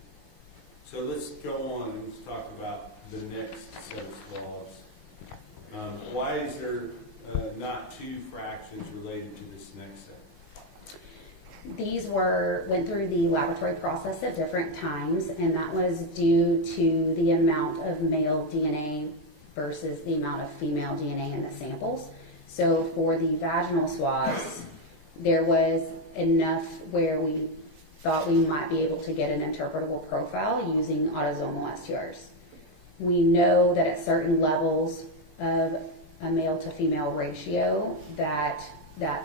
So let's go on and let's talk about the next set of swabs. Why is there not two fractions related to this next set? These went through the laboratory process at different times, and that was due to the amount of male DNA versus the amount of female DNA in the samples. So for the vaginal swabs, there was enough where we thought we might be able to get an interpretable profile using autosomal STRs. We know that at certain levels of a male to female ratio that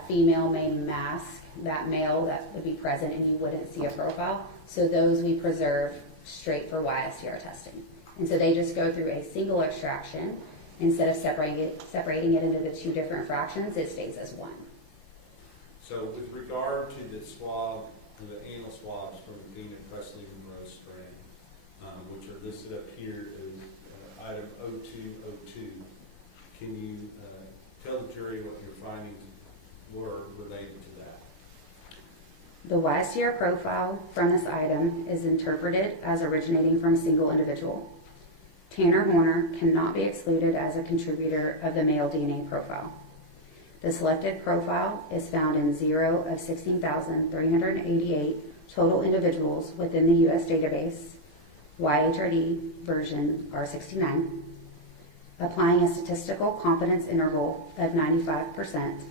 female may mask that male that would be present and you wouldn't see a profile. So those we preserve straight for YSTR testing. And so they just go through a single extraction. Instead of separating it into the two different fractions, it stays as one. So with regard to the swab, the anal swabs from Athena Strand, which are listed up here as item 0202, can you tell the jury what your findings were related to that? The YSTR profile from this item is interpreted as originating from a single individual. Tanner Horner cannot be excluded as a contributor of the male DNA profile. The selected profile is found in 0 of 16,388 total individuals within the U.S. database, YHRD version R69. Applying a statistical confidence interval of 95%,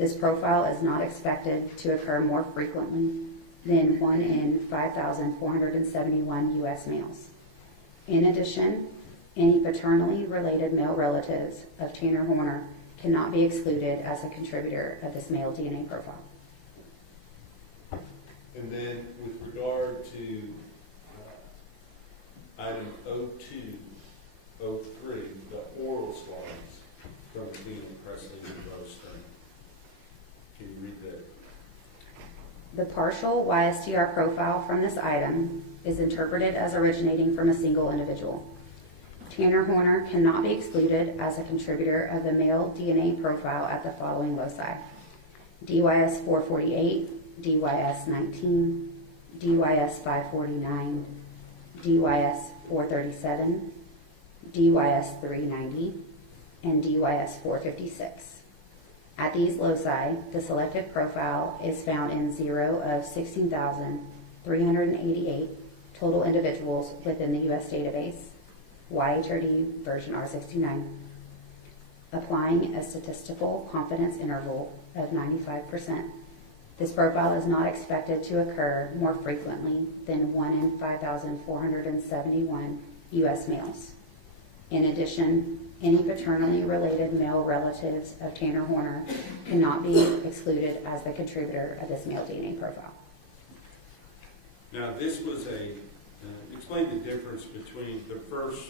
This profile is not expected to occur more frequently than 1 in 5,471 U.S. males. In addition, any paternally related male relatives of Tanner Horner cannot be excluded as a contributor of this male DNA profile. And then with regard to item 02, 03, the oral swabs from Athena, Presley, and Rose Stern. Can you read that? The partial YSTR profile from this item is interpreted as originating from a single individual. Tanner Horner cannot be excluded as a contributor of the male DNA profile at the following loci: DYS 448, DYS 19, DYS 549, DYS 437, DYS 390, and DYS 456. At these loci, the selected profile is found in 0 of 16,388 total individuals within the U.S. database, YHRD version R69, applying a statistical confidence interval of 95%. This profile is not expected to occur more frequently than 1 in 5,471 U.S. males. In addition, any paternally related male relatives of Tanner Horner cannot be excluded as the contributor of this male DNA profile. Now, this was explain the difference between the first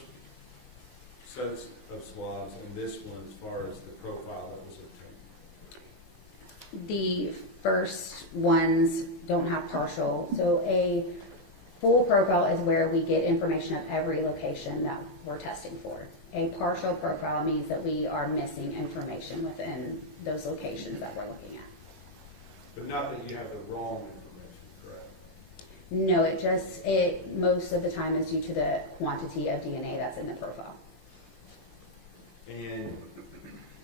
sets of swabs and this one as far as the profile that was obtained. The first ones don't have partial, so a full profile is where we get information of every location that we're testing for. A partial profile means that we are missing information within those locations that we're looking at. But not that you have the wrong information, correct? No, it most of the time is due to the quantity of DNA that's in the profile. And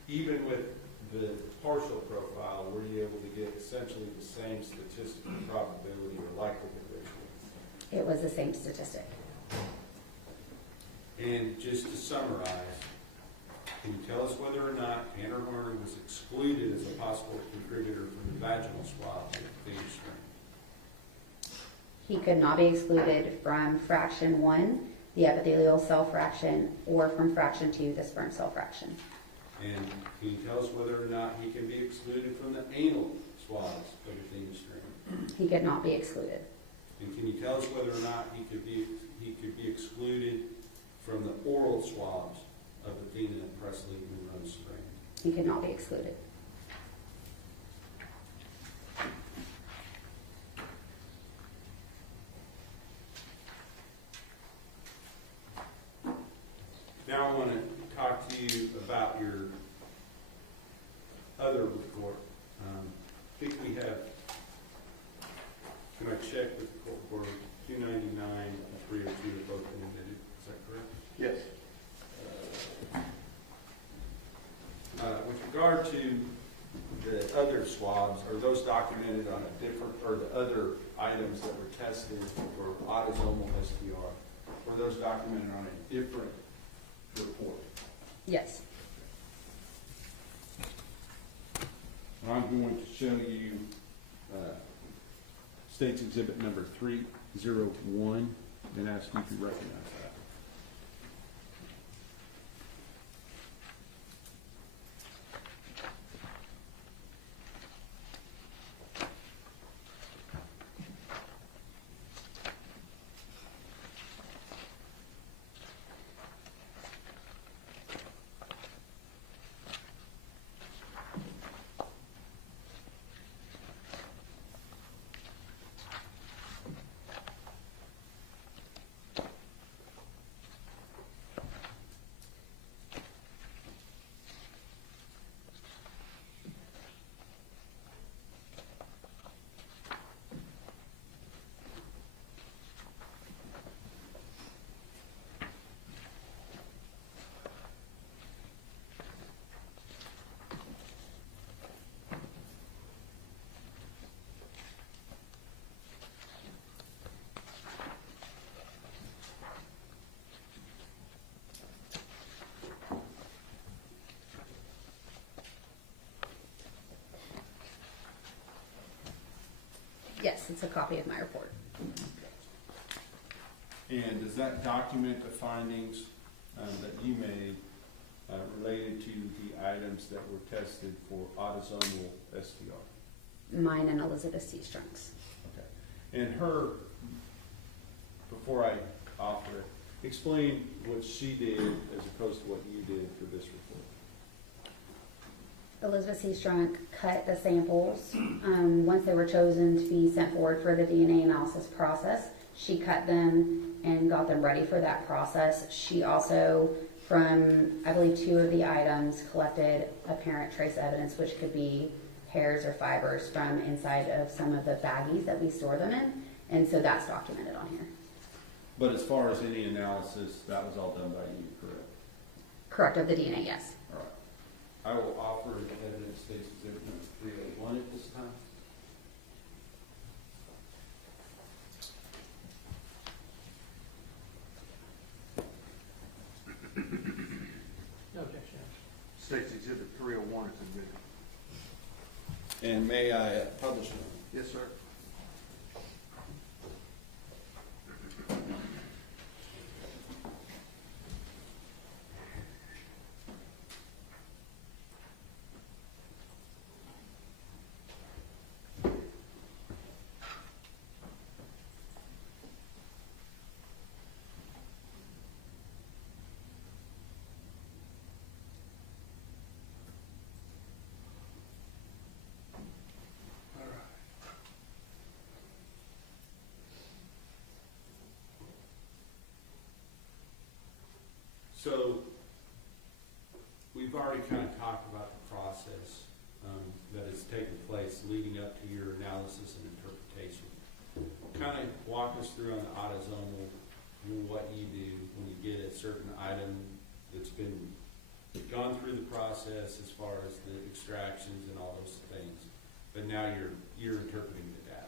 even with the partial profile, were you able to get essentially the same statistical probability or likelihood ratio? It was the same statistic. And just to summarize, can you tell us whether or not Tanner Horner was excluded as a possible contributor from the vaginal swab of Athena Strand? He could not be excluded from fraction 1, the epithelial cell fraction, or from fraction 2, the sperm cell fraction. And can you tell us whether or not he can be excluded from the anal swabs of Athena Strand? He could not be excluded. And can you tell us whether or not he could be excluded from the oral swabs of Athena, Presley, and Rose Strand? He could not be excluded. Now I want to talk to you about your other report. I think we have, can I check with the court order, 299 and 302 have both been admitted, is that correct? Yes. With regard to the other swabs, are those documented on a different, or the other items that were tested for autosomal STR, were those documented on a different report? Yes. I'm going to show you State's Exhibit number 301 and ask you to recognize that. Yes, it's a copy of my report. And does that document the findings that you made related to the items that were tested for autosomal STR? Mine and Elizabeth C. Strunk's. Okay. And her, before I offer it, explain what she did as opposed to what you did for this report. Elizabeth C. Strunk cut the samples. Once they were chosen to be sent forward for the DNA analysis process, she cut them and got them ready for that process. She also, from I believe 2 of the items, collected apparent trace evidence, which could be hairs or fibers from inside of some of the baggies that we store them in, and so that's documented on here. But as far as any analysis, that was all done by you, correct? Correct, of the DNA, yes. All right. I will offer an evidence states exhibit number 301 at this time. No objection. States Exhibit 301 is admitted. And may I publish them? Yes, sir. So, we've already kind of talked about the process that has taken place leading up to your analysis and interpretation. Kind of walk us through on the autosomal, what you do when you get a certain item that's been gone through the process as far as the extractions and all those things, but now you're interpreting the data.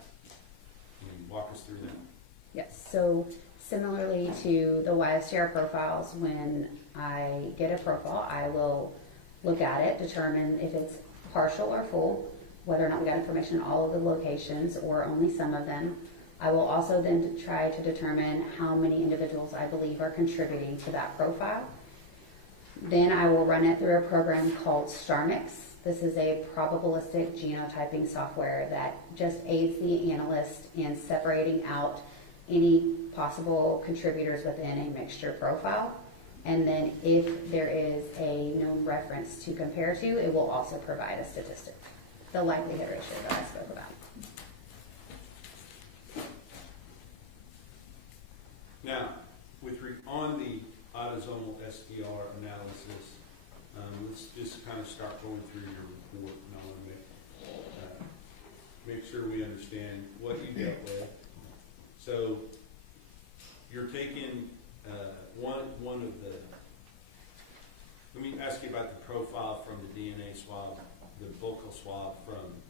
Can you walk us through that? Yes, so similarly to the YSTR profiles, when I get a profile, I will look at it, determine if it's partial or full, whether or not we got information in all of the locations or only some of them. I will also then try to determine how many individuals I believe are contributing to that profile. Then I will run it through a program called StarMix. This is a probabilistic genotyping software that just aids the analyst in separating out any possible contributors within a mixture profile. And then if there is a known reference to compare to, it will also provide a statistic, the likelihood ratio that I spoke about. Now, on the autosomal STR analysis, let's just kind of start going through your report, and I want to make sure we understand what you dealt with. So, you're taking one of the. Let me ask you about the profile from the DNA swab, the buccal swab from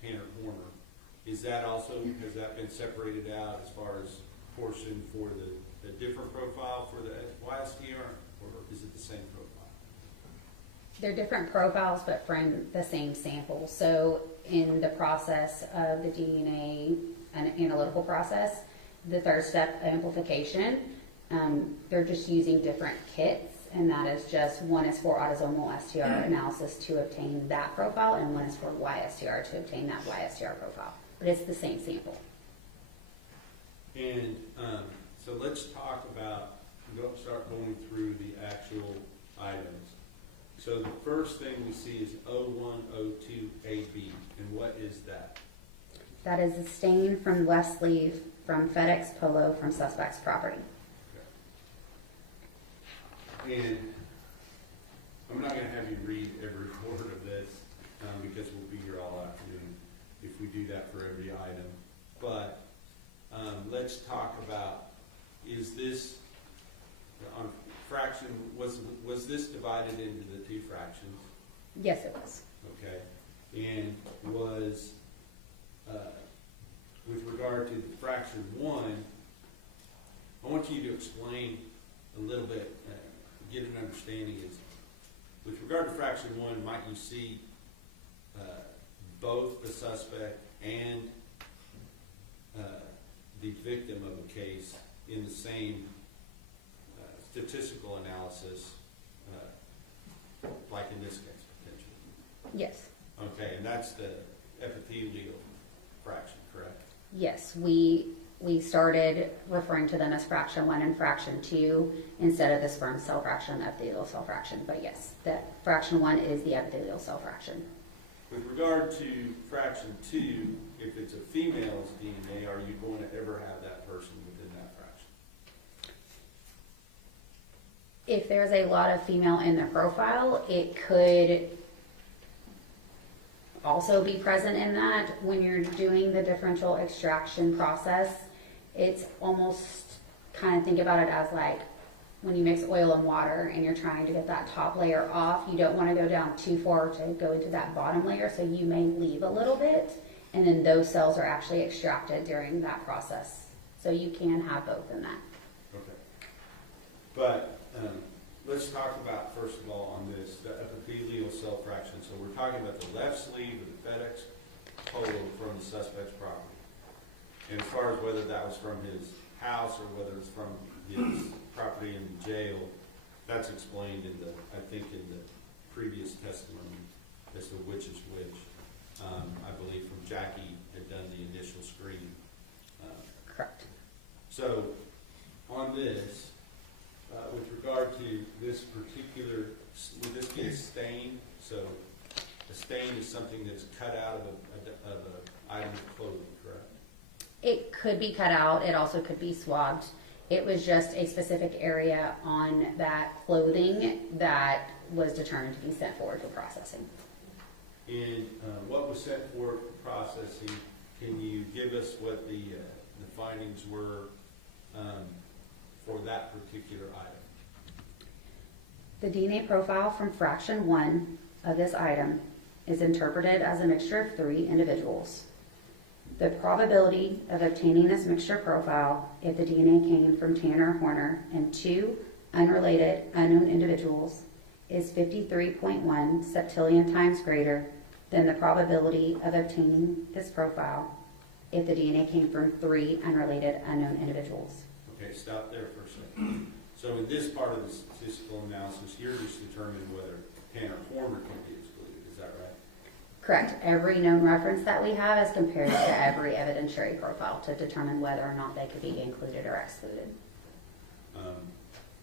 Tanner Horner. Has that been separated out as far as portion for the different profile for the YSTR, or is it the same profile? They're different profiles, but from the same sample. So in the process of the DNA analytical process, the third step, amplification, they're just using different kits, and that is just one is for autosomal STR analysis to obtain that profile, and one is for YSTR to obtain that YSTR profile. But it's the same sample. And so let's talk about, start going through the actual items. So the first thing we see is 0102AB, and what is that? That is a stain from left sleeve from FedEx Polo from suspect's property. Okay. And I'm not going to have you read every word of this because we'll be here all afternoon if we do that for every item. But let's talk about, is this on fraction, was this divided into the 2 fractions? Yes, it was. Okay. And was, with regard to the fraction 1, I want you to explain a little bit, get an understanding is, with regard to fraction 1, might you see both the suspect and the victim of a case in the same statistical analysis, like in this case, potentially? Yes. Okay, and that's the epithelial fraction, correct? Yes, we started referring to them as fraction 1 and fraction 2 instead of the sperm cell fraction, epithelial cell fraction. But yes, that fraction 1 is the epithelial cell fraction. With regard to fraction 2, if it's a female's DNA, are you going to ever have that person within that fraction? If there's a lot of female in the profile, it could also be present in that. When you're doing the differential extraction process, it's almost, kind of think about it as like when you mix oil and water and you're trying to get that top layer off, you don't want to go down too far to go into that bottom layer, so you may leave a little bit, and then those cells are actually extracted during that process. So you can have both in that. Okay. But let's talk about, first of all, on this, the epithelial cell fraction. So we're talking about the left sleeve of the FedEx polo from the suspect's property. And as far as whether that was from his house or whether it's from his property in the jail, that's explained in the, I think, in the previous testimony as to which is which. I believe from Jackie had done the initial screening. Correct. So on this, with regard to this particular, would this be a stain? So a stain is something that's cut out of an item of clothing, correct? It could be cut out. It also could be swabbed. It was just a specific area on that clothing that was determined to be sent forward for processing. And what was sent for processing? Can you give us what the findings were for that particular item? The DNA profile from fraction 1 of this item is interpreted as a mixture of 3 individuals. The probability of obtaining this mixture profile if the DNA came from Tanner Horner and 2 unrelated unknown individuals is 53.1 septillion times greater than the probability of obtaining this profile if the DNA came from 3 unrelated unknown individuals. Okay, stop there for a second. So in this part of the statistical analysis, you're just determining whether Tanner Horner can be excluded, is that right? Correct. Every known reference that we have is compared to every evidentiary profile to determine whether or not they could be included or excluded.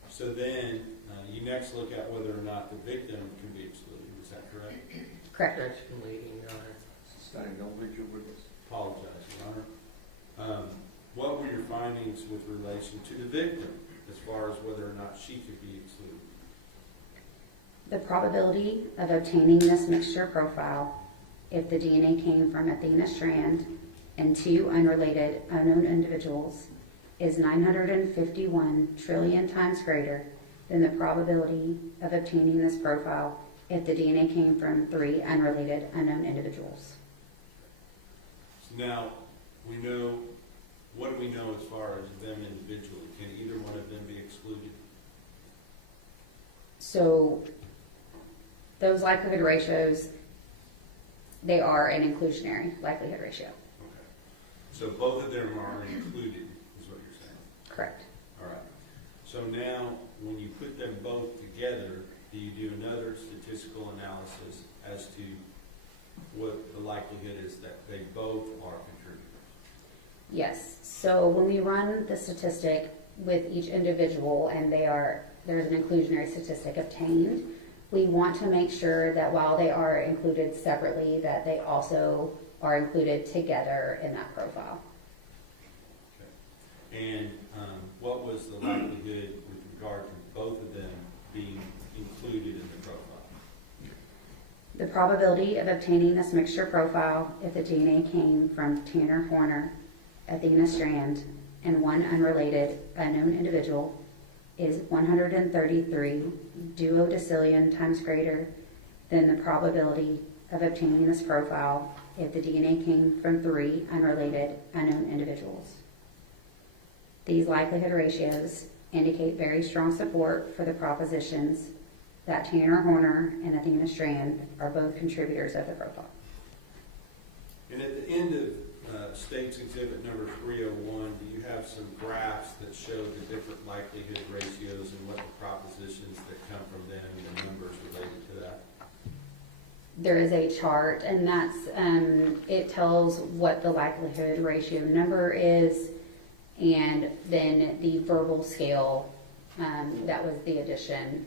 So then you next look at whether or not the victim can be excluded, is that correct? Correct. Objection leading, Your Honor. Sustained, don't read your witness. Apologize, Your Honor. What were your findings with relation to the victim as far as whether or not she could be excluded? The probability of obtaining this mixture profile if the DNA came from Athena Strand and 2 unrelated unknown individuals is 951 trillion times greater than the probability of obtaining this profile if the DNA came from 3 unrelated unknown individuals. So now we know, what do we know as far as them individually? Can either one of them be excluded? So those likelihood ratios, they are an inclusionary likelihood ratio. Okay. So both of them are included, is what you're saying? Correct. All right. So now, when you put them both together, do you do another statistical analysis as to what the likelihood is that they both are contributors? Yes. So when we run the statistic with each individual and there's an inclusionary statistic obtained, we want to make sure that while they are included separately, that they also are included together in that profile. Okay. And what was the likelihood with regard to both of them being included in the profile? The probability of obtaining this mixture profile if the DNA came from Tanner Horner, Athena Strand, and 1 unrelated unknown individual is 133 duodecillion times greater than the probability of obtaining this profile if the DNA came from 3 unrelated unknown individuals. These likelihood ratios indicate very strong support for the propositions that Tanner Horner and Athena Strand are both contributors of the profile. And at the end of State's Exhibit number 301, do you have some graphs that show the different likelihood ratios and what the propositions that come from them and the numbers related to that? There is a chart, and that's, it tells what the likelihood ratio number is, and then the verbal scale, that was the addition,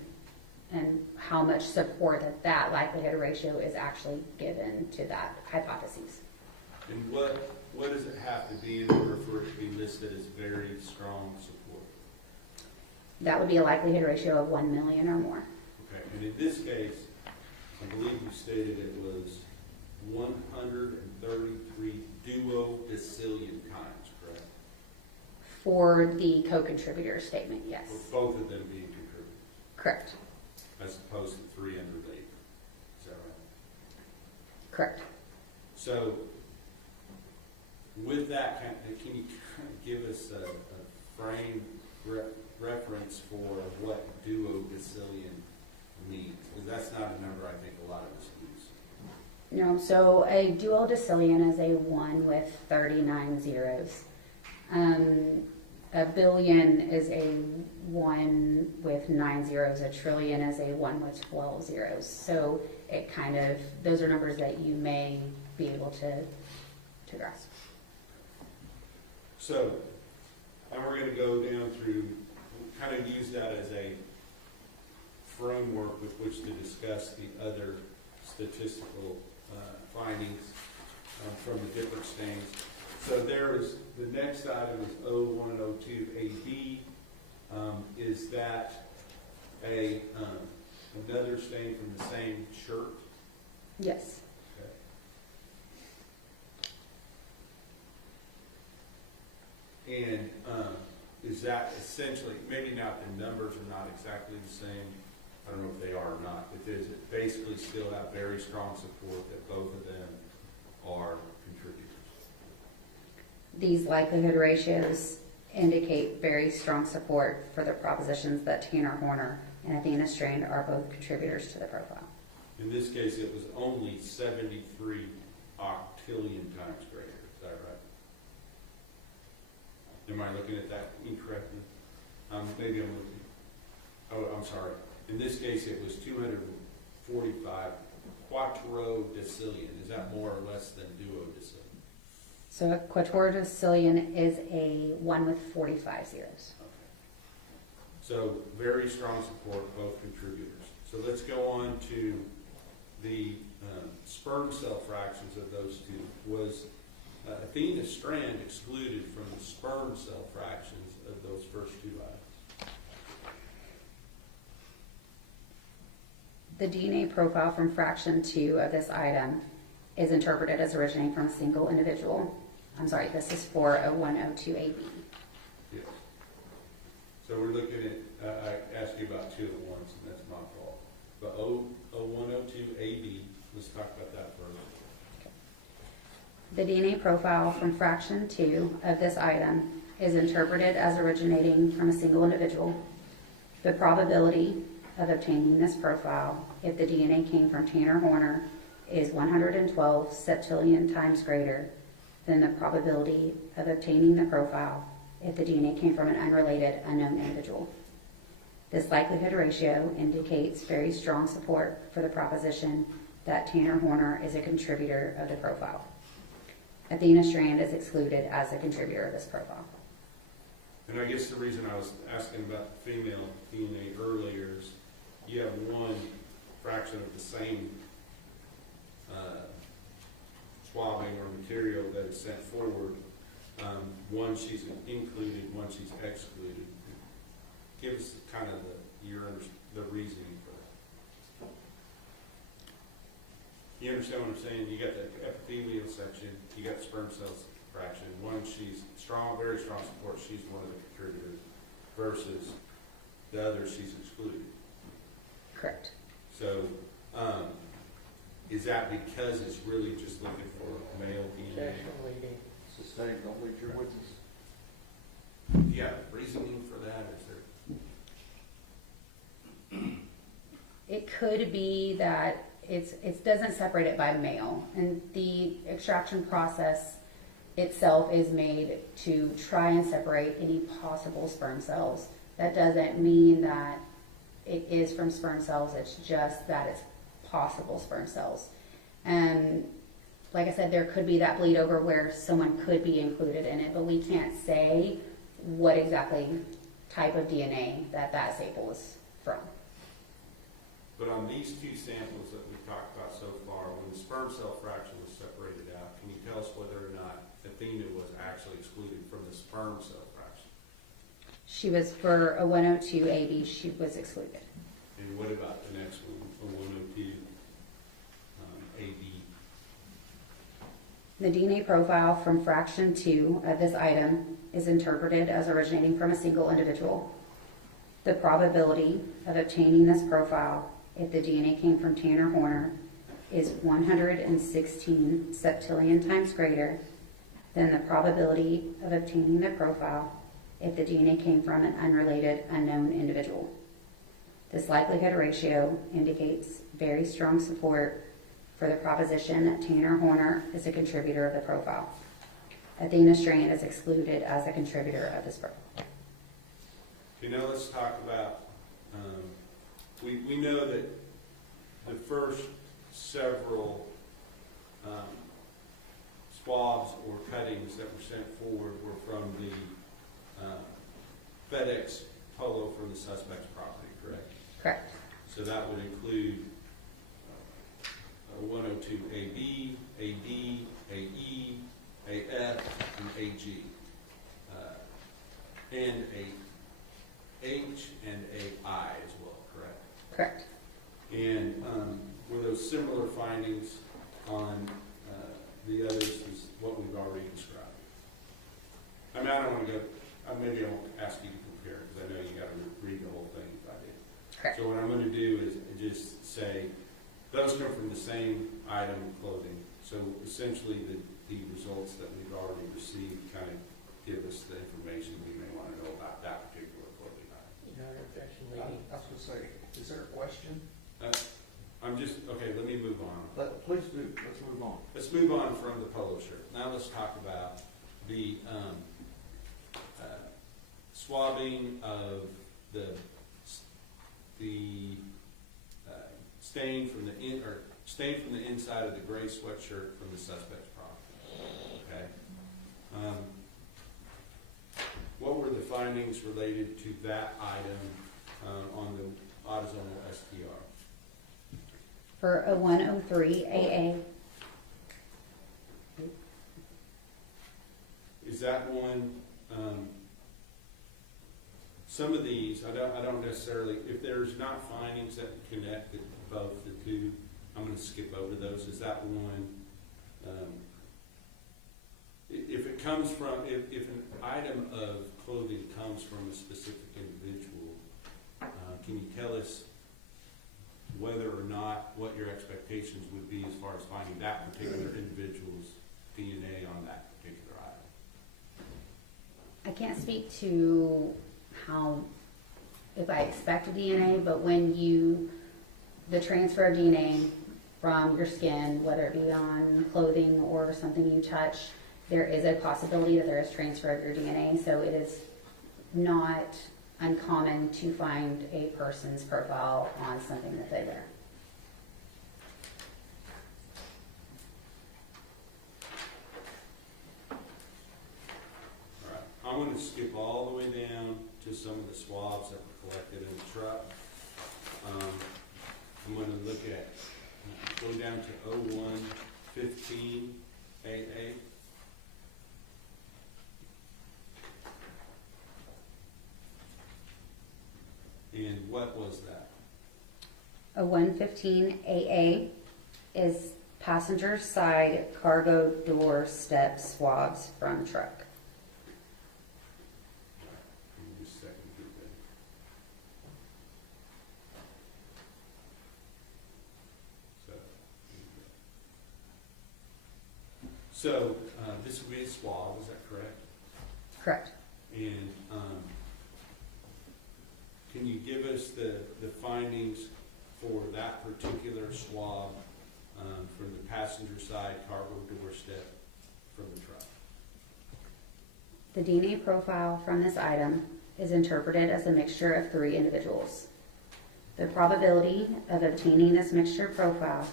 and how much support that likelihood ratio is actually given to that hypothesis. And what does it have to be in order for it to be listed as very strong support? That would be a likelihood ratio of 1 million or more. Okay, and in this case, I believe you stated it was 133 duodecillion times, correct? For the co-contributor statement, yes. For both of them being contributors, Correct. as opposed to 3 under labor. Is that right? Correct. So, with that, can you kind of give us a frame reference for what duodecillion means? Because that's not a number I think a lot of us use. No, so a duodecillion is a 1 with 39 zeros. A billion is a 1 with 9 zeros. A trillion is a 1 with 12 zeros. So it kind of, those are numbers that you may be able to grasp. So, and we're going to go down through, kind of use that as a framework with which to discuss the other statistical findings from the different stains. So there is, the next item is 0102AB. Is that another stain from the same shirt? Yes. Okay. And is that essentially, maybe not, the numbers are not exactly the same, I don't know if they are or not, but does it basically still have very strong support that both of them are contributors? These likelihood ratios indicate very strong support for the propositions that Tanner Horner and Athena Strand are both contributors to the profile. In this case, it was only 73 octillion times greater. Is that right? Am I looking at that incorrectly? Maybe I'm looking. Oh, I'm sorry. In this case, it was 245 quattrodecillion. Is that more or less than duodecillion? So a quattrodecillion is a 1 with 45 zeros. Okay. So very strong support, both contributors. So let's go on to the sperm cell fractions of those two. Was Athena Strand excluded from the sperm cell fractions of those first two items? The DNA profile from fraction 2 of this item is interpreted as originating from a single individual. I'm sorry, this is for a 102AB. Yes. So we're looking at, I asked you about two at once, and that's my fault. But 0102AB, let's talk about that first. The DNA profile from fraction 2 of this item is interpreted as originating from a single individual. The probability of obtaining this profile, if the DNA came from Tanner Horner, is 112 septillion times greater than the probability of obtaining the profile if the DNA came from an unrelated, unknown individual. This likelihood ratio indicates very strong support for the proposition that Tanner Horner is a contributor of the profile. Athena Strand is excluded as a contributor of this profile. And I guess the reason I was asking about the female DNA earlier is you have one fraction of the same swabbing or material that is sent forward. One she's included, one she's excluded. Give us kind of the reasoning for that. You understand what I'm saying? You got the epithelial section, you got the sperm cells fraction. One she's strong, very strong support, she's one of the contributors, versus the other she's excluded. Correct. So, is that because it's really just looking for male DNA? Sustained, don't leave your witness. Yeah, reasoning for that, is there? It could be that it doesn't separate it by male, and the extraction process itself is made to try and separate any possible sperm cells. That doesn't mean that it is from sperm cells, it's just that it's possible sperm cells. And like I said, there could be that bleed over where someone could be included in it, but we can't say what exactly type of DNA that sample is from. But on these two samples that we've talked about so far, when the sperm cell fraction was separated out, can you tell us whether or not Athena was actually excluded from the sperm cell fraction? She was, for a 102 AB, she was excluded. And what about the next one, a 102 AB? The DNA profile from fraction 2 of this item is interpreted as originating from a single individual. The probability of obtaining this profile if the DNA came from Tanner Horner is 116 septillion times greater than the probability of obtaining the profile if the DNA came from an unrelated, unknown individual. This likelihood ratio indicates very strong support for the proposition that Tanner Horner is a contributor of the profile. Athena Strand is excluded as a contributor of this profile. Okay, now let's talk about, we know that the first several swabs or cuttings that were sent forward were from the FedEx polo from the suspect's property, correct? Correct. So that would include a 102 AB, AD, AE, AF, and AG, and a H and a I as well, correct? Correct. And were those similar findings on the others is what we've already described? I mean, I don't want to go, maybe I won't ask you to compare because I know you got to read the whole thing if I did. Correct. So what I'm going to do is just say, those come from the same item of clothing. So essentially the results that we've already received kind of give us the information we may want to know about that particular clothing item. No objection, I lady. was going to say, is there a question? Okay, let me move on. Please do, let's move on. Let's move on from the polo shirt. Now let's talk about the swabbing of the stain from the inside of the gray sweatshirt from the suspect's property. Okay. What were the findings related to that item on the autosomal STR? For a 103 AA, Is that one? Some of these, I don't necessarily. If there's not findings that connect both the two, I'm going to skip over those. Is that one? If it comes from, if an item of clothing comes from a specific individual, can you tell us whether or not what your expectations would be as far as finding that particular individual's DNA on that particular item? I can't speak to if I expect DNA, but when the transfer of DNA from your skin, whether it be on clothing or something you touch, there is a possibility that there is transfer of your DNA, so it is not uncommon to find a person's profile on something that they wear. All right. I'm going to skip all the way down to some of the swabs that were collected in the truck. I'm going to look at, go down to 0115 AA. And what was that? A 115 AA is passenger side cargo door step swabs from truck. Give me just a second to get that. So this would be a swab, is that correct? Correct. And can you give us the findings for that particular swab from the passenger side cargo door step from the truck? The DNA profile from this item is interpreted as a mixture of 3 individuals. The probability of obtaining this mixture profile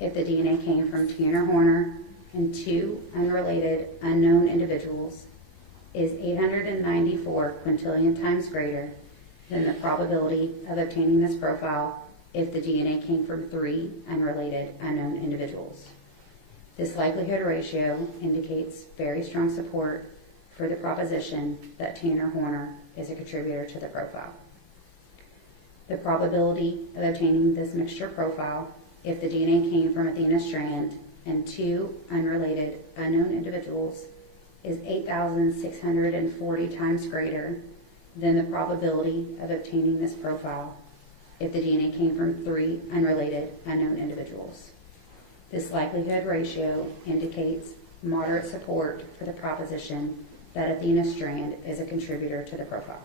if the DNA came from Tanner Horner and 2 unrelated unknown individuals is 894 quintillion times greater than the probability of obtaining this profile if the DNA came from 3 unrelated unknown individuals. This likelihood ratio indicates very strong support for the proposition that Tanner Horner is a contributor to the profile. The probability of obtaining this mixture profile if the DNA came from Athena Strand and 2 unrelated unknown individuals is 8,640 times greater than the probability of obtaining this profile if the DNA came from 3 unrelated unknown individuals. This likelihood ratio indicates moderate support for the proposition that Athena Strand is a contributor to the profile.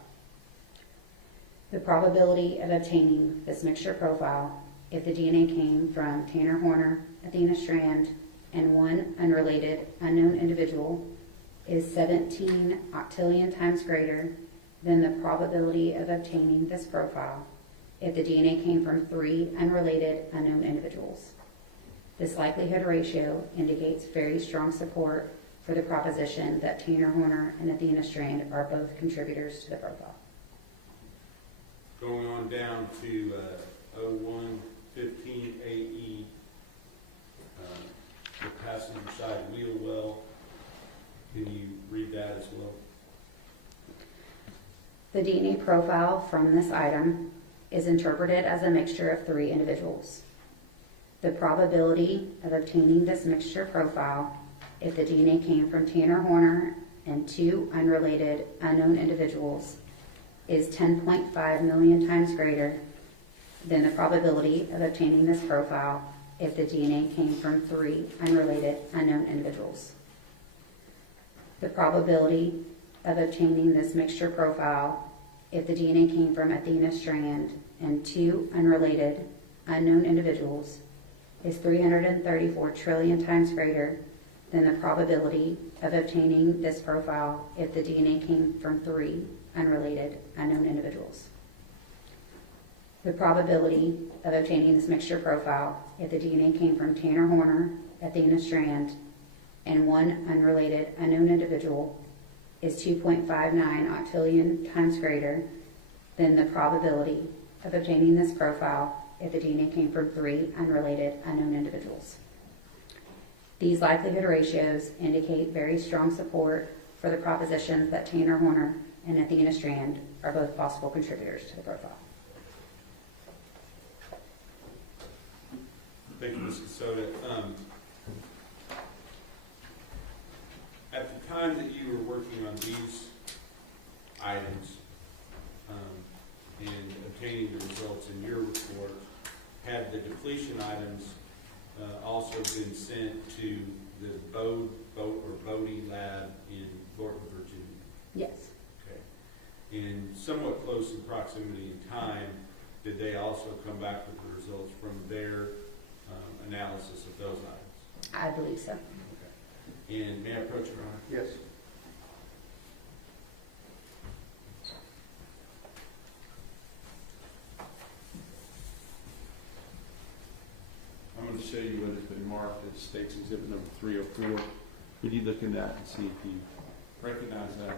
The probability of obtaining this mixture profile if the DNA came from Tanner Horner, Athena Strand, and 1 unrelated unknown individual is 17 octillion times greater than the probability of obtaining this profile if the DNA came from 3 unrelated unknown individuals. This likelihood ratio indicates very strong support for the proposition that Tanner Horner and Athena Strand are both contributors to the profile. Going on down to 0115 AE, the passenger side wheel well. Can you read that as well? The DNA profile from this item is interpreted as a mixture of 3 individuals. The probability of obtaining this mixture profile if the DNA came from Tanner Horner and 2 unrelated unknown individuals is 10.5 million times greater than the probability of obtaining this profile if the DNA came from 3 unrelated unknown individuals. The probability of obtaining this mixture profile if the DNA came from Athena Strand and 2 unrelated unknown individuals is 334 trillion times greater than the probability of obtaining this profile if the DNA came from 3 unrelated unknown individuals. The probability of obtaining this mixture profile if the DNA came from Tanner Horner, Athena Strand, and 1 unrelated unknown individual is 2.59 octillion times greater than the probability of obtaining this profile if the DNA came from 3 unrelated unknown individuals. These likelihood ratios indicate very strong support for the propositions that Tanner Horner and Athena Strand are both possible contributors to the profile. Thank you, Mrs. Soda. At the time that you were working on these items and obtaining the results in your report, had the depletion items also been sent to the Bodie lab in Thornton, Virginia? Yes. Okay. And somewhat close in proximity in time, did they also come back with the results from their analysis of those items? I believe so. Okay. And may I approach Your Honor? Yes. I'm going to show you what has been marked as State's Exhibit number 304. Could you look in that and see if you recognize that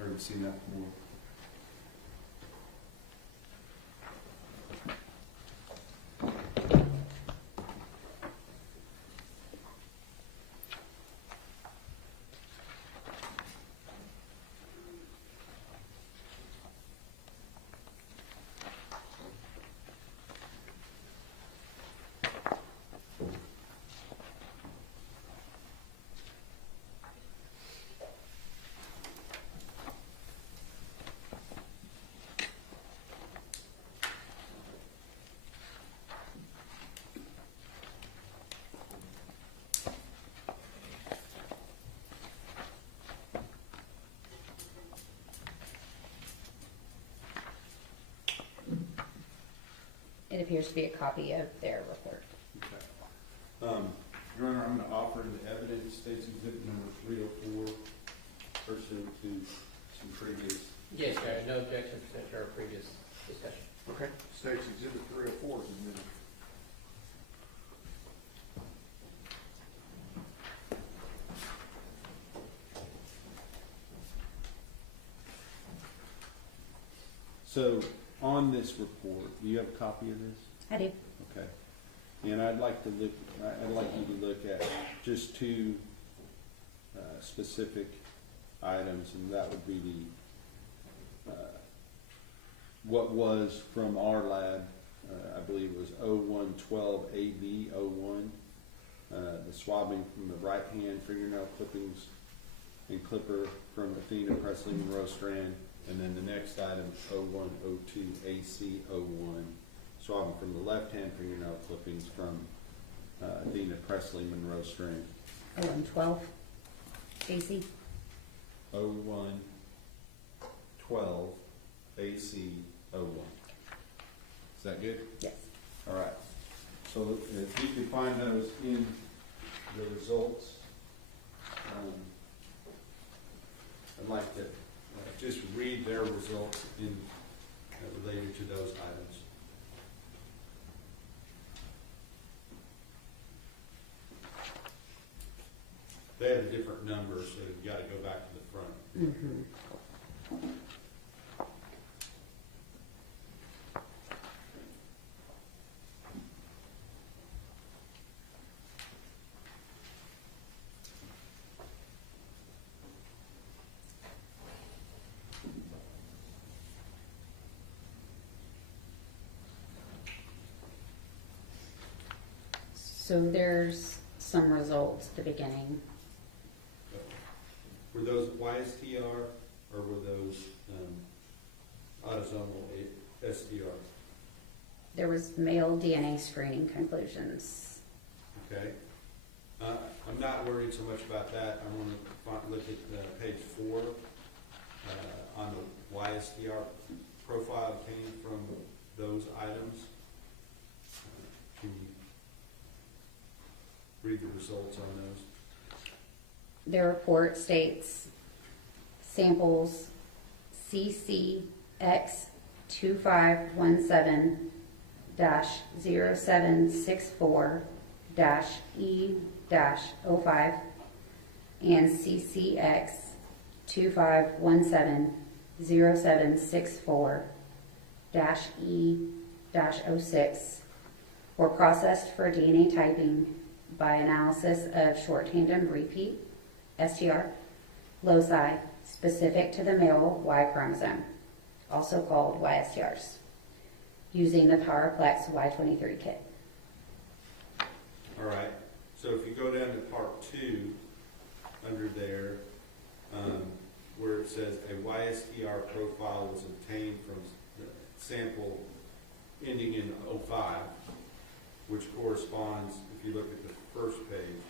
or have seen that before? It appears to be a copy of their report. Okay. Your Honor, I'm going to offer into evidence State's Exhibit number 304. pursuant to some previous. Yes, Your Honor, no objection to our previous discussion. Okay. State's Exhibit 304 is admitted. So on this report, do you have a copy of this? I do. Okay. And I'd like you to look at just two specific items, and that would be the what was from our lab, I believe it was 0112 AB 01, the swabbing from the right hand fingernail clippings and clipper from Athena Presley Monroe Strand, and then the next item 0102 AC 01, swabbing from the left hand fingernail clippings from Athena Presley Monroe Strand. 0112 AC. 0112 AC 01. Is that good? Yes. All right. So if you can find those in the results, I'd like to just read their results in related to those items. They had a different number, so you've got to go back to the front. Mm-hmm. So there's some results at the beginning. Were those YSTR or were those autosomal STR? There was male DNA screening conclusions. Okay. I'm not worried so much about that. I want to look at page 4 on the YSTR profile obtained from those items. Can you read the results on those? Their report states samples CCX2517-0764-E-05 and CCX2517-0764-E-06 were processed for DNA typing by analysis of short tandem repeat STR loci specific to the male Y chromosome, also called YSTRs, using the PowerPlex Y23 kit. All right. So if you go down to part 2, under there, where it says a YSTR profile was obtained from the sample ending in 05, which corresponds, if you look at the first page,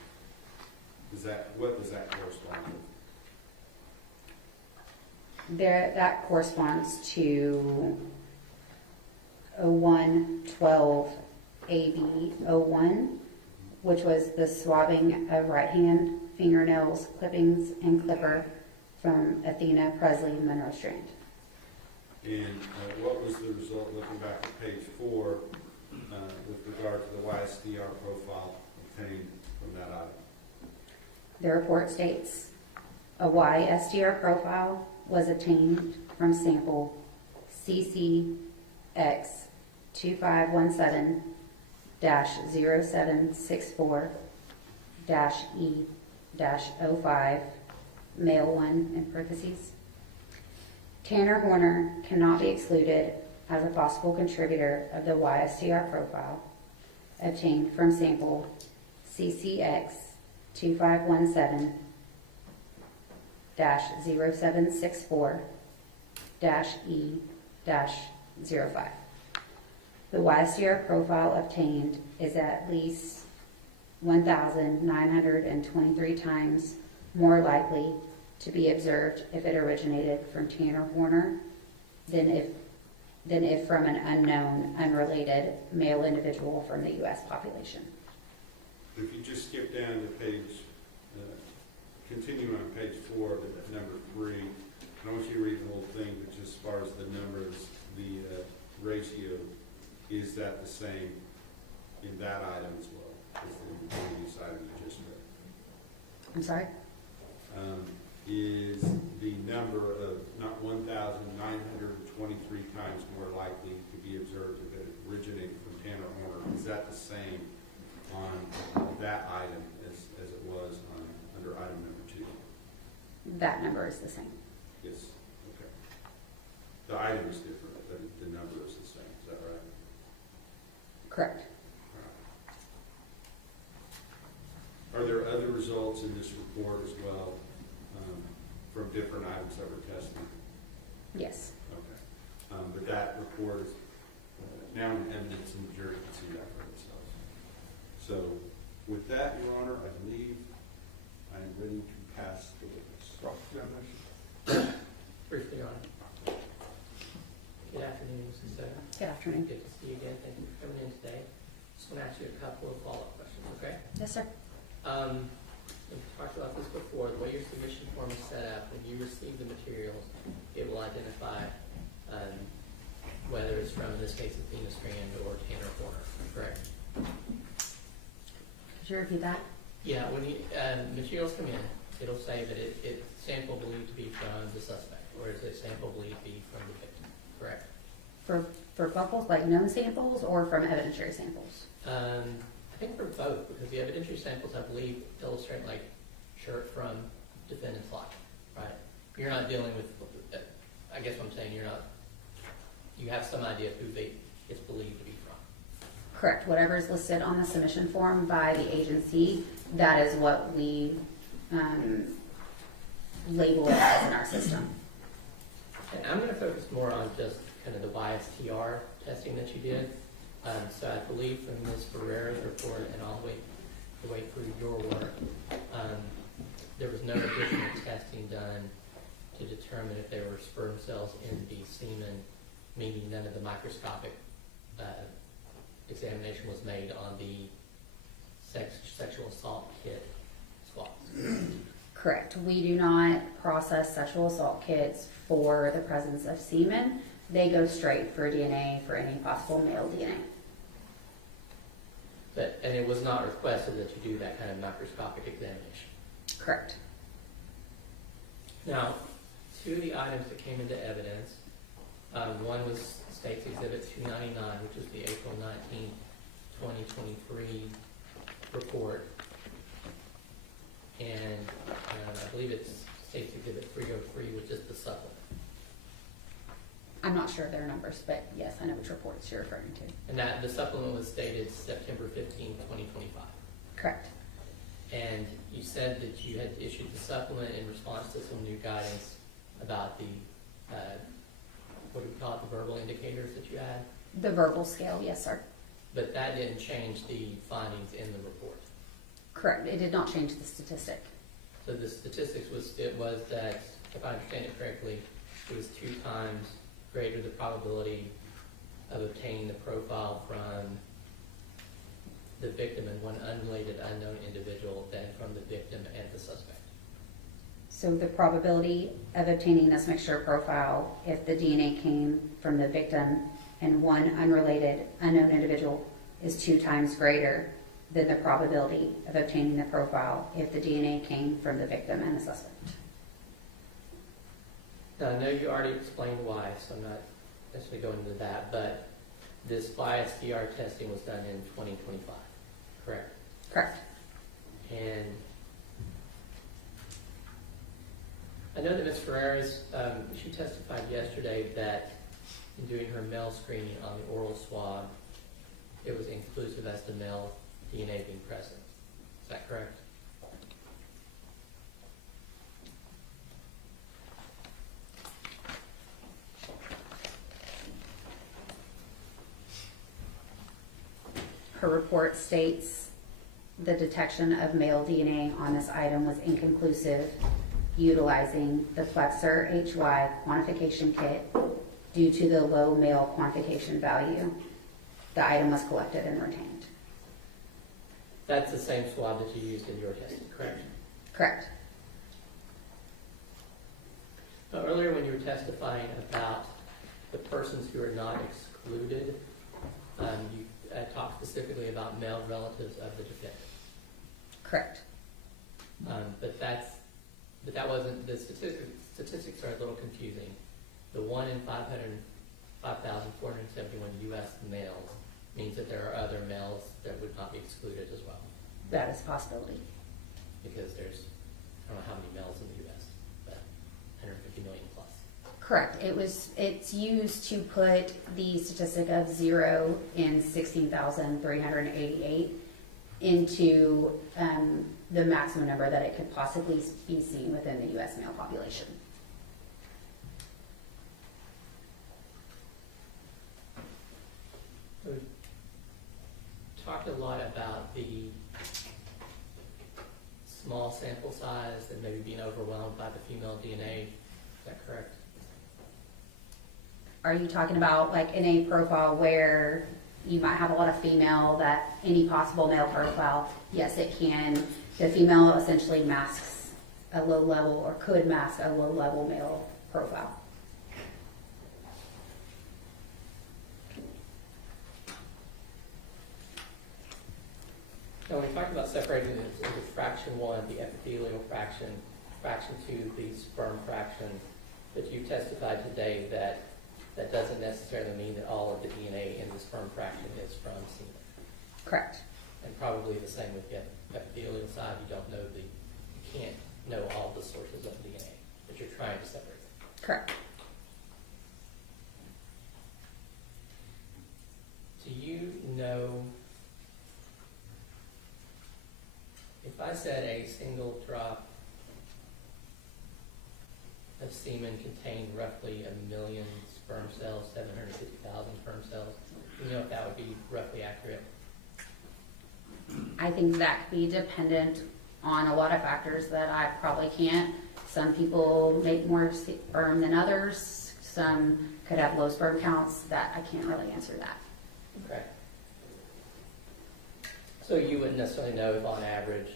what does that correspond with? That corresponds to 0112 AB01, which was the swabbing of right hand fingernails, clippings, and clipper from Athena Presley Monroe Strand. And what was the result, looking back at page 4, with regard to the YSTR profile obtained from that item? The report states a YSTR profile was obtained from sample CCX2517-0764-E-05, male 1 in parentheses. Tanner Horner cannot be excluded as a possible contributor of the YSTR profile obtained from sample CCX2517-0764-E-05. The YSTR profile obtained is at least 1,923 times more likely to be observed if it originated from Tanner Horner than if from an unknown, unrelated male individual from the U.S. population. If you just skip down to page, continue on page 4, number I'm sorry? Is the number of not 1,923 times more likely to be observed if it originated from Tanner Horner? Is that the same on that item as it was on under item number 2? That number is the same. Yes. Okay. The item is different, but the number is the same. Is that right? Correct. Are there other results in this report as well from different items that were tested? Yes. Okay. But that report is now in evidence and the jury can see that for themselves. So with that, Your Honor, I believe I am ready to pass the witness. Briefly, Your Honor. Good afternoon, Mrs. Stoner. Good afternoon. Good to see you again. Thank you for coming in today. Just want to ask you a couple of follow-up questions, okay? Yes, sir. We've talked about this before. The way your submission form is set up, when you receive the materials, it will identify whether it's from, in this case, Athena Strand or Tanner Horner, correct? Could you repeat that? Yeah, when you, materials come in, it'll say that it's sample believed to be from the suspect, or is it sample believed to be from the victim, correct? For both, like known samples or from evidentiary samples? I think for both, because the evidentiary samples, I believe, illustrate like shirt from defendant's life, right? You're not dealing with, I guess what I'm saying, you have some idea of who it's believed to be from. Correct. Whatever is listed on the submission form by the agency, that is what we label it as in our system. And I'm going to focus more on just kind of the YSTR testing that you did. So I believe from Ms. Ferrera's report and all the way through your work, there was no additional testing done to determine if there were sperm cells in the semen, meaning none of the microscopic examination was made on the sexual assault kit swabs. Correct. We do not process sexual assault kits for the presence of semen. They go straight for DNA for any possible male DNA. And it was not requested that you do that kind of microscopic examination. Correct. Now, two of the items that came into evidence, one was State's Exhibit 299, which is the April 19, 2023 report, and I believe it's State's Exhibit 303, which is the supplement. I'm not sure of their numbers, but yes, I know which reports you're referring to. And that the supplement was dated September 15, 2025. Correct. And you said that you had issued the supplement in response to some new guidance about the, what do we call it, the verbal indicators that you had? The verbal scale, yes, sir. But that didn't change the findings in the report. Correct. It did not change the statistic. So the statistics was that, if I understand it correctly, it was 2 times greater the probability of obtaining the profile from the victim and one unrelated unknown individual than from the victim and the suspect. So the probability of obtaining this mixture profile if the DNA came from the victim and one unrelated unknown individual is 2 times greater than the probability of obtaining the profile if the DNA came from the victim and the suspect. Now, I know you already explained why, so I'm not necessarily going into that, but this YSTR testing was done in 2025, correct? Correct. And I know that Ms. Ferrera's, she testified yesterday that in doing her male screening on the oral swab, it was inclusive as to male DNA being present. Is that correct? Her report states the detection of male DNA on this item was inconclusive, utilizing the Flexer HY quantification kit due to the low male quantification value. The item was collected and retained. That's the same swab that you used in your testing, correct? Correct. Now, earlier when you were testifying about the persons who are not excluded, you talked specifically about male relatives of the defendant. Correct. But that wasn't, the statistics are a little confusing. The 1 in 5,471 U.S. males means that there are other males that would not be excluded as well. That is a possibility. Because there's, I don't know how many males in the U.S., but 150 million plus. Correct. It's used to put the statistic of 0 in 16,388 into the maximum number that it could possibly be seen within the U.S. male population. We've talked a lot about the small sample size and maybe being overwhelmed by the female DNA. Is that correct? Are you talking about like in a profile where you might have a lot of female that any possible male profile? Yes, it can. The female essentially masks a low level or could mask a low level male profile. Now, we talked about separating it into fraction 1, the epithelial fraction, fraction 2, the sperm fraction, but you testified today that that doesn't necessarily mean that all of the DNA in the sperm fraction is from semen. Correct. And probably the same with the epithelial side. You can't know all the sources of DNA, but you're trying to separate them. Correct. Do you know, if I said a single drop of semen contained roughly 1 million sperm cells, 750,000 sperm cells, do you know if that would be roughly accurate? I think that could be dependent on a lot of factors that I probably can't. Some people make more sperm than others. Some could have low sperm counts. That I can't really answer that. Okay. So you wouldn't necessarily know if on average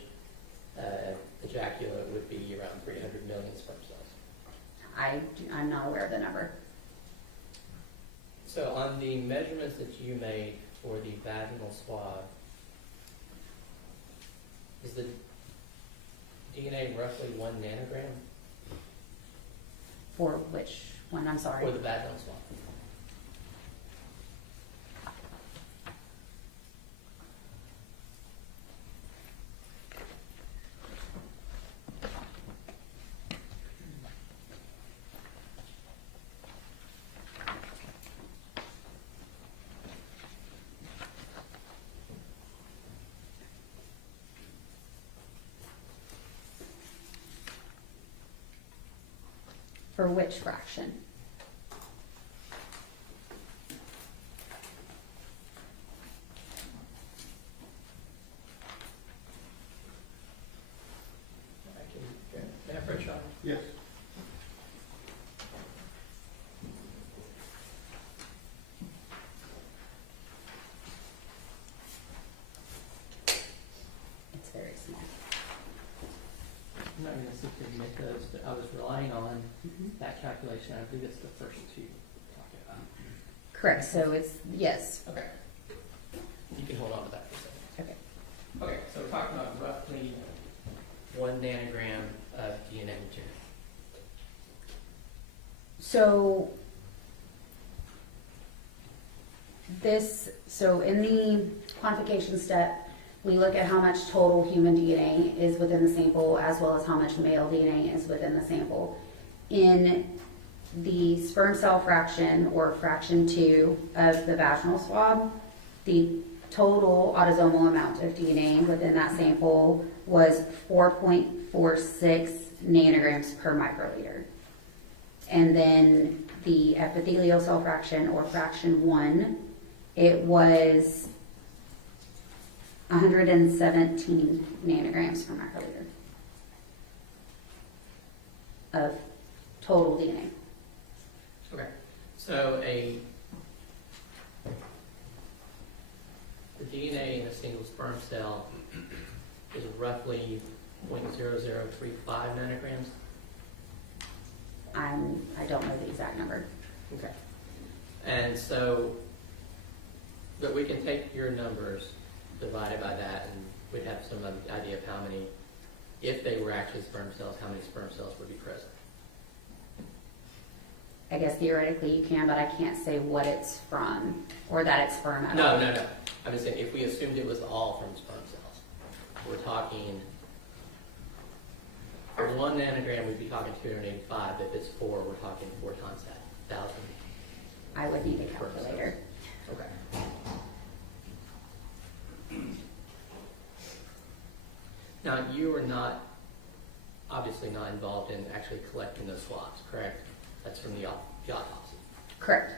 ejaculate would be around 300 million sperm cells. I'm not aware of the number. So on the measurements that you made for the vaginal swab, is the DNA roughly 1 nanogram? For which one? I'm sorry. For the vaginal swab. For which fraction? May I for a shot? Yes. It's very small. I'm not going to seek to admit those, but I was relying on that calculation. I believe it's the first two we're talking about. Correct. So it's yes. Okay. You can hold on to that for a second. Okay. Okay, so we're talking about roughly 1 nanogram of DNA material. So in the quantification step, we look at how much total human DNA is within the sample as well as how much male DNA is within the sample. In the sperm cell fraction, or fraction 2 of the vaginal swab, the total autosomal amount of DNA within that sample was 4.46 nanograms per microliter. And then the epithelial cell fraction, or fraction 1, it was 117 nanograms per microliter of total DNA. Okay, so the DNA in a single sperm cell is roughly 0.0035 nanograms. I don't know the exact number. Okay. And so, but we can take your numbers divided by that, and we'd have some idea of how many if they were actually sperm cells, how many sperm cells would be present? I guess theoretically you can, but I can't say what it's from or that it's sperm at all. No. I'm just saying, if we assumed it was all from sperm cells, we're talking, for 1 nanogram, we'd be talking 285. If it's 4, we're talking 4 times that, 1,000. I would need a calculator. Okay. Now, you are not, obviously not involved in actually collecting those swabs, correct? That's from the autopsy. Correct.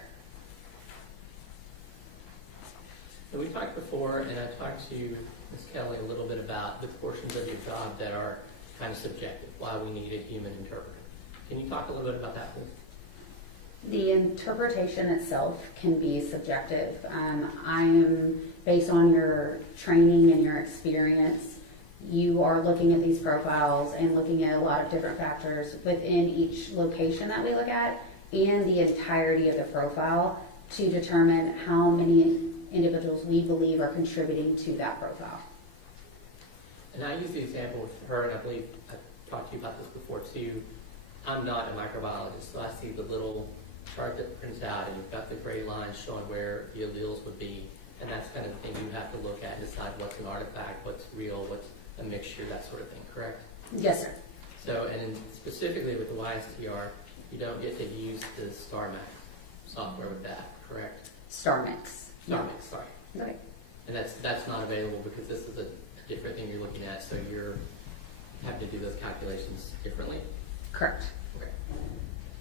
So we talked before, and I talked to Ms. Kelly a little bit about the portions of your job that are kind of subjective, why we need a human interpreter. Can you talk a little bit about that, please? The interpretation itself can be subjective. I am, based on your training and your experience, you are looking at these profiles and looking at a lot of different factors within each location that we look at and the entirety of the profile to determine how many individuals we believe are contributing to that profile. And I use the example with her, and I believe I've talked to you about this before too. I'm not a microbiologist, so I see the little chart that prints out, and you've got the gray lines showing where the alleles would be, and that's kind of the thing you have to look at and decide what's an artifact, what's real, what's a mixture, that sort of thing, correct? Yes, sir. So, and specifically with the YSTR, you don't get to use the StarMax software with that, correct? StarMix. StarMix, sorry. Okay. And that's not available because this is a different thing you're looking at, so you're having to do those calculations differently? Correct. Okay.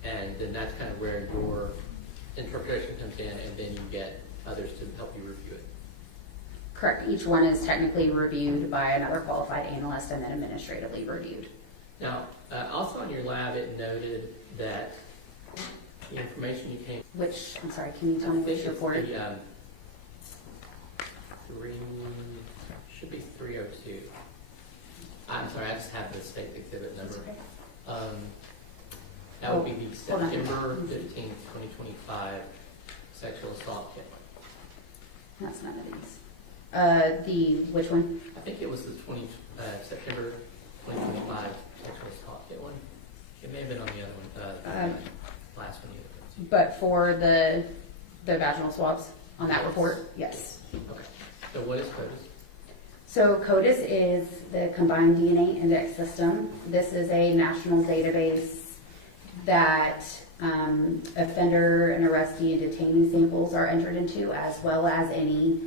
And then that's kind of where your interpretation comes in, and then you get others to help you review it. Correct. Each one is technically reviewed by another qualified analyst and then administratively reviewed. Now, also in your lab, it noted that the information you came. Which, I'm sorry, can you tell me which report? Should be 302. I'm sorry, I just have the state exhibit number. That would be the Hold on. September 15th, 2025 sexual assault kit. That's none of these. Which one? I think it was the September 2025 sexual assault kit one. It may have been on the other one, last one. But for the vaginal swabs on that report? Yes. Okay. So what is CODIS? So CODIS is the Combined DNA Index System. This is a national database that offender and arrestee and detainee samples are entered into, as well as any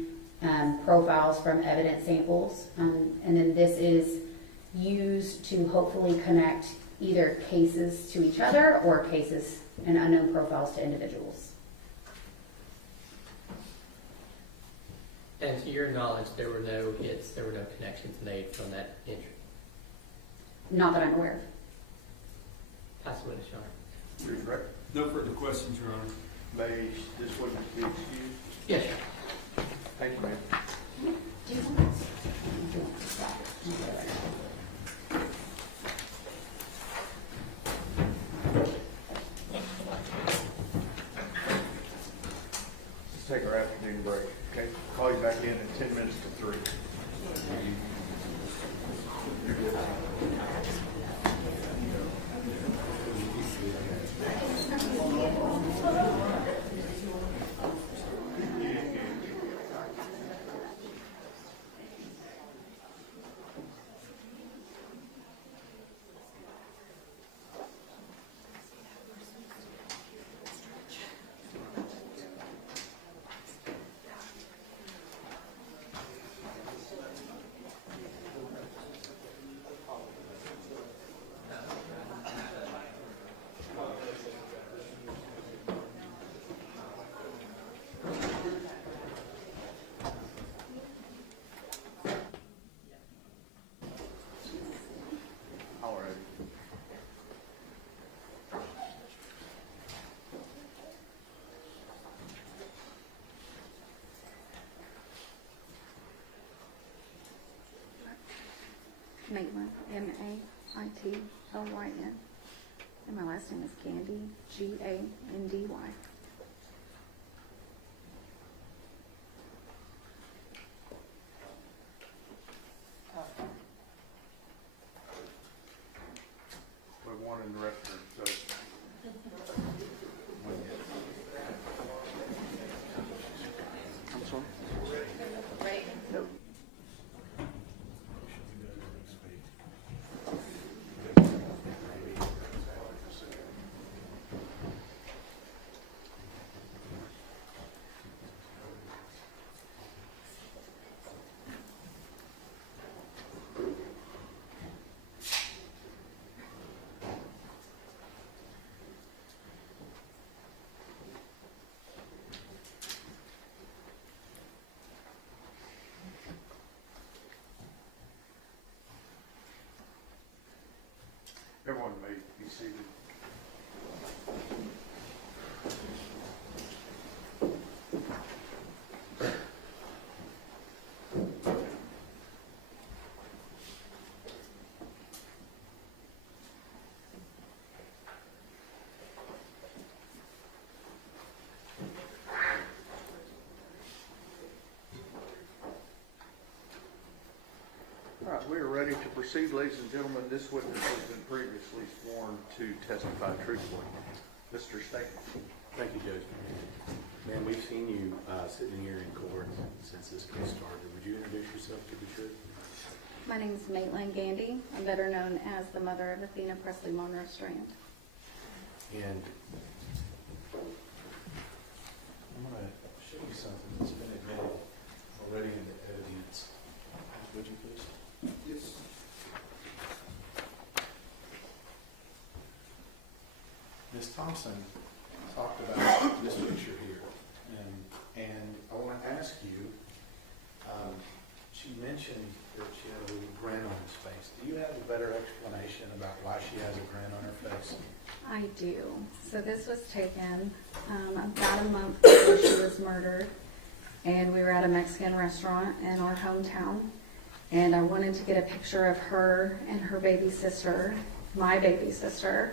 profiles from evidence samples. And then this is used to hopefully connect either cases to each other or cases and unknown profiles to individuals. And to your knowledge, there were no hits, there were no connections made from that entry? Not that I'm aware of. Pass the witness, Your Honor. Please record. No further questions, Your Honor. May this witness be excused? Yes, sir. Thank you, ma'am. Let's take our afternoon break, okay? Call you back in 10 minutes to 3. All right. Maitland, M-A-I-T-L-Y-N. And my last name is Gandy, G-A-N-D-Y. one in the restroom, so. I'm sorry? Everyone may be seated. All right, we are ready to proceed, ladies and gentlemen. This witness has been previously sworn to testify truthfully. Mr. Stanton. Thank you, Judge. Ma'am, we've seen you sitting here in court since this case started. Would you introduce yourself to the jury? My name is Maitland Gandy. I'm better known as the mother of Athena Strand. And I'm going to show you something that's been admitted already in the evidence. Would you please? Yes. Ms. Thompson talked about this picture here, and I want to ask you, she mentioned that she had a little grin on his face. Do you have a better explanation about why she has a grin on her face? I do. So this was taken about a month before she was murdered, and we were at a Mexican restaurant in our hometown, and I wanted to get a picture of her and her baby sister, my baby sister,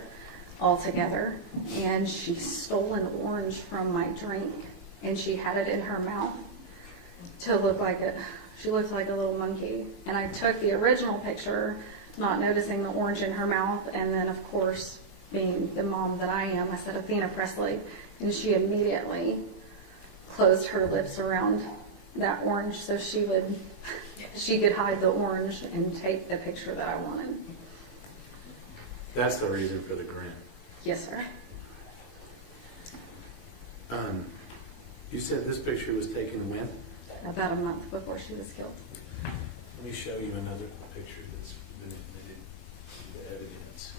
all together, and she stole an orange from my drink, and she had it in her mouth to look like she looked like a little monkey. And I took the original picture, not noticing the orange in her mouth, and then of course, being the mom that I am, I said, Athena Presley, and she immediately closed her lips around that orange so she could hide the orange and take the picture that I wanted. That's the reason for the grin. Yes, sir. You said this picture was taken when? About a month before she was killed. Let me show you another picture that's been admitted to the evidence.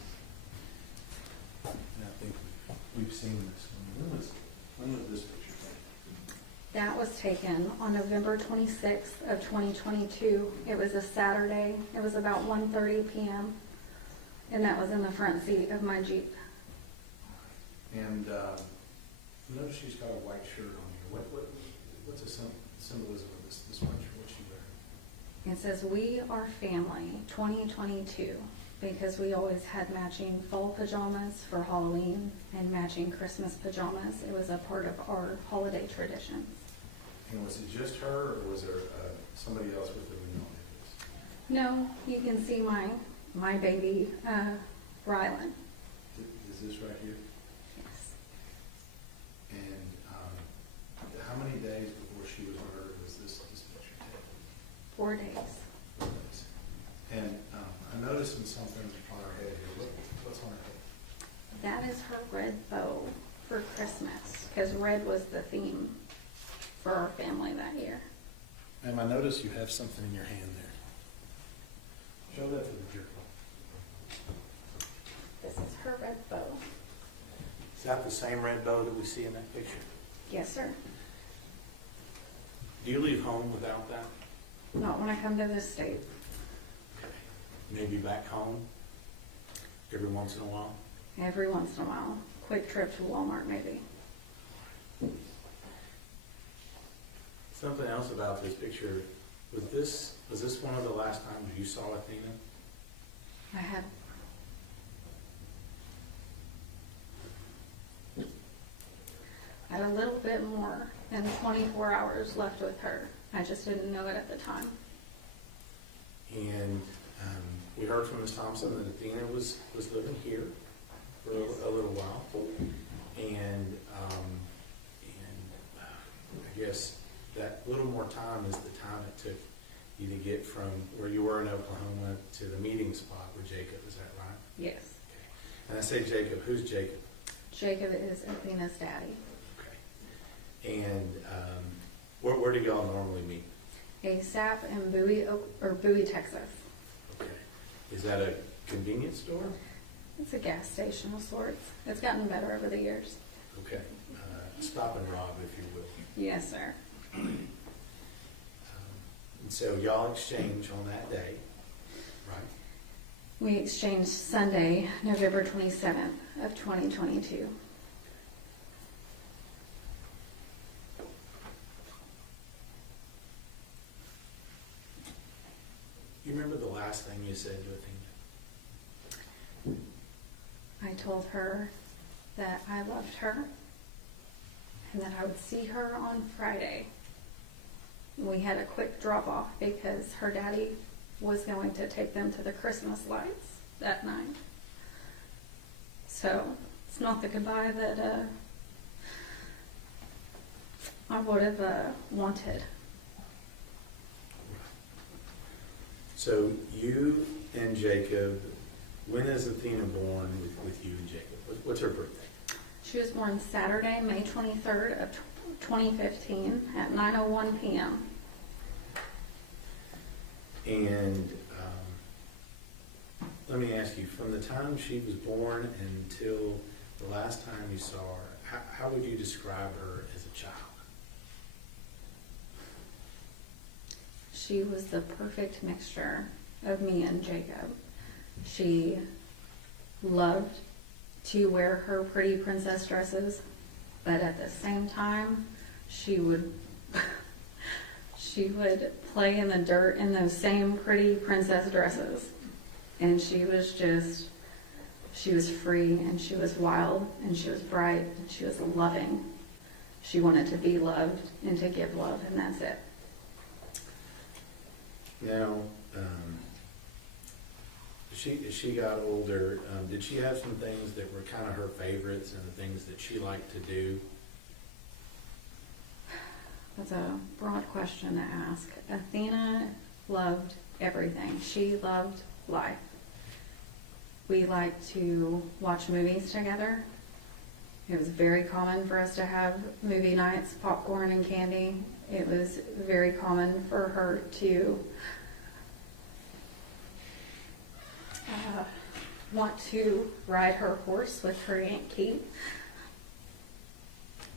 And I think we've seen this one. When was this picture taken? That was taken on November 26th of 2022. It was a Saturday. It was about 1:30 p.m. And that was in the front seat of my Jeep. And notice she's got a white shirt on here. What's the symbolism of this picture? What's she wearing? It says, "We are family 2022," because we always had matching fall pajamas for Halloween and matching Christmas pajamas. It was a part of our holiday traditions. And was it just her, or was there somebody else with her we know this? No, you can see my baby, Rylan. Is this right here? Yes. And how many days before she was murdered was this picture taken? 4 days. 4 days. And I'm noticing something on her head here. What's on her head? That is her red bow for Christmas, because red was the theme for our family that year. Ma'am, I notice you have something in your hand there. Show that to the jury. This is her red bow. Is that the same red bow that we see in that picture? Yes, sir. Do you leave home without that? Not when I come to this state. Okay. Maybe back home every once in a while? Every once in a while. Quick trip to Walmart, maybe. Something else about this picture. Was this one of the last times you saw Athena? I had a little bit more than 24 hours left with her. I just didn't know it at the time. And we heard from Ms. Thompson that Athena was living here. you to get from where you were in Oklahoma to the meeting spot with Jacob, is that right? Yes. Okay. And I say Jacob, who's Jacob? Jacob is Athena's daddy. Okay. And where do y'all normally meet? ASAP in Bowie, Texas. Okay. Is that a convenience store? It's a gas station of sorts. It's gotten better over the years. Okay. Stop and rob, if you will. Yes, sir. And so y'all exchange on that day, right? We exchanged Sunday, November 27th of 2022. You remember the last thing you said to Athena? I told her that I loved her and that I would see her on Friday. We had a quick drop off because her daddy was going to take them to the Christmas lights that night. So it's not the goodbye that I would have wanted. So you and Jacob, when is Athena born with you and Jacob? What's her birthday? She was born Saturday, May 23rd of 2015 at 9:01 p.m. And let me ask you, from the time she was born until the last time you saw her, how would you describe her as a child? She was the perfect mixture of me and Jacob. She loved to wear her pretty princess dresses, but at the same time, she would play in the dirt in those same pretty princess dresses. And she was free, and she was wild, and she was bright, and she was loving. She wanted to be loved and to give love, and that's it. Now, as she got older, did she have some things that were kind of her favorites and the things that she liked to do? That's a broad question to ask. Athena loved everything. She loved life. We liked to watch movies together. It was very common for us to have movie nights, popcorn and candy. It was very common for her to want to ride her horse with her Aunt Kate.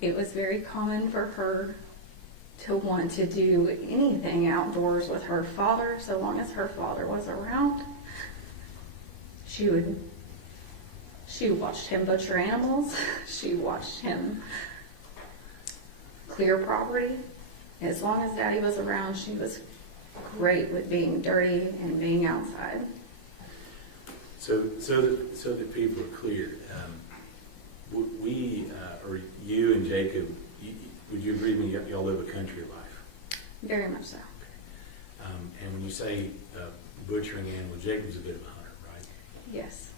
It was very common for her to want to do anything outdoors with her father, so long as her father was around. She watched him butcher animals. She watched him clear property. As long as Daddy was around, she was great with being dirty and being outside. So that people are clear, or you and Jacob, would you agree with me, y'all live a country life? Very much so. And when you say butchering animals, Jacob's a bit of a hunter, right? Yes.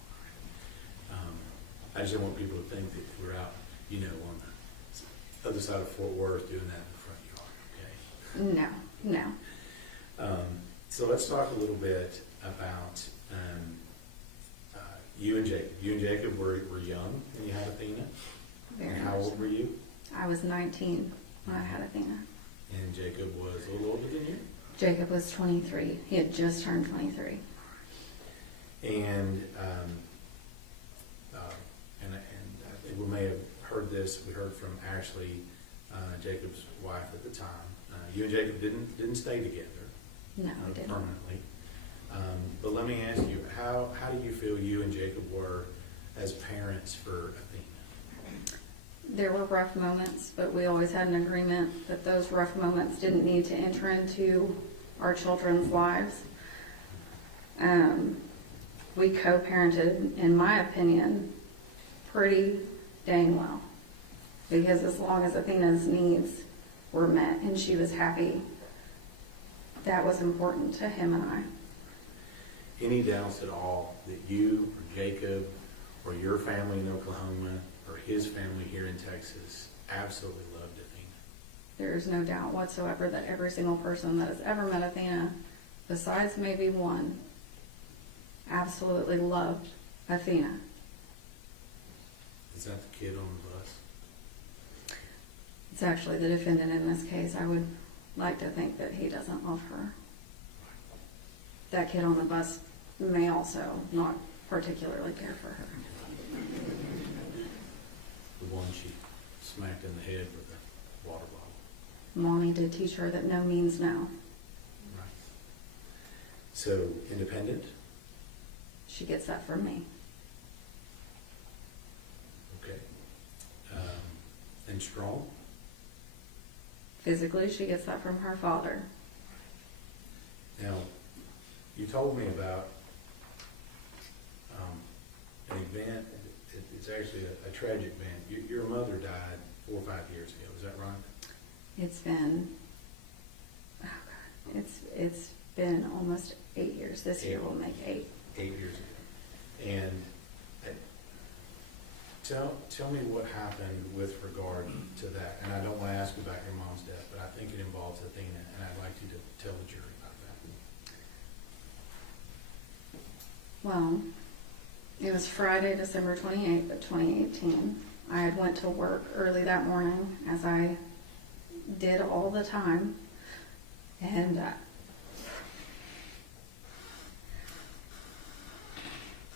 I just don't want people to think that we're out, on the other side of Fort Worth doing that in the front yard, okay? No. So let's talk a little bit about you and Jacob. You and Jacob were young when you had Athena. Very and how much old so. were you? I was 19 when I had Athena. And Jacob was a little older than you? Jacob was 23. He had just turned 23. And I think we may have heard this. We heard from Ashley, Jacob's wife at the time. You and Jacob didn't stay together. No, we didn't. Permanently. But let me ask you, how do you feel you and Jacob were as parents for Athena? There were rough moments, but we always had an agreement that those rough moments didn't need to enter into our children's lives. We co-parented, in my opinion, pretty dang well. Because as long as Athena's needs were met and she was happy, that was important to him and I. Any doubts at all that you or Jacob or your family in Oklahoma or his family here in Texas absolutely loved Athena? There is no doubt whatsoever that every single person that has ever met Athena besides maybe one, absolutely loved Athena. Is that the kid on the bus? It's actually the defendant in this case. I would like to think that he doesn't love her. That kid on the bus may also not particularly care for her. The one she smacked in the head with a water bottle. Mommy did teach her that no means no. Right. So, independent? She gets that from me. Okay. And strong? Physically, she gets that from her father. Now, you told me about an event. It's actually a tragic event. Your mother died 4 or 5 years ago. Is that right? It's been, oh God, it's been almost 8 years. This year will make 8. 8 years ago. And tell me what happened with regard to that. And I don't want to ask about your mom's death, but I think it involves Athena, and I'd like you to tell the jury about that. Well, it was Friday, December 28th of 2018. I had went to work early that morning, as I did all the time, and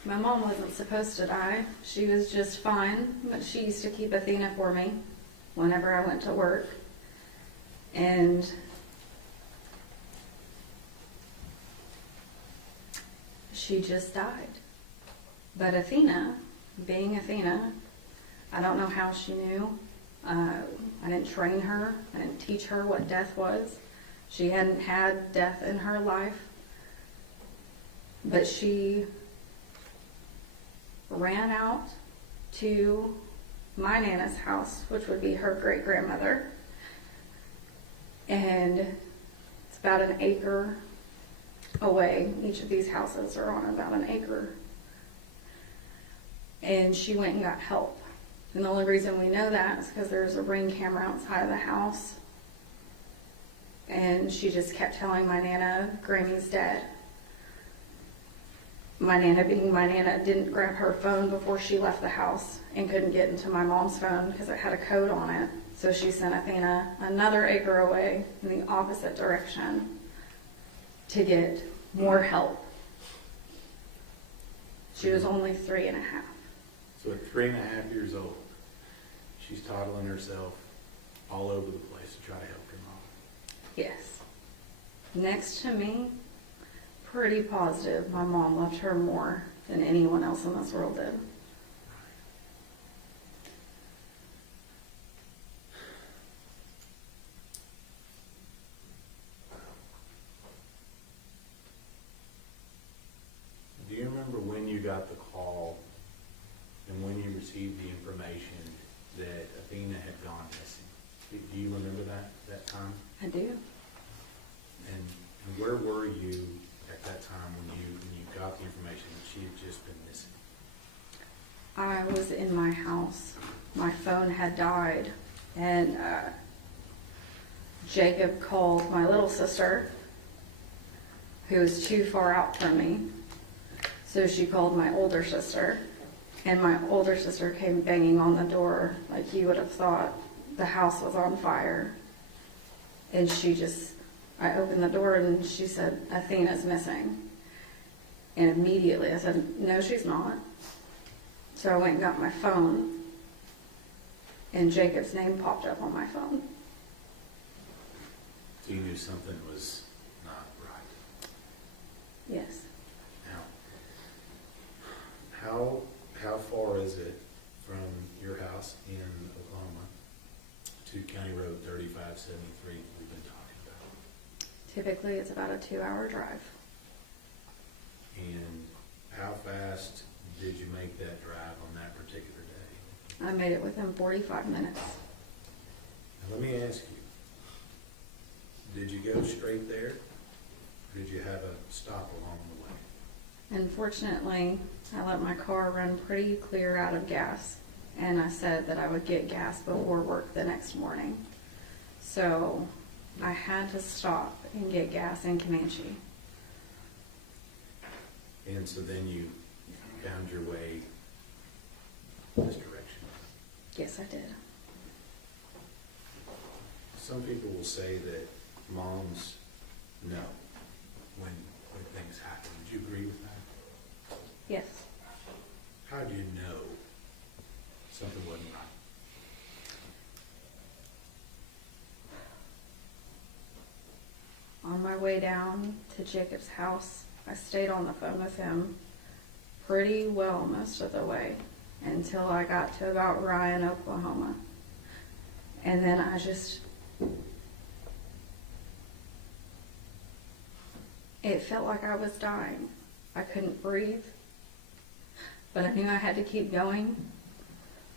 my mom wasn't supposed to die. She was just fine, but she used to keep Athena for me whenever I went to work. And she just died. But Athena, being Athena, I don't know how she knew. I didn't train her. I didn't teach her what death was. She hadn't had death in her life. But she ran out to my Nana's house, which would be her great-grandmother. And it's about an acre away. Each of these houses are on about an acre. And she went and got help. And the only reason we know that is because there's a Ring camera outside of the house. And she just kept telling my Nana, Granny's dead. My Nana, being my Nana, didn't grab her phone before she left the house and couldn't get into my mom's phone because it had a code on it. So she sent Athena another acre away in the opposite direction to get more help. She was only 3.5. So at 3.5 years old, she's toddling herself all over the place to try to help her mom. Yes. Next to me, pretty positive my mom loved her more than anyone else in this world did. Do you remember when you got the call and when you received the information that Athena had gone missing? Do you remember that time? I do. And where were you at that time when you got the information that she had just been missing? I was in my house. My phone had died, and Jacob called my little sister, who was too far out from me. So she called my older sister, and my older sister came banging on the door like you would have thought the house was on fire. And I opened the door and she said, Athena's missing. And immediately I said, no, she's not. So I went and got my phone, and Jacob's name popped up on my phone. So you knew something was not right. Yes. Now, how far is it from your house in Oklahoma to County Road 3573 we've been talking about? Typically it's about a 2-hour drive. And how fast did you make that drive on that particular day? I made it within 45 minutes. Now let me ask you, did you go straight there? Or did you have a stop along the way? Unfortunately, I let my car run pretty clear out of gas, and I said that I would get gas before work the next morning. So I had to stop and get gas in Comanche. And so then you found your way this direction. Yes, I did. Some people will say that moms know when things happen. Would you agree with that? Yes. How do you know something wasn't right? On my way down to Jacob's house, I stayed on the phone with him pretty well most of the way until I got to about Ryan, Oklahoma. And then it felt like I was dying. I couldn't breathe, but I knew I had to keep going.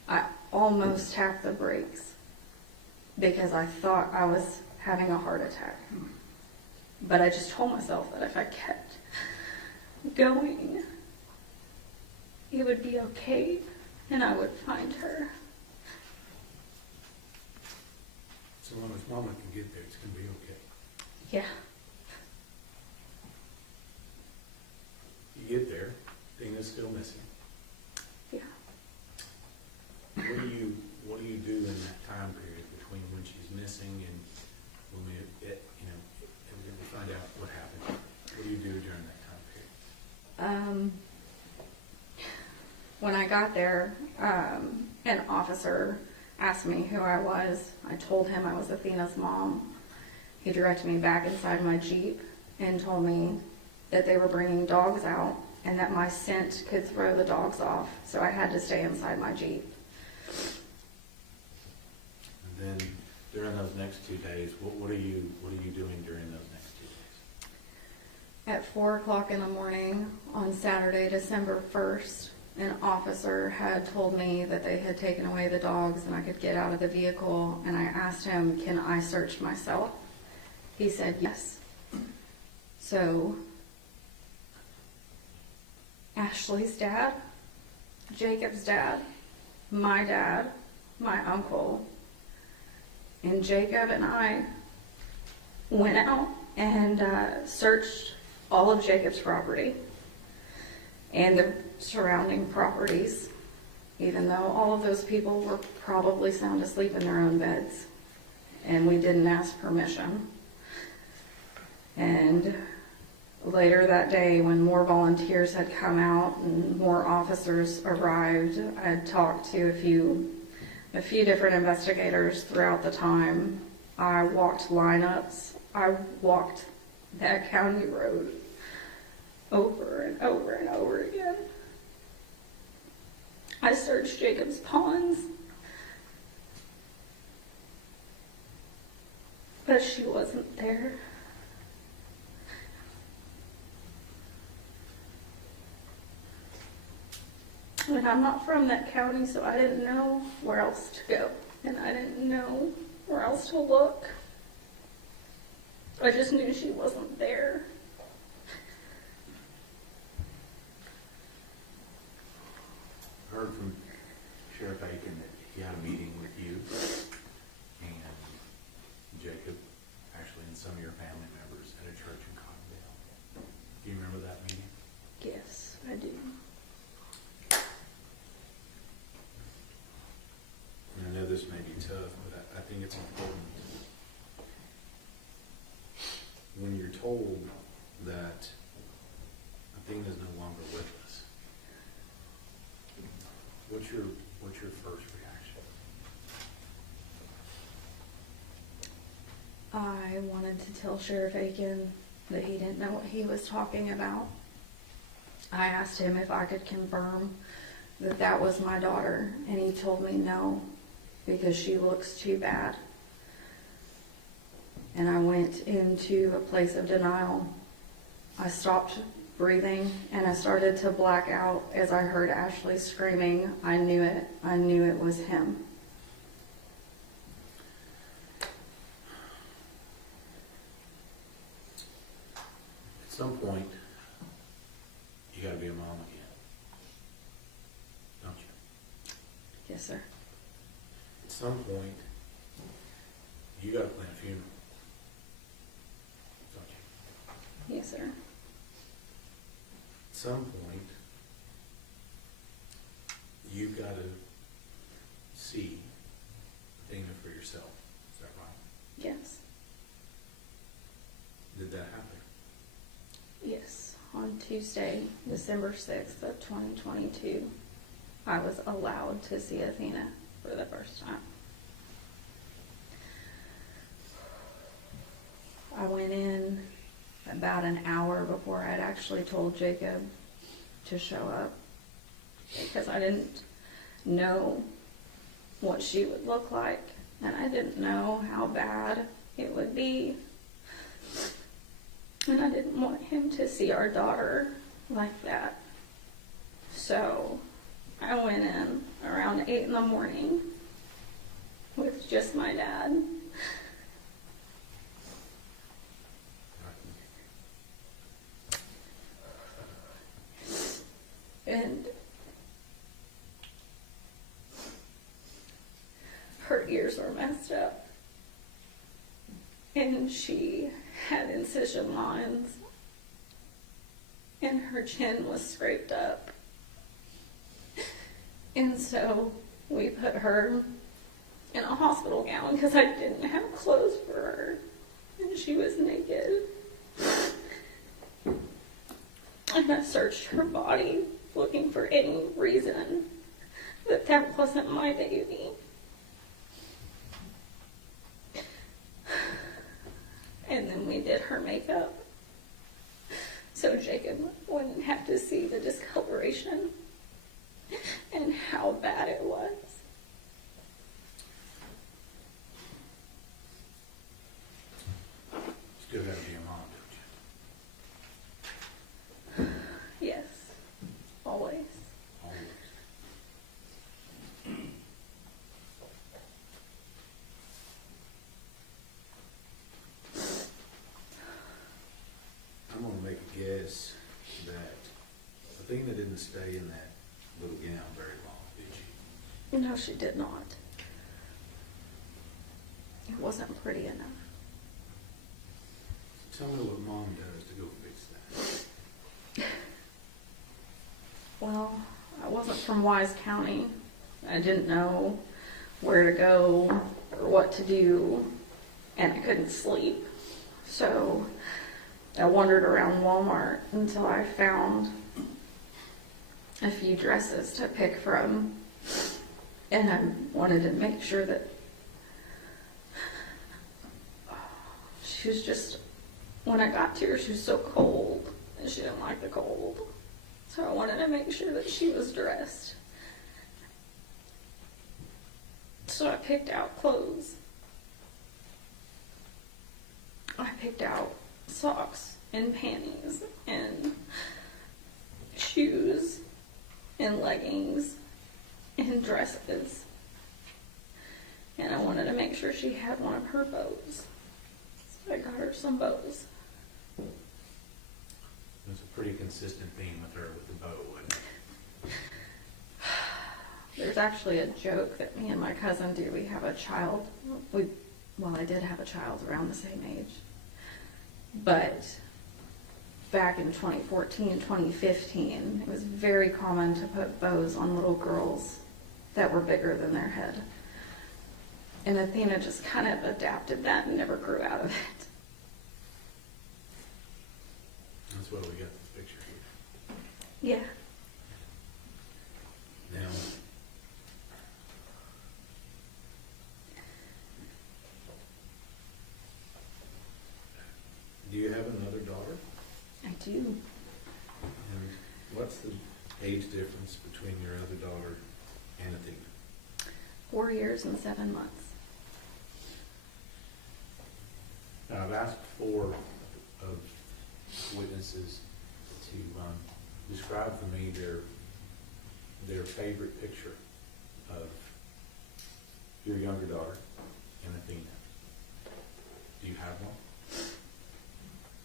I almost tapped the brakes because I thought I was having a heart attack. But I just told myself that if I kept going, it would be okay and I would find her. So long as Mama can get there, it's going to be okay. Yeah. You get there, Dina's still missing. Yeah. What do you do in that time period between when she's missing and when we find out what happened? What do you do during that time period? When I got there, an officer asked me who I was. I told him I was Athena's mom. He directed me back inside my Jeep and told me that they were bringing dogs out and that my scent could throw the dogs off, so I had to stay inside my Jeep. And then during those next 2 days, what are you doing during those next 2 days? At 4 o'clock in the morning on Saturday, December 1st, an officer had told me that they had taken away the dogs and I could get out of the vehicle, and I asked him, can I search myself? He said yes. So Ashley's dad, Jacob's dad, my uncle, and Jacob and I went out and searched all of Jacob's property and the surrounding properties, even though all of those people were probably sound asleep in their own beds, and we didn't ask permission. And later that day, when more volunteers had come out and more officers arrived, I had talked to a few different investigators throughout the time. I walked lineups. I walked that county road over and over and over again. I searched Jacob's ponds, but she wasn't there. And I'm not from that county, so I didn't know where else to go. And I didn't know where else to look. I just knew she wasn't there. I heard from Sheriff Aiken that he had a meeting with you and Jacob, actually, and some of your family members at a church in Cottonville. Do you remember that meeting? Yes, I do. And I know this may be tough, but I think it's important. When you're told that Athena's no longer with us, what's your first reaction? I wanted to tell Sheriff Aiken that he didn't know what he was talking about. I asked him if I could confirm that that was my daughter, and he told me no, because she looks too bad. And I went into a place of denial. I stopped breathing and I started to black out as I heard Ashley screaming. I knew it. I knew it was him. At some point, you gotta be a mom again, don't you? Yes, sir. At some point, you gotta plan a funeral, don't you? Yes, sir. At some point, you've got to see Athena for yourself. Is that right? Yes. Did that happen? Yes. On Tuesday, December 6th of 2022, I was allowed to see Athena for the first time. I went in about an hour before I'd actually told Jacob to show up because I didn't know what she would look like and I didn't know how bad it would be. And I didn't want him to see our daughter like that. So I went in around 8 in the morning with just my dad. And her ears were messed up. And she had incision lines. And her chin was scraped up. And so we put her in a hospital gown because I didn't have clothes for her. And she was naked. And I searched her body looking for any reason that that wasn't my baby. And then we did her makeup so Jacob wouldn't have to see the discoloration and how bad it was. Still gotta be a mom, don't you? Yes, always. Always. I'm gonna make a guess that Athena didn't stay in that little gown very long, did she? No, she did not. It wasn't pretty enough. Tell me what mom does to go fix that. Well, I wasn't from Wise County. I didn't know where to go or what to do, and I couldn't sleep. So I wandered around Walmart until I found a few dresses to pick from, and I wanted to make sure that she was just, when I got to her, she was so cold, and she didn't like the cold. So I wanted to make sure that she was dressed. So I picked out clothes. I picked out socks and panties and shoes and leggings and dresses. And I wanted to make sure she had one of her bows. So I got her some bows. There's a pretty consistent theme with her with the bow, wasn't it? There's actually a joke that me and my cousin do. We have a child. I did have a child around the same age. But back in 2014, 2015, it was very common to put bows on little girls that were bigger than their head. And Athena just kind of adapted that and never grew out of it. That's why we got this picture here. Yeah. Now, do you have another daughter? I do. And what's the age difference between your other daughter and Athena? 4 years and 7 months. Now, I've asked 4 of witnesses to describe for me their favorite picture of your younger daughter and Athena. Do you have one?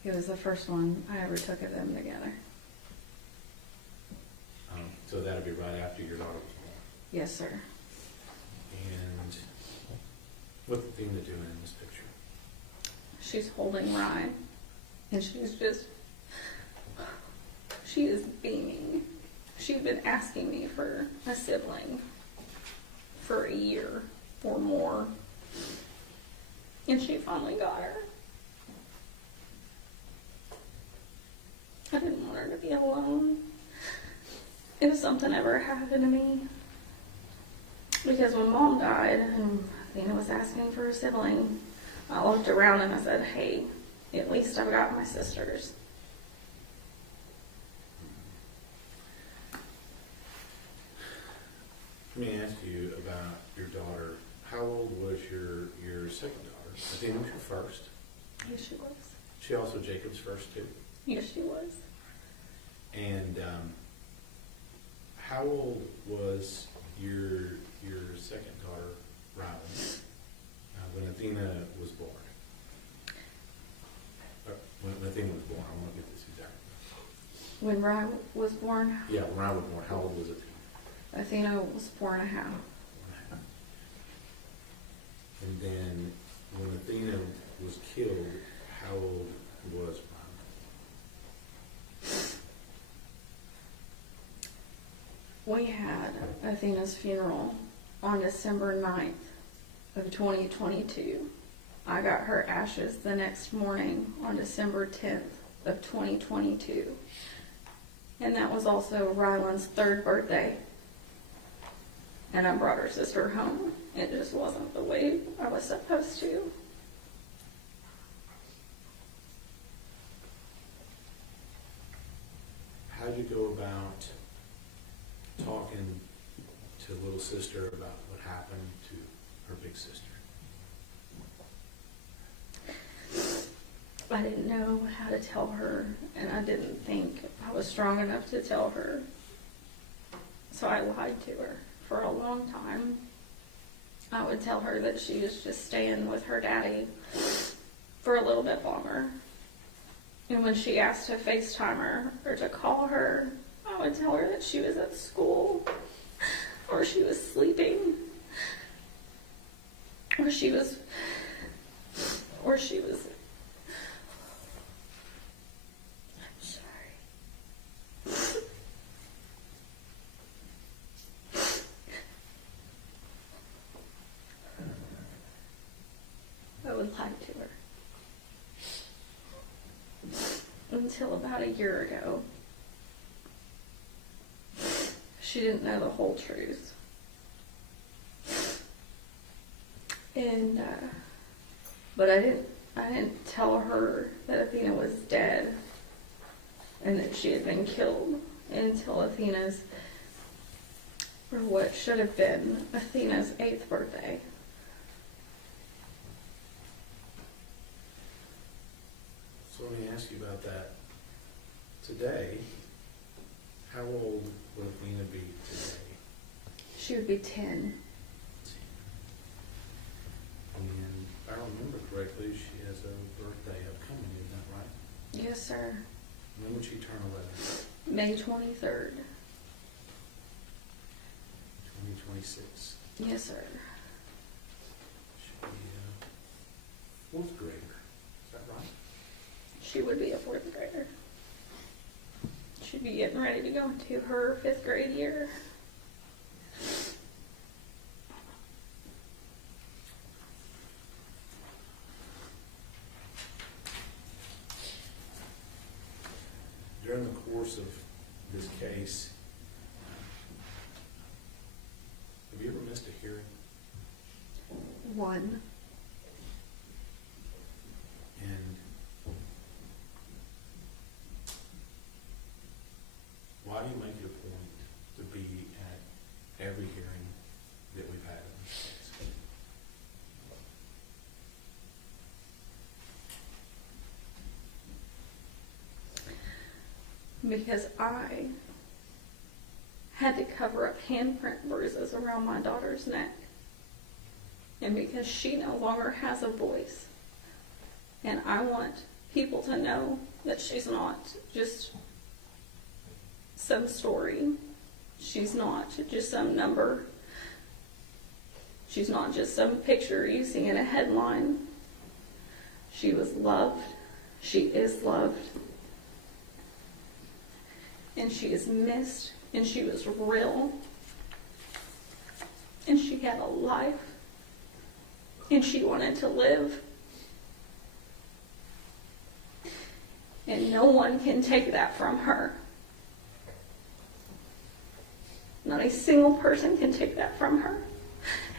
It was the first one I ever took of them together. So that'll be right after your daughter was born. Yes, sir. And what's Athena doing in this picture? She is beaming. She'd been asking me for a sibling for a year or more. And she finally got her. I didn't want her to be alone if something ever happened to me. Because when Mom died and Athena was asking for a sibling, I looked around and I said, hey, at least I've got my sisters. Let me ask you about your daughter. How old was your second daughter? Athena was your first. Yes, she was. She also Jacob's first too. Yes, she was. And how old was your second daughter, Riley, when Athena was born? When Athena was born, I want to get this exact. When Ryan was born, Yeah, when Riley was born, how old was Athena? Athena was 4.5. And then when Athena was killed, how old was Riley? We had Athena's funeral on December 9th of 2022. I got her ashes the next morning on December 10th of 2022. And that was also Ryland's 3rd birthday. And I brought her sister home. It just wasn't the way I was supposed to. How'd you go about talking to little sister about what happened to her big sister? I didn't know how to tell her, and I didn't think I was strong enough to tell her. So I lied to her for a long time. I would tell her that she was just staying with her daddy for a little bit longer. And when she asked to FaceTime her or to call her, I would tell her that she was at school, or she was sleeping, or she was I'm sorry. I would lie to her. Until about a year ago, she didn't know the whole truth. And, but I didn't tell her that Athena was dead and that she had been killed until Athena's, or what should have been Athena's 8th birthday. So let me ask you about that. Today, how old would Athena be today? She would be 10. And if I remember correctly, she has a birthday upcoming, isn't that right? Yes, sir. When would she turn 11? May 23rd. 2026. Yes, sir. She'd be a 4th grader. Is that right? She would be a 4th grader. She'd be getting ready to go into her 5th grade year. During the course of this case, have you ever missed a hearing? One. And why do you make it a point to be at every hearing that we've had in this case? Because I had to cover up handprint bruises around my daughter's neck. And because she no longer has a voice. And I want people to know that she's not just some story. She's not just some number. She's not just some picture you see in a headline. She was loved. She is loved. and she is missed, and she was real, and she had a life, and she wanted to live. And no one can take that from her. Not a single person can take that from her.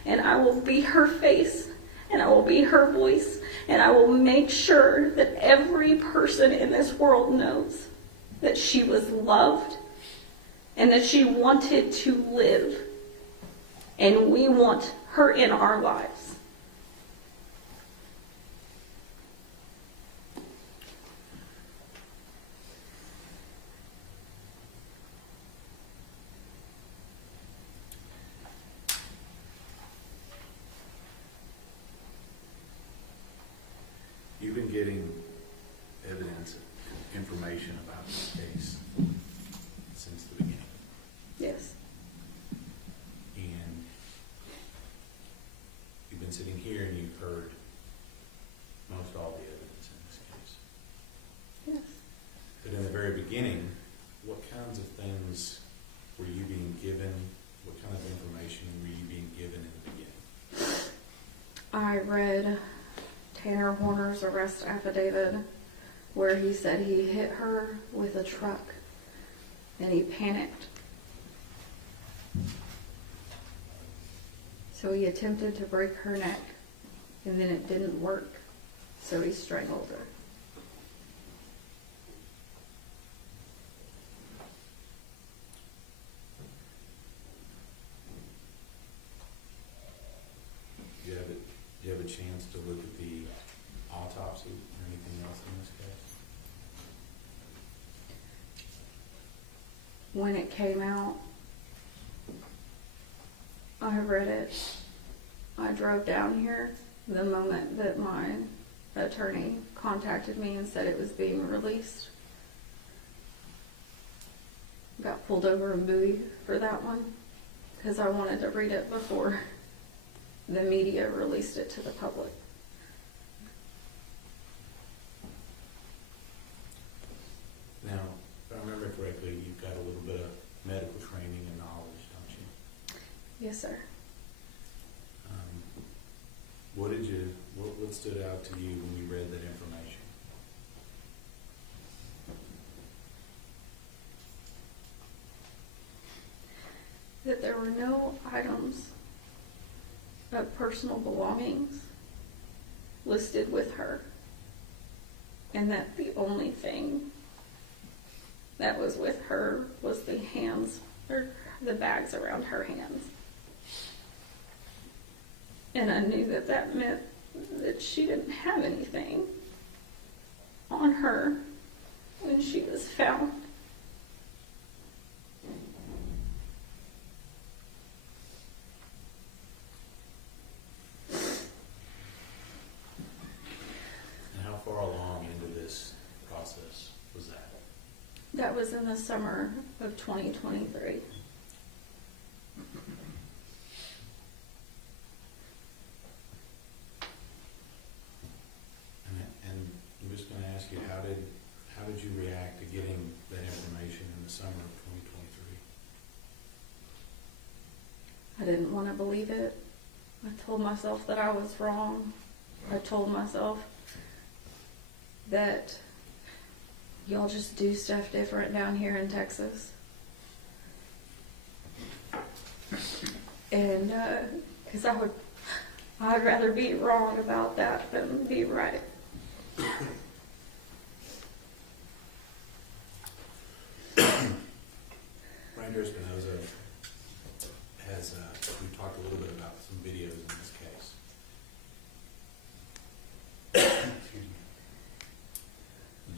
And I will be her face, and I will be her voice, and I will make sure that every person in this world knows that she was loved and that she wanted to live. And we want her in our lives. You've been getting evidence, information about this case since the beginning. Yes. And you've been sitting here and you've heard most all the evidence in this case. Yes. But in the very beginning, what kinds of things were you being given? What kind of information were you being given in the beginning? I read Tanner Horner's arrest affidavit where he said he hit her with a truck and he panicked. So he attempted to break her neck and then it didn't work. So he strangled her. Do you have a chance to look at the autopsy or anything else in this case? When it came out, I read it. I drove down here the moment that my attorney contacted me and said it was being released. Got pulled over in Bowie for that one because I wanted to read it before the media released it to the public. Now, if I remember correctly, you've got a little bit of medical training and knowledge, don't you? Yes, sir. What stood out to you when you read that information? That there were no items of personal belongings listed with her, and that the only thing that was with her was the hands, or the bags around her hands. And I knew that that meant that she didn't have anything on her when she was found. And how far along into this process was that? That was in the summer of 2023. And I'm just going to ask you, how did you react to getting that information in the summer of 2023? I didn't want to believe it. I told myself that I was wrong. I told myself that y'all just do stuff different down here in Texas. And because I'd rather be wrong about that than be right. Ranger Espinoza has, we talked a little bit about some videos in this case. Excuse me.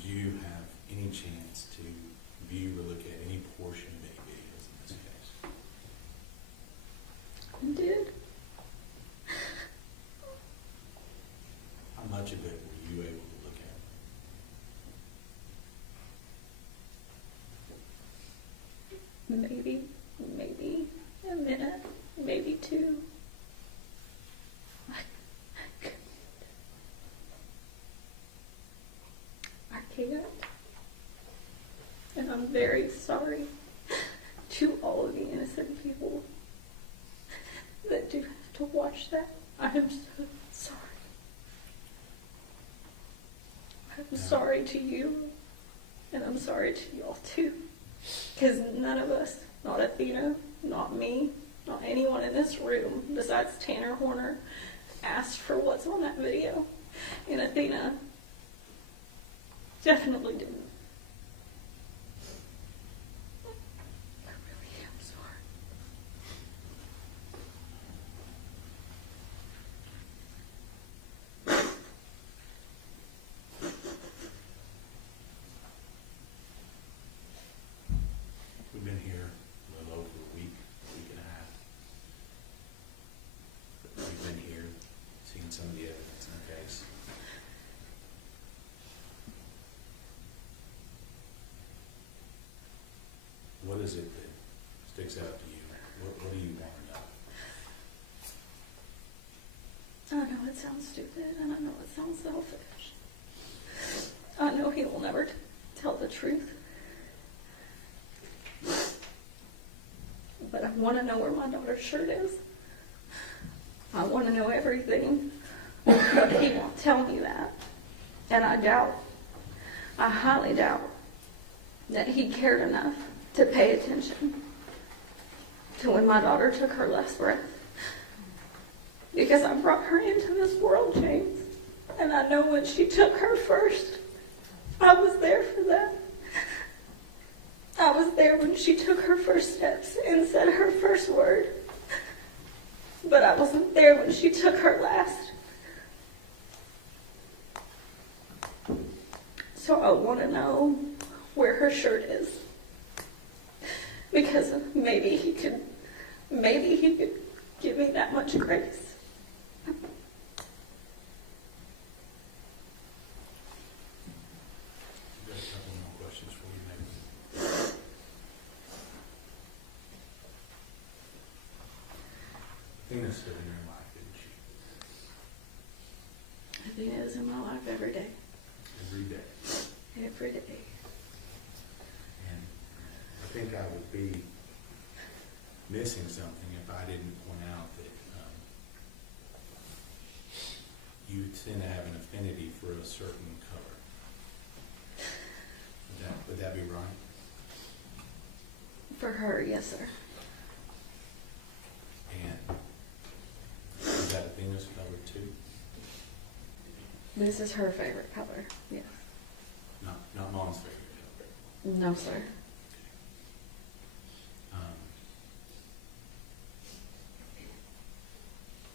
Did you have any chance to view or look at any portion of any videos in this case? I did. How much of it were you able to look at? Maybe a minute, maybe two. I can't. And I'm very sorry. watch that. I'm so sorry. I'm sorry to you, and I'm sorry to y'all too. Because none of us, not Athena, not me, not anyone in this room, besides Tanner Horner, asked for what's on that video. And Athena definitely didn't. I really am sorry. We've been here a little over a week and a half. We've been here, seeing some of the evidence in the case. What is it that sticks out to you? What do you want to know? I know it sounds stupid, and I know it sounds selfish. I know he will never tell the truth. But I want to know where my daughter's shirt is. I want to know everything. But he won't tell me that. And I highly doubt, that he cared enough to pay attention to when my daughter took her last breath. Because I brought her into this world, James. And I know when she took her first, I was there for that. I was there when she took her first steps and said her first word. But I wasn't there when she took her last. So I want to know where her shirt is. Because maybe he could give me that much grace. I've got a couple more questions for you, maybe. Athena stood in your life, didn't she? Athena is in my life every day. Every day. Every day. And I think I would be missing something if I didn't point out that you tend to have an affinity for a certain color. Would that be right? For her, yes, sir. And is that Athena's color too? This is her favorite color, yes. Not Mom's favorite color. No, sir.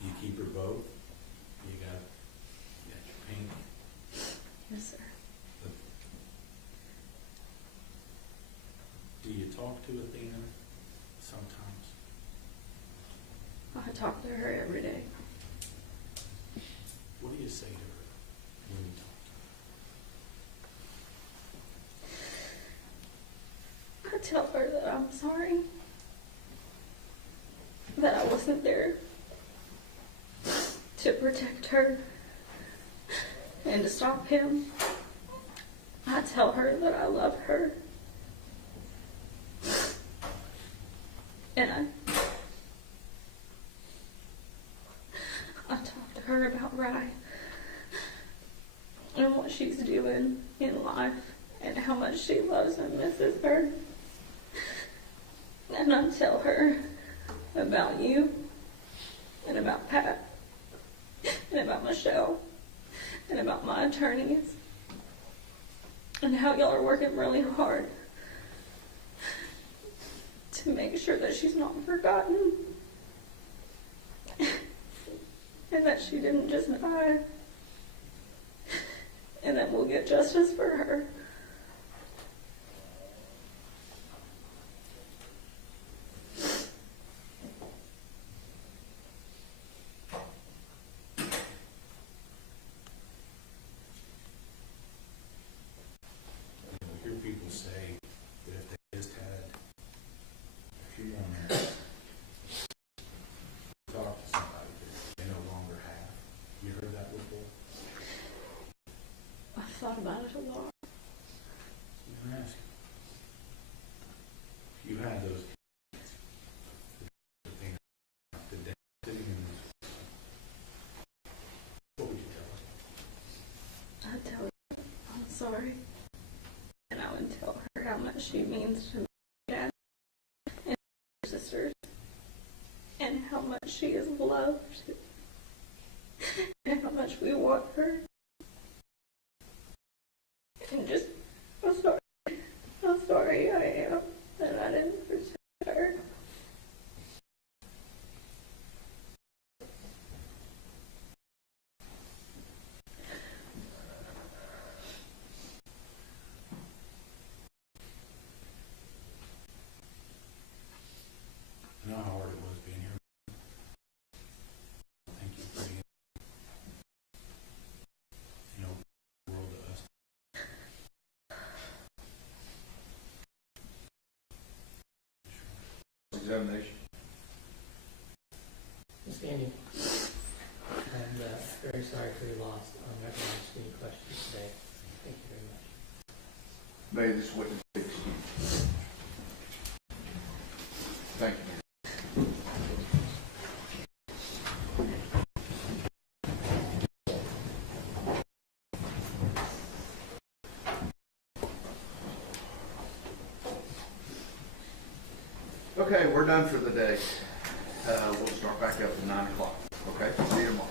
You keep her both? You got your pink? Yes, sir. Do you talk to Athena sometimes? I talk to her every day. What do you say to her when you talk to her? I tell her that I'm sorry. That I wasn't there to protect her and to stop him. I tell her that I love her. And I talk to her about Rye and what she's doing in life and how much she loves and misses her. And I tell her about you and about Pat and about Michelle and about my attorneys and how y'all are working really hard to make sure that she's not forgotten and that she didn't just die and that we'll get justice for her. I hear people say that if they just had a few more minutes to talk to somebody that they no longer have. You heard that before? I've thought about it a lot. Let me ask you. You had those the day sitting in this means to my dad and her sisters, and how much she is loved, and how much we want her. And just how sorry I am that I didn't protect her. I know how hard it was being here. Thank you for being, the world to us. Examination. Ms. Gandy, I'm very sorry for your loss. I'm not going to ask any questions today. Thank you very much. May this witness be excused. Thank you. Okay, we're done for the day. We'll start back up at 9 o'clock. Okay, see you tomorrow.